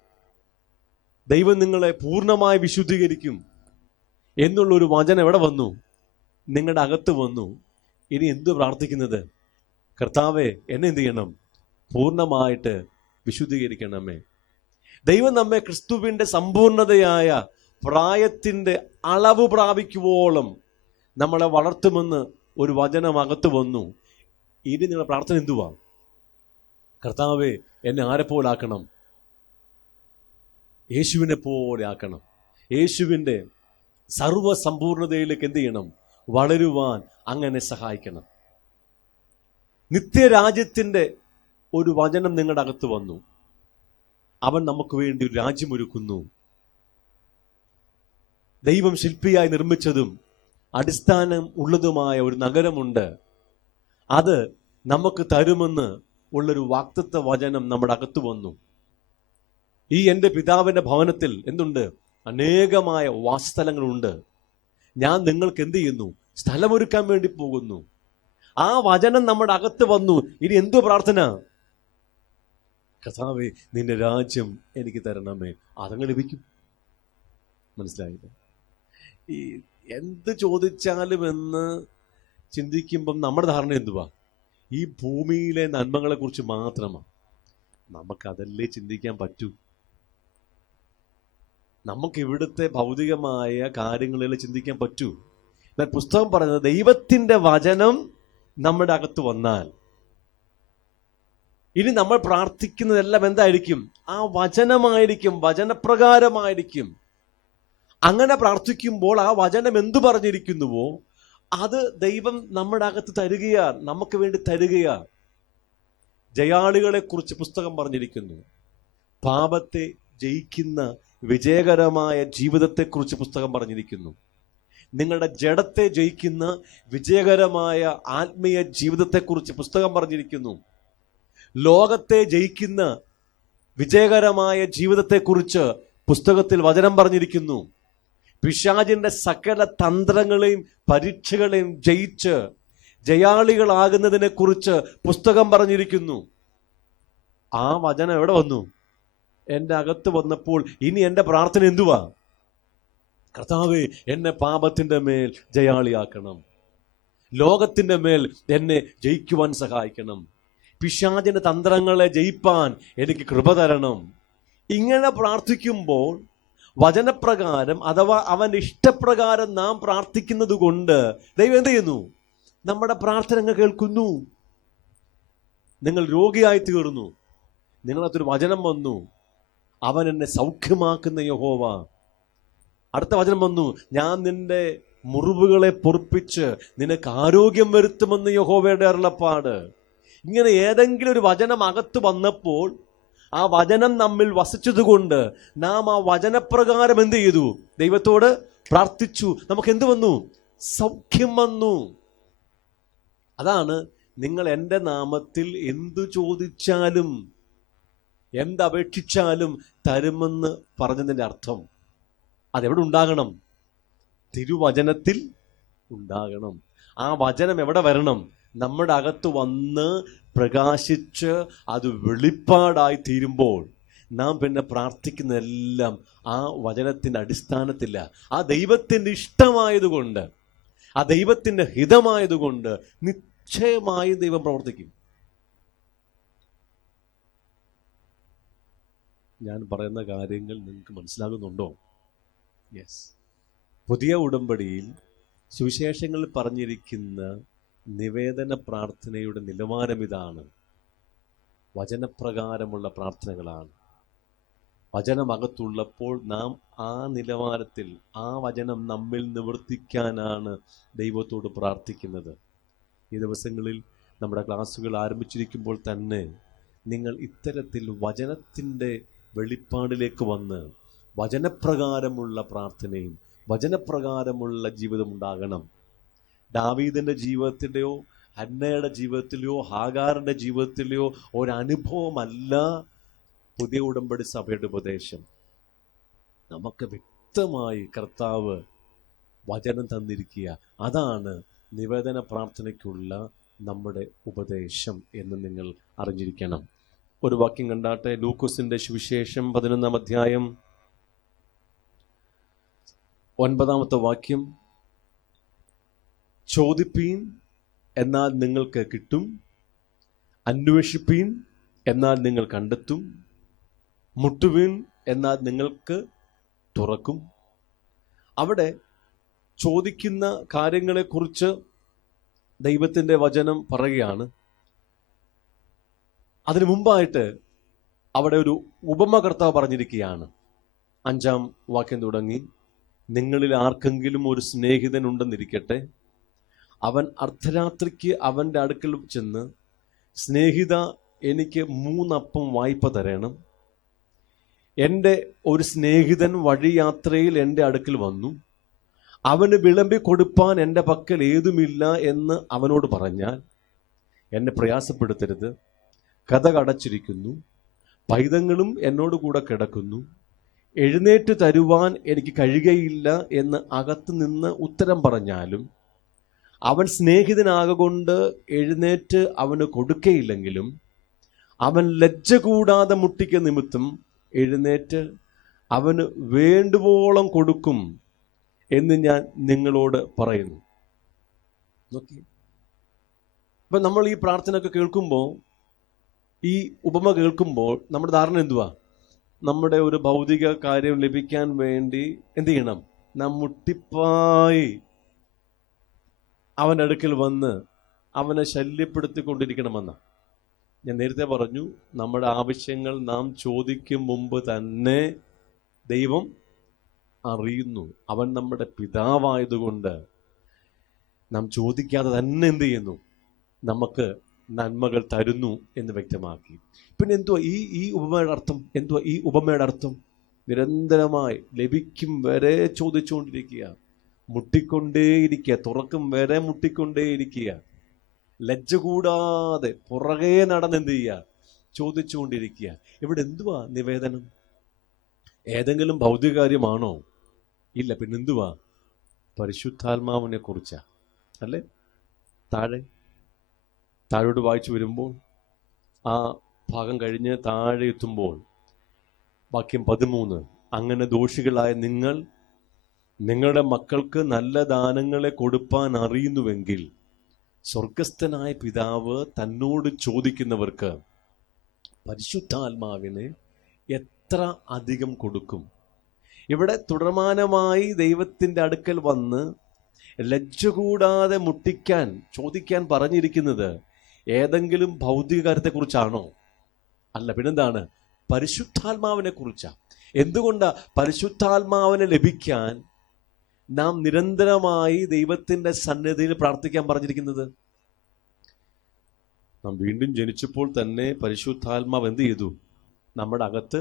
ദൈവം നിങ്ങളെ പൂർണ്ണമായി വിശുദ്ധീകരിക്കും എന്നുള്ളൊരു വചനം എവിടെ വന്നു? നിങ്ങളുടെ അകത്ത് വന്നു. ഇനി എന്ത് പ്രാർത്ഥിക്കുന്നത്? കർത്താവേ, എന്നെ എന്ത് ചെയ്യണം? പൂർണ്ണമായിട്ട് വിശുദ്ധീകരിക്കണമേ. ദൈവം നമ്മെ ക്രിസ്തുവിൻ്റെ സമ്പൂർണതയായ പ്രായത്തിൻ്റെ അളവ് പ്രാപിക്കുവോളം നമ്മളെ വളർത്തുമെന്ന് ഒരു വചനം അകത്ത് വന്നു. ഇനി നിങ്ങളുടെ പ്രാർത്ഥന എന്തുവാ? കർത്താവേ, എന്നെ ആരെപ്പോലെ ആക്കണം? യേശുവിനെ പോലെ ആക്കണം. യേശുവിൻ്റെ സർവസമ്പൂർണതയിലേക്ക് എന്ത് ചെയ്യണം? വളരുവാൻ അങ്ങനെ സഹായിക്കണം. നിത്യരാജ്യത്തിൻ്റെ ഒരു വചനം നിങ്ങളുടെ അകത്ത് വന്നു. അവൻ നമുക്ക് വേണ്ടി ഒരു രാജ്യമൊരുക്കുന്നു. ദൈവം ശില്പിയായി നിർമ്മിച്ചതും അടിസ്ഥാനം ഉള്ളതുമായ ഒരു നഗരമുണ്ട്. അത് നമുക്ക് തരുമെന്ന് ഉള്ളൊരു വാഗ്ദത്ത വചനം നമ്മുടെ അകത്ത് വന്നു. ഈ എൻ്റെ പിതാവിൻ്റെ ഭവനത്തിൽ എന്തുണ്ട്? അനേകമായ വാസസ്ഥലങ്ങളുണ്ട്. ഞാൻ നിങ്ങൾക്ക് എന്ത് ചെയ്യുന്നു? സ്ഥലമൊരുക്കാൻ വേണ്ടി പോകുന്നു. ആ വചനം നമ്മുടെ അകത്ത് വന്നു. ഇനി എന്തു പ്രാർത്ഥന? കർത്താവേ, നിന്റെ രാജ്യം എനിക്ക് തരണമേ. അതങ്ങ് ലഭിക്കും. മനസ്സിലായില്ലേ? ഈ എന്ത് ചോദിച്ചാലും എന്ന് ചിന്തിക്കുമ്പം നമ്മുടെ ധാരണ എന്തുവാ? ഈ ഭൂമിയിലെ നന്മകളെ കുറിച്ച് മാത്രമാണ്. നമുക്കതല്ലേ ചിന്തിക്കാൻ പറ്റൂ. നമുക്ക് ഇവിടുത്തെ ഭൗതികമായ കാര്യങ്ങളിൽ ചിന്തിക്കാൻ പറ്റൂ. എന്നാൽ പുസ്തകം പറയുന്നത് ദൈവത്തിന്റെ വചനം നമ്മുടെ അകത്ത് വന്നാൽ ഇനി നമ്മൾ പ്രാർത്ഥിക്കുന്നതെല്ലാം എന്തായിരിക്കും? ആ വചനമായിരിക്കും, വചനപ്രകാരമായിരിക്കും. അങ്ങനെ പ്രാർത്ഥിക്കുമ്പോൾ ആ വചനം എന്തു പറഞ്ഞിരിക്കുന്നുവോ അത് ദൈവം നമ്മുടെ അകത്ത് തരികയാ, നമുക്ക് വേണ്ടി തരികയാ. ജയാളികളെ കുറിച്ച് പുസ്തകം പറഞ്ഞിരിക്കുന്നു. പാപത്തെ ജയിക്കുന്ന വിജയകരമായ ജീവിതത്തെക്കുറിച്ച് പുസ്തകം പറഞ്ഞിരിക്കുന്നു. നിങ്ങളുടെ ജഡത്തെ ജയിക്കുന്ന വിജയകരമായ ആത്മീയ ജീവിതത്തെക്കുറിച്ച് പുസ്തകം പറഞ്ഞിരിക്കുന്നു. ലോകത്തെ ജയിക്കുന്ന വിജയകരമായ ജീവിതത്തെക്കുറിച്ച് പുസ്തകത്തിൽ വചനം പറഞ്ഞിരിക്കുന്നു. പിശാചിന്റെ സകല തന്ത്രങ്ങളെയും പരീക്ഷകളെയും ജയിച്ച് ജയാളികളാകുന്നതിനെ കുറിച്ച് പുസ്തകം പറഞ്ഞിരിക്കുന്നു. ആ വചനം എവിടെ വന്നു? എൻ്റെ അകത്ത് വന്നപ്പോൾ ഇനി എൻ്റെ പ്രാർത്ഥന എന്തുവാ? കർത്താവേ, എന്നെ പാപത്തിന്റെ മേൽ ജയാളിയാക്കണം, ലോകത്തിന്റെ മേൽ എന്നെ ജയിക്കുവാൻ സഹായിക്കണം, പിശാചിന്റെ തന്ത്രങ്ങളെ ജയിപ്പാൻ എനിക്ക് കൃപ തരണം. ഇങ്ങനെ പ്രാർത്ഥിക്കുമ്പോൾ വചനപ്രകാരം അഥവാ അവന്റെ ഇഷ്ടപ്രകാരം നാം പ്രാർത്ഥിക്കുന്നത് കൊണ്ട് ദൈവം എന്ത് ചെയ്യുന്നു? നമ്മുടെ പ്രാർത്ഥന കേൾക്കുന്നു. നിങ്ങൾ രോഗിയായി തീർന്നു, നിങ്ങളത്തൊരു വചനം വന്നു, അവൻ എന്നെ സൗഖ്യമാക്കുന്ന യഹോവ. അടുത്ത വചനം വന്നു, ഞാൻ നിന്റെ മുറിവുകളെ പൊറുപ്പിച്ച് നിനക്ക് ആരോഗ്യം വരുത്തുമെന്ന് യഹോവയുടെ അരുളപ്പാട്. ഇങ്ങനെ ഏതെങ്കിലും ഒരു വചനം അകത്ത് വന്നപ്പോൾ ആ വചനം നമ്മിൽ വസിച്ചതുകൊണ്ട് നാം ആ വചനപ്രകാരം എന്ത് ചെയ്തു? ദൈവത്തോട് പ്രാർത്ഥിച്ചു. നമുക്ക് എന്ത് വന്നു? സൗഖ്യം വന്നു. അതാണ് നിങ്ങൾ എൻ്റെ നാമത്തിൽ എന്തു ചോദിച്ചാലും എന്തപേക്ഷിച്ചാലും തരുമെന്ന് പറഞ്ഞതിൻ്റെ അർത്ഥം. അതെവിടെ ഉണ്ടാകണം? തിരുവചനത്തിൽ ഉണ്ടാകണം. ആ വചനം എവിടെ വരണം? നമ്മുടെ അകത്ത് വന്ന് പ്രകാശിച്ച് അത് വെളിപ്പാടായി തീരുമ്പോൾ നാം പിന്നെ പ്രാർത്ഥിക്കുന്നതെല്ലാം ആ വചനത്തിൻ്റെ അടിസ്ഥാനത്തില്ല. ആ ദൈവത്തിൻ്റെ ഇഷ്ടമായതുകൊണ്ട്, ആ ദൈവത്തിൻ്റെ ഹിതമായതുകൊണ്ട് നിശ്ചയമായും ദൈവം പ്രവർത്തിക്കും. ഞാൻ പറയുന്ന കാര്യങ്ങൾ നിങ്ങൾക്ക് മനസ്സിലാകുന്നുണ്ടോ? യെസ്. പുതിയ ഉടമ്പടിയിൽ സുവിശേഷങ്ങളിൽ പറഞ്ഞിരിക്കുന്ന നിവേദന പ്രാർത്ഥനയുടെ നിലവാരം ഇതാണ്. വചനപ്രകാരമുള്ള പ്രാർത്ഥനകളാണ്. വചനമകത്തുള്ളപ്പോൾ നാം ആ നിലവാരത്തിൽ ആ വചനം നമ്മിൽ നിവർത്തിക്കാനാണ് ദൈവത്തോട് പ്രാർത്ഥിക്കുന്നത്. ഈ ദിവസങ്ങളിൽ നമ്മുടെ ക്ലാസ്സുകൾ ആരംഭിച്ചിരിക്കുമ്പോൾ തന്നെ നിങ്ങൾ ഇത്തരത്തിൽ വചനത്തിൻ്റെ വെളിപ്പാടിലേക്ക് വന്ന് വചനപ്രകാരമുള്ള പ്രാർത്ഥനയും വചനപ്രകാരമുള്ള ജീവിതം ഉണ്ടാകണം. ദാവീദിന്റെ ജീവിതത്തിലെയോ ഹന്നയുടെ ജീവിതത്തിലെയോ ഹാഗാറിന്റെ ജീവിതത്തിലെയോ ഒരനുഭവമല്ല പുതിയ ഉടമ്പടി സഭയുടെ ഉപദേശം. നമുക്ക് വ്യക്തമായി കർത്താവ് വചനം തന്നിരിക്കുക. അതാണ് നിവേദന പ്രാർത്ഥനയ്ക്കുള്ള നമ്മുടെ ഉപദേശം എന്ന് നിങ്ങൾ അറിഞ്ഞിരിക്കണം. ഒരു വാക്യം കണ്ടാട്ടെ. ലൂക്കോസിന്റെ സുവിശേഷം 11-ാം അധ്യായം 9-ാമത്തെ വാക്യം. ചോദിപ്പീൻ എന്നാൽ നിങ്ങൾക്ക് കിട്ടും, അന്വേഷിപ്പീൻ എന്നാൽ നിങ്ങൾ കണ്ടെത്തും, മുട്ടുവീൻ എന്നാൽ നിങ്ങൾക്ക് തുറക്കും. അവിടെ ചോദിക്കുന്ന കാര്യങ്ങളെക്കുറിച്ച് ദൈവത്തിൻ്റെ വചനം പറയുകയാണ്. അതിനു മുമ്പായിട്ട് അവിടെ ഒരു ഉപമ കർത്താവ് പറഞ്ഞിരിക്കുകയാണ്. 5-ാം വാക്യം തുടങ്ങി, നിങ്ങളിൽ ആർക്കെങ്കിലും ഒരു സ്നേഹിതൻ ഉണ്ടെന്നിരിക്കട്ടെ, അവൻ അർദ്ധരാത്രിക്ക് അവൻ്റെ അടുക്കൽ ചെന്ന് സ്നേഹിത, എനിക്ക് 3 അപ്പം വായ്പ തരണം. എൻ്റെ ഒരു സ്നേഹിതൻ വഴിയാത്രയിൽ എൻ്റെ അടുക്കൽ വന്നു. അവന് വിളമ്പി കൊടുപ്പാൻ എൻ്റെ പക്കൽ ഏതുമില്ല എന്ന് അവനോട് പറഞ്ഞാൽ, എന്നെ പ്രയാസപ്പെടുത്തരുത്, കതക് അടച്ചിരിക്കുന്നു, പൈതങ്ങളും എന്നോട് കൂടെ കിടക്കുന്നു, എഴുന്നേറ്റ് തരുവാൻ എനിക്ക് കഴിയുകയില്ല എന്ന് അകത്ത് നിന്ന് ഉത്തരം പറഞ്ഞാലും, അവൻ സ്നേഹിതനാകൊണ്ട് എഴുന്നേറ്റ് അവന് കൊടുക്കയില്ലെങ്കിലും, അവൻ ലജ്ജ കൂടാതെ മുട്ടിക്ക നിമിത്തം എഴുന്നേറ്റ് അവന് വേണ്ടുവോളം കൊടുക്കും എന്ന് ഞാൻ നിങ്ങളോട് പറയുന്നു. അപ്പം നമ്മൾ ഈ പ്രാർത്ഥന ഒക്കെ കേൾക്കുമ്പോൾ, ഈ ഉപമ കേൾക്കുമ്പോൾ നമ്മുടെ ധാരണ എന്തുവാ? നമ്മുടെ ഒരു ഭൗതിക കാര്യം ലഭിക്കാൻ വേണ്ടി എന്ത് ചെയ്യണം? നാം മുട്ടിപ്പായി അവൻ്റെ അടുക്കൽ വന്ന് അവനെ ശല്യപ്പെടുത്തിക്കൊണ്ടിരിക്കണമെന്ന. ഞാൻ നേരത്തെ പറഞ്ഞു, നമ്മുടെ ആവശ്യങ്ങൾ നാം ചോദിക്കും മുമ്പ് തന്നെ ദൈവം അറിയുന്നു. അവൻ നമ്മുടെ പിതാവായതുകൊണ്ട് നാം ചോദിക്കാതെ തന്നെ എന്ത് ചെയ്യുന്നു? നമുക്ക് നന്മകൾ തരുന്നു എന്ന് വ്യക്തമാക്കി. പിന്നെ എന്തുവാ ഈ ഉപമയുടെ അർത്ഥം? എന്തുവാ ഈ ഉപമയുടെ അർത്ഥം? നിരന്തരമായി ലഭിക്കും വരെ ചോദിച്ചുകൊണ്ടിരിക്കുക, മുട്ടിക്കൊണ്ടേയിരിക്കുക, തുറക്കും വരെ മുട്ടിക്കൊണ്ടേയിരിക്കുക, ലജ്ജ കൂടാതെ പുറകെ നടന്നെന്ത് ചെയ്യുക? ചോദിച്ചുകൊണ്ടിരിക്കുക. ഇവിടെ എന്തുവാ നിവേദനം? ഏതെങ്കിലും ഭൗതിക കാര്യമാണോ? ഇല്ല. പിന്നെന്തുവാ? പരിശുദ്ധാത്മാവിനെ കുറിച്ചാ അല്ലേ? താഴോട്ട് വായിച്ചു വരുമ്പോൾ, ആ ഭാഗം കഴിഞ്ഞ് താഴെ എത്തുമ്പോൾ വാക്യം 13, അങ്ങനെ ദോഷികളായ നിങ്ങൾ നിങ്ങളുടെ മക്കൾക്ക് നല്ല ദാനങ്ങളെ കൊടുപ്പാൻ അറിയുന്നുവെങ്കിൽ സ്വർഗസ്ഥനായ പിതാവ് തന്നോട് ചോദിക്കുന്നവർക്ക് പരിശുദ്ധാത്മാവിനെ എത്ര അധികം കൊടുക്കും. ഇവിടെ തുടർമാനമായി ദൈവത്തിൻ്റെ അടുക്കൽ വന്ന് ലജ്ജ കൂടാതെ ചോദിക്കാൻ പറഞ്ഞിരിക്കുന്നത് ഏതെങ്കിലും ഭൗതിക കാര്യത്തെക്കുറിച്ചാണോ? അല്ല. പിന്നെന്താണ്? പരിശുദ്ധാത്മാവിനെ കുറിച്ചാണ്. എന്തുകൊണ്ടാ പരിശുദ്ധാത്മാവിനെ ലഭിക്കാൻ നാം നിരന്തരമായി ദൈവത്തിൻ്റെ സന്നിധിയിൽ പ്രാർത്ഥിക്കാൻ പറഞ്ഞിരിക്കുന്നത്? നാം വീണ്ടും ജനിച്ചപ്പോൾ തന്നെ പരിശുദ്ധാത്മാവ് എന്ത് ചെയ്തു? നമ്മുടെ അകത്ത്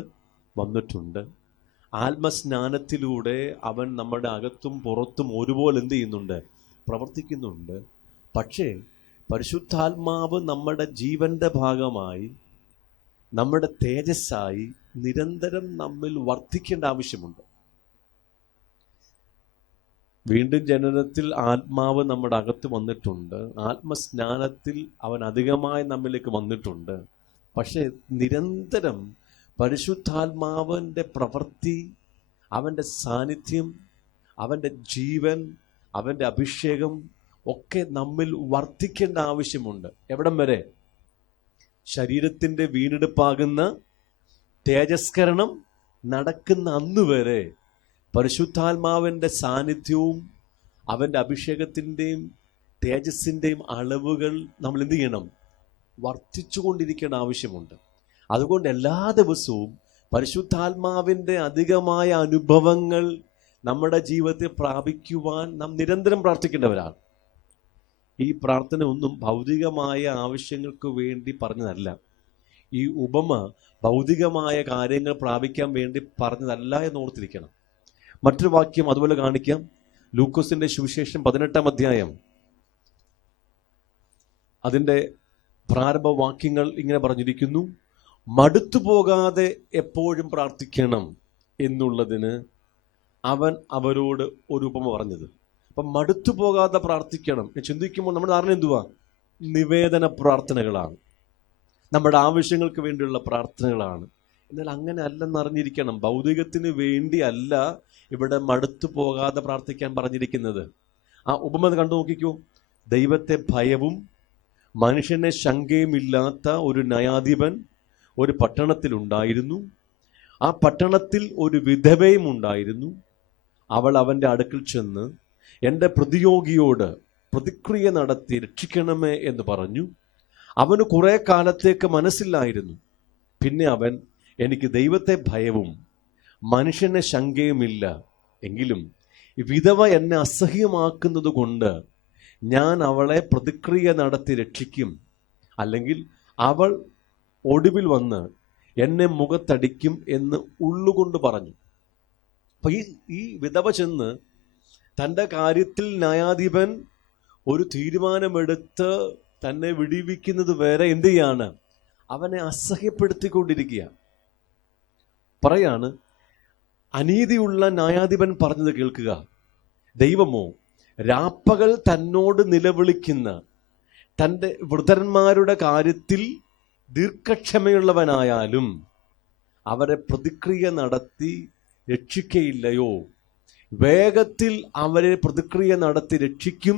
വന്നിട്ടുണ്ട്. ആത്മസ്നാനത്തിലൂടെ അവൻ നമ്മുടെ അകത്തും പുറത്തും ഒരുപോലെ എന്ത് ചെയ്യുന്നുണ്ട്? പ്രവർത്തിക്കുന്നുണ്ട്. പക്ഷേ പരിശുദ്ധാത്മാവ് നമ്മുടെ ജീവന്റെ ഭാഗമായി, നമ്മുടെ തേജസ്സായി നിരന്തരം നമ്മിൽ വർദ്ധിക്കേണ്ട ആവശ്യമുണ്ട്. വീണ്ടും ജനനത്തിൽ ആത്മാവ് നമ്മുടെ അകത്ത് വന്നിട്ടുണ്ട്. ആത്മസ്നാനത്തിൽ അവൻ അധികമായി നമ്മിലേക്ക് വന്നിട്ടുണ്ട്. പക്ഷേ നിരന്തരം പരിശുദ്ധാത്മാവിൻ്റെ പ്രവൃത്തി, അവൻ്റെ സാന്നിധ്യം, അവൻ്റെ ജീവൻ, അവൻ്റെ അഭിഷേകം ഒക്കെ നമ്മിൽ വർദ്ധിക്കേണ്ട ആവശ്യമുണ്ട്. എവിടം വരെ? ശരീരത്തിൻ്റെ വീണ്ടെടുപ്പാകുന്ന തേജസ്കരണം നടക്കുന്ന അന്ന് വരെ പരിശുദ്ധാത്മാവിൻ്റെ സാന്നിധ്യവും അവൻ്റെ അഭിഷേകത്തിൻ്റെയും തേജസ്സിൻ്റെയും അളവുകൾ നമ്മൾ എന്ത് ചെയ്യണം? വർദ്ധിച്ചുകൊണ്ടിരിക്കേണ്ട ആവശ്യമുണ്ട്. അതുകൊണ്ട് എല്ലാ ദിവസവും പരിശുദ്ധാത്മാവിൻ്റെ അധികമായ അനുഭവങ്ങൾ നമ്മുടെ ജീവിതത്തിൽ പ്രാപിക്കുവാൻ നാം നിരന്തരം പ്രാർത്ഥിക്കേണ്ടവരാണ്. ഈ പ്രാർത്ഥന ഒന്നും ഭൗതികമായ ആവശ്യങ്ങൾക്ക് വേണ്ടി പറഞ്ഞതല്ല. ഈ ഉപമ ഭൗതികമായ കാര്യങ്ങൾ പ്രാപിക്കാൻ വേണ്ടി പറഞ്ഞതല്ല എന്ന് ഓർത്തിരിക്കണം. മറ്റൊരു വാക്യം അതുപോലെ കാണിക്കാം. ലൂക്കോസിന്റെ സുവിശേഷം 18-ാം അധ്യായം, അതിൻ്റെ പ്രാരംഭ വാക്യങ്ങൾ ഇങ്ങനെ പറഞ്ഞിരിക്കുന്നു: മടുത്തു പോകാതെ എപ്പോഴും പ്രാർത്ഥിക്കണം എന്നുള്ളതിന് അവൻ അവരോട് ഒരു ഉപമ പറഞ്ഞത്. അപ്പം മടുത്തു പോകാതെ പ്രാർത്ഥിക്കണം ചിന്തിക്കുമ്പോൾ നമ്മുടെ ധാരണ എന്തുവാ? നിവേദന പ്രാർത്ഥനകളാണ്, നമ്മുടെ ആവശ്യങ്ങൾക്ക് വേണ്ടിയുള്ള പ്രാർത്ഥനകളാണ്. എന്നാൽ അങ്ങനെ അല്ലെന്ന് അറിഞ്ഞിരിക്കണം. ഭൗതികത്തിന് വേണ്ടി അല്ല ഇവിടെ മടുത്തു പോകാതെ പ്രാർത്ഥിക്കാൻ പറഞ്ഞിരിക്കുന്നത്. ആ ഉപമ കണ്ടു നോക്കിക്കൂ. ദൈവത്തെ ഭയവും മനുഷ്യനെ ശങ്കയുമില്ലാത്ത ഒരു ന്യായാധിപൻ ഒരു പട്ടണത്തിലുണ്ടായിരുന്നു. ആ പട്ടണത്തിൽ ഒരു വിധവയും ഉണ്ടായിരുന്നു. അവൾ അവൻ്റെ അടുക്കൽ ചെന്ന് എൻ്റെ പ്രതിയോഗിയോട് പ്രതിക്രിയ നടത്തി രക്ഷിക്കണമേ എന്ന് പറഞ്ഞു. അവന് കുറെ കാലത്തേക്ക് മനസ്സില്ലായിരുന്നു. പിന്നെ അവൻ, എനിക്ക് ദൈവത്തെ ഭയവും മനുഷ്യനെ ശങ്കയുമില്ല, എങ്കിലും വിധവ എന്നെ അസഹ്യമാക്കുന്നത് കൊണ്ട് ഞാൻ അവളെ പ്രതിക്രിയ നടത്തി രക്ഷിക്കും, അല്ലെങ്കിൽ അവൾ ഒടുവിൽ വന്ന് എന്നെ മുഖത്തടിക്കും എന്ന് ഉള്ളുകൊണ്ട് പറഞ്ഞു. അപ്പൊ ഈ വിധവ ചെന്ന് തൻ്റെ കാര്യത്തിൽ ന്യായാധിപൻ ഒരു തീരുമാനമെടുത്ത് തന്നെ വിടിവിക്കുന്നത് വരെ എന്ത് ചെയ്യാണ്? അവനെ അസഹ്യപ്പെടുത്തിക്കൊണ്ടിരിക്കുക. പറയാണ്, അനീതിയുള്ള ന്യായാധിപൻ പറഞ്ഞത് കേൾക്കുക. ദൈവമോ രാപ്പകൽ തന്നോട് നിലവിളിക്കുന്ന തൻ്റെ വൃദ്ധന്മാരുടെ കാര്യത്തിൽ ദീർഘക്ഷമയുള്ളവനായാലും അവരെ പ്രതിക്രിയ നടത്തി രക്ഷിക്കയില്ലയോ? വേഗത്തിൽ അവരെ പ്രതിക്രിയ നടത്തി രക്ഷിക്കും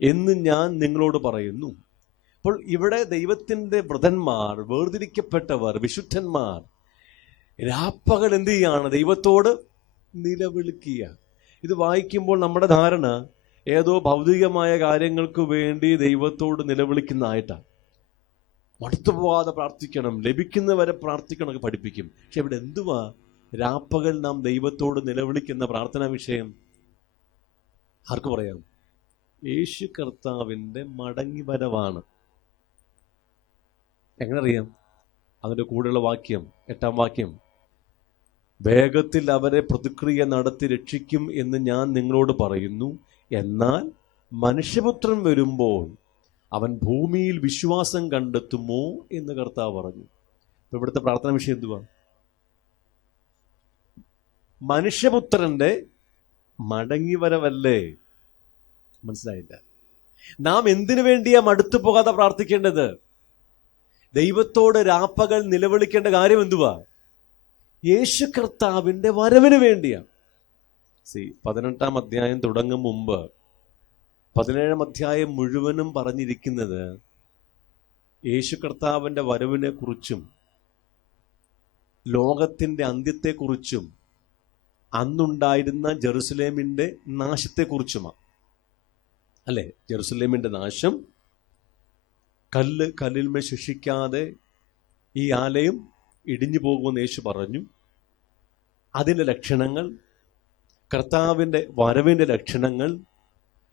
എന്ന് ഞാൻ നിങ്ങളോട് പറയുന്നു. അപ്പോൾ ഇവിടെ ദൈവത്തിൻ്റെ വൃദ്ധന്മാർ, വേർതിരിക്കപ്പെട്ടവർ, വിശുദ്ധന്മാർ രാപ്പകൽ എന്ത് ചെയ്യാണ്? ദൈവത്തോട് നിലവിളിക്കുക. ഇത് വായിക്കുമ്പോൾ നമ്മുടെ ധാരണ ഏതോ ഭൗതികമായ കാര്യങ്ങൾക്ക് വേണ്ടി ദൈവത്തോട് നിലവിളിക്കുന്നതായിട്ടാണ്. മടുത്തു പോകാതെ പ്രാർത്ഥിക്കണം, ലഭിക്കുന്നവരെ പ്രാർത്ഥിക്കണമൊക്കെ പഠിപ്പിക്കും. പക്ഷെ ഇവിടെ എന്തുവാ രാപ്പകൽ നാം ദൈവത്തോട് നിലവിളിക്കുന്ന പ്രാർത്ഥനാ വിഷയം? ആർക്ക് പറയാം? യേശു കർത്താവിൻ്റെ മടങ്ങിവരവാണ്. എങ്ങനെ അറിയാം? അതിൻ്റെ കൂടെയുള്ള വാക്യം, 8-ാം വാക്യം, വേഗത്തിൽ അവരെ പ്രതിക്രിയ നടത്തി രക്ഷിക്കും എന്ന് ഞാൻ നിങ്ങളോട് പറയുന്നു. എന്നാൽ മനുഷ്യപുത്രൻ വരുമ്പോൾ അവൻ ഭൂമിയിൽ വിശ്വാസം കണ്ടെത്തുമോ എന്ന് കർത്താവ് പറഞ്ഞു. ഇപ്പൊ ഇവിടുത്തെ പ്രാർത്ഥന വിഷയം എന്തുവാ? മനുഷ്യപുത്രന്റെ മടങ്ങിവരവല്ലേ? മനസ്സിലായില്ല. നാം എന്തിനു വേണ്ടിയാ മടുത്തു പോകാതെ പ്രാർത്ഥിക്കേണ്ടത്? ദൈവത്തോട് രാപ്പകൽ നിലവിളിക്കേണ്ട കാര്യം എന്തുവാ? യേശു കർത്താവിന്റെ വരവിന് വേണ്ടിയാ. 18-ാം അധ്യായം തുടങ്ങും മുമ്പ് 17-ാം അധ്യായം മുഴുവനും പറഞ്ഞിരിക്കുന്നത് യേശു കർത്താവിന്റെ വരവിനെ കുറിച്ചും ലോകത്തിന്റെ അന്ത്യത്തെക്കുറിച്ചും അന്നുണ്ടായിരുന്ന ജെറുസലേമിന്റെ നാശത്തെക്കുറിച്ചുമാണ്. അല്ലെ? ജെറുസലേമിന്റെ നാശം, കല്ലിന്മേൽ ശിക്ഷിക്കാതെ ഈ ആലയം ഇടിഞ്ഞു പോകുമെന്ന് യേശു പറഞ്ഞു. അതിൻ്റെ ലക്ഷണങ്ങൾ, കർത്താവിൻ്റെ വരവിൻ്റെ ലക്ഷണങ്ങൾ,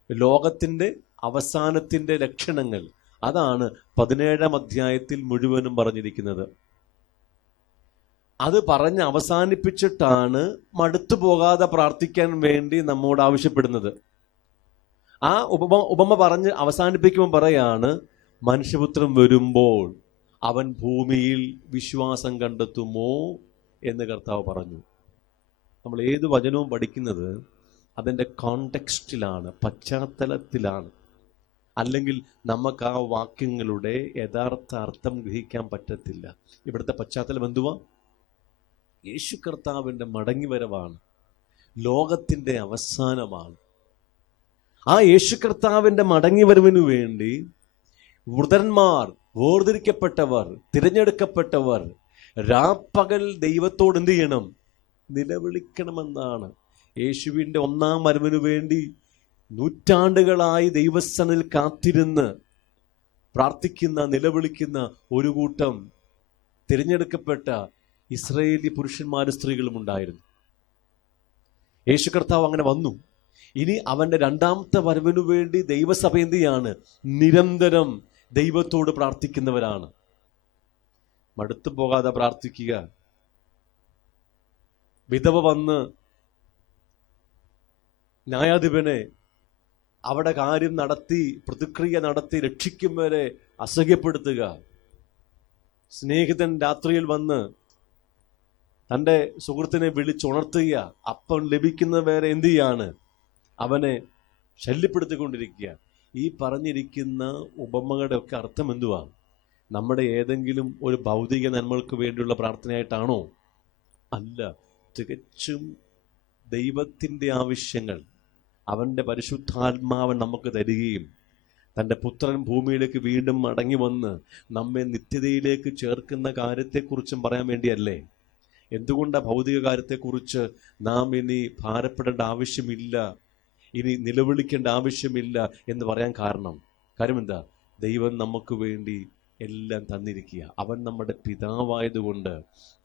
ലോകത്തിൻ്റെ അവസാനത്തിൻ്റെ ലക്ഷണങ്ങൾ, അതാണ് 17-ാം അധ്യായത്തിൽ മുഴുവനും പറഞ്ഞിരിക്കുന്നത്. അത് പറഞ്ഞ് അവസാനിപ്പിച്ചിട്ടാണ് മടുത്തു പോകാതെ പ്രാർത്ഥിക്കാൻ വേണ്ടി നമ്മോട് ആവശ്യപ്പെടുന്നത്. ആ ഉപമ പറഞ്ഞ് അവസാനിപ്പിക്കുമ്പോൾ പറയാണ്, മനുഷ്യപുത്രൻ വരുമ്പോൾ അവൻ ഭൂമിയിൽ വിശ്വാസം കണ്ടെത്തുമോ എന്ന് കർത്താവ് പറഞ്ഞു. നമ്മൾ ഏത് വചനവും പഠിക്കുന്നത് അതിൻ്റെ കോണ്ടെക്സ്റ്റിലാണ്, പശ്ചാത്തലത്തിലാണ്. അല്ലെങ്കിൽ നമുക്ക് ആ വാക്യങ്ങളുടെ യഥാർത്ഥ അർത്ഥം ഗ്രഹിക്കാൻ പറ്റത്തില്ല. ഇവിടുത്തെ പശ്ചാത്തലം എന്തുവാ? യേശു കർത്താവിൻ്റെ മടങ്ങിവരവാണ്, ലോകത്തിൻ്റെ അവസാനമാണ്. ആ യേശു കർത്താവിൻ്റെ മടങ്ങിവരവിനു വേണ്ടി വൃദ്ധന്മാർ, വേർതിരിക്കപ്പെട്ടവർ, തിരഞ്ഞെടുക്കപ്പെട്ടവർ രാപ്പകൽ ദൈവത്തോട് എന്ത് ചെയ്യണം? നിലവിളിക്കണമെന്നാണ്. യേശുവിൻ്റെ 1-ാം വരവിനു വേണ്ടി നൂറ്റാണ്ടുകളായി ദൈവസന്നിധിയിൽ കാത്തിരുന്ന് പ്രാർത്ഥിക്കുന്ന, നിലവിളിക്കുന്ന ഒരു കൂട്ടം തിരഞ്ഞെടുക്കപ്പെട്ട ഇസ്രായേലി പുരുഷന്മാരും സ്ത്രീകളും ഉണ്ടായിരുന്നു. യേശു കർത്താവ് അങ്ങനെ വന്നു. ഇനി അവന്റെ 2-ാമത്തെ വരവിനു വേണ്ടി ദൈവസഭ എന്ത് ചെയ്യാണ്? നിരന്തരം ദൈവത്തോട് പ്രാർത്ഥിക്കുന്നവരാണ്. മടുത്തു പോകാതെ പ്രാർത്ഥിക്കുക. വിധവ വന്ന് ന്യായാധിപനെ അവിടെ കാര്യം നടത്തി, പ്രതിക്രിയ നടത്തി രക്ഷിക്കും വരെ അസഹ്യപ്പെടുത്തുക. സ്നേഹിതൻ രാത്രിയിൽ വന്ന് തൻ്റെ സുഹൃത്തിനെ വിളിച്ചുണർത്തുക. അപ്പം ലഭിക്കുന്നവരെ എന്ത് ചെയ്യാണ്? അവനെ ശല്യപ്പെടുത്തിക്കൊണ്ടിരിക്കുക. ഈ പറഞ്ഞിരിക്കുന്ന ഉപമകളുടെ ഒക്കെ അർത്ഥം എന്തുവാ? നമ്മുടെ ഏതെങ്കിലും ഒരു ഭൗതിക നന്മകൾക്ക് വേണ്ടിയുള്ള പ്രാർത്ഥനയായിട്ടാണോ? അല്ല. തികച്ചും ദൈവത്തിൻ്റെ ആവശ്യങ്ങൾ അവൻ്റെ പരിശുദ്ധാത്മാവൻ നമുക്ക് തരികയും തൻ്റെ പുത്രൻ ഭൂമിയിലേക്ക് വീണ്ടും മടങ്ങി വന്ന് നമ്മെ നിത്യതയിലേക്ക് ചേർക്കുന്ന കാര്യത്തെക്കുറിച്ചും പറയാൻ വേണ്ടിയല്ലേ? എന്തുകൊണ്ടാണ് ഭൗതിക കാര്യത്തെക്കുറിച്ച് നാം ഇനി ഭാരപ്പെടേണ്ട ആവശ്യമില്ല, ഇനി നിലവിളിക്കേണ്ട ആവശ്യമില്ല എന്ന് പറയാൻ കാരണം എന്താ? ദൈവം നമുക്ക് വേണ്ടി എല്ലാം തന്നിരിക്കുക. അവൻ നമ്മുടെ പിതാവായതുകൊണ്ട്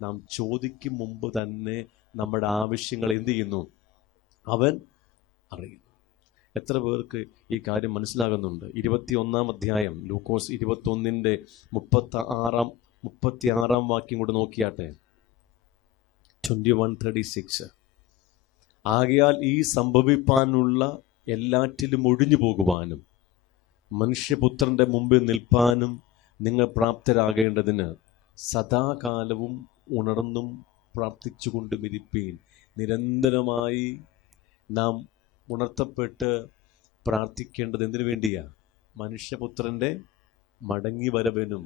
നാം ചോദിക്കും മുമ്പ് തന്നെ നമ്മുടെ ആവശ്യങ്ങൾ എന്ത് ചെയ്യുന്നു? അവൻ അറിയുന്നു. എത്ര പേർക്ക് ഈ കാര്യം മനസ്സിലാകുന്നുണ്ട്? 21 അധ്യായം ലൂക്കോസ് 21 36 വാക്യം കൂടെ നോക്കിയാട്ടെ. 21:36. ആകയാൽ ഈ സംഭവിപ്പാനുള്ള എല്ലാറ്റിലും ഒഴിഞ്ഞു പോകുവാനും മനുഷ്യപുത്രന്റെ മുമ്പിൽ നിൽപ്പാനും നിങ്ങൾ പ്രാപ്തരാകേണ്ടതിന് സദാകാലവും ഉണർന്നും പ്രാർത്ഥിച്ചുകൊണ്ടും ഇരിപ്പീൻ. നിരന്തരമായി നാം ഉണർത്തപ്പെട്ട് പ്രാർത്ഥിക്കേണ്ടത് എന്തിനു വേണ്ടിയാ? മനുഷ്യപുത്രന്റെ മടങ്ങി വരവനും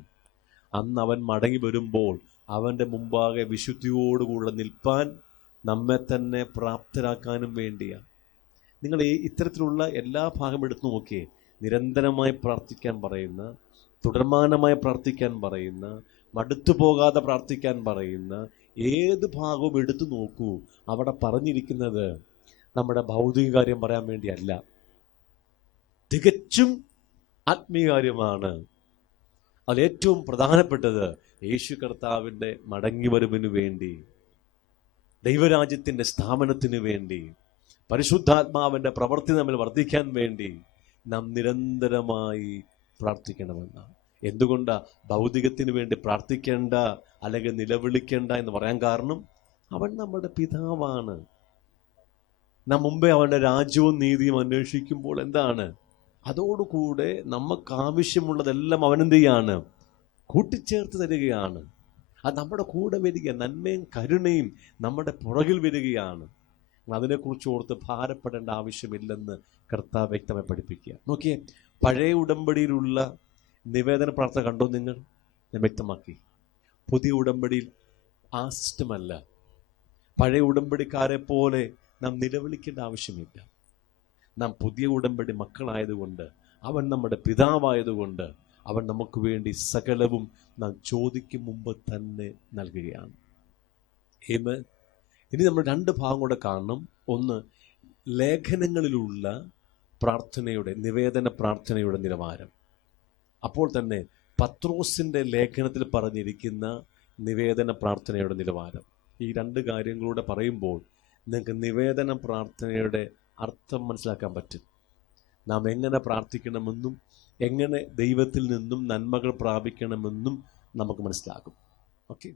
അന്ന് അവൻ മടങ്ങി വരുമ്പോൾ അവൻ്റെ മുമ്പാകെ വിശുദ്ധിയോടുകൂടെ നിൽപ്പാൻ നമ്മെ തന്നെ പ്രാപ്തരാക്കാനും വേണ്ടിയാണ്. നിങ്ങൾ ഇത്തരത്തിലുള്ള എല്ലാ ഭാഗം എടുത്തു നോക്കിയേ. നിരന്തരമായി പ്രാർത്ഥിക്കാൻ പറയുന്ന, തുടർമാനമായി പ്രാർത്ഥിക്കാൻ പറയുന്ന, മടുത്തു പോകാതെ പ്രാർത്ഥിക്കാൻ പറയുന്ന ഏത് ഭാഗവും എടുത്തു നോക്കൂ. അവിടെ പറഞ്ഞിരിക്കുന്നത് നമ്മുടെ ഭൗതിക കാര്യം പറയാൻ വേണ്ടിയല്ല, തികച്ചും ആത്മീയകാര്യമാണ്. അതിലേറ്റവും പ്രധാനപ്പെട്ടത് യേശു കർത്താവിൻ്റെ മടങ്ങിവരവിനു വേണ്ടി, ദൈവരാജ്യത്തിൻ്റെ സ്ഥാപനത്തിന് വേണ്ടി, പരിശുദ്ധാത്മാവിൻ്റെ പ്രവൃത്തി നമ്മിൽ വർദ്ധിക്കാൻ വേണ്ടി നാം നിരന്തരമായി പ്രാർത്ഥിക്കണമെന്നാണ്. എന്തുകൊണ്ടാ ഭൗതികത്തിന് വേണ്ടി പ്രാർത്ഥിക്കേണ്ട അല്ലെങ്കിൽ നിലവിളിക്കേണ്ട എന്ന് പറയാൻ കാരണം? അവൻ നമ്മുടെ പിതാവാണ്. നാം മുമ്പേ അവൻ്റെ രാജ്യവും നീതിയും അന്വേഷിക്കുമ്പോൾ എന്താണ്? അതോടുകൂടെ നമുക്ക് ആവശ്യമുള്ളതെല്ലാം അവനെന്ത് ചെയ്യാണ്? കൂട്ടിച്ചേർത്ത് തരികയാണ്. അത് നമ്മുടെ കൂടെ വരിക, നന്മയും കരുണയും നമ്മുടെ പുറകിൽ വരികയാണ്. അതിനെക്കുറിച്ച് ഓർത്ത് ഭാരപ്പെടേണ്ട ആവശ്യമില്ലെന്ന് കർത്താവ് വ്യക്തമായി പഠിപ്പിക്കുക. നോക്കിയേ, പഴയ ഉടമ്പടിയിലുള്ള നിവേദന പ്രാർത്ഥന കണ്ടോ നിങ്ങൾ? ഞാൻ വ്യക്തമാക്കി. പുതിയ ഉടമ്പടിയിൽ ആ സിസ്റ്റമല്ല. പഴയ ഉടമ്പടിക്കാരെ പോലെ നാം നിലവിളിക്കേണ്ട ആവശ്യമില്ല. നാം പുതിയ ഉടമ്പടി മക്കളായതുകൊണ്ട്, അവൻ നമ്മുടെ പിതാവായതുകൊണ്ട്, അവൻ നമുക്ക് വേണ്ടി സകലവും നാം ചോദിക്കും മുമ്പ് തന്നെ നൽകുകയാണ്. ആമേൻ. ഇനി നമ്മൾ രണ്ട് ഭാഗം കൂടെ കാണണം. ഒന്ന്, ലേഖനങ്ങളിലുള്ള പ്രാർത്ഥനയുടെ, നിവേദന പ്രാർത്ഥനയുടെ നിലവാരം. അപ്പോൾ തന്നെ പത്രോസിൻ്റെ ലേഖനത്തിൽ പറഞ്ഞിരിക്കുന്ന നിവേദന പ്രാർത്ഥനയുടെ നിലവാരം. ഈ രണ്ട് കാര്യങ്ങളൂടെ പറയുമ്പോൾ നിങ്ങൾക്ക് നിവേദന പ്രാർത്ഥനയുടെ അർത്ഥം മനസ്സിലാക്കാൻ പറ്റും. നാം എങ്ങനെ പ്രാർത്ഥിക്കണമെന്നും എങ്ങനെ ദൈവത്തിൽ നിന്നും നന്മകൾ പ്രാപിക്കണമെന്നും നമുക്ക് മനസ്സിലാകും. ഓക്കെ.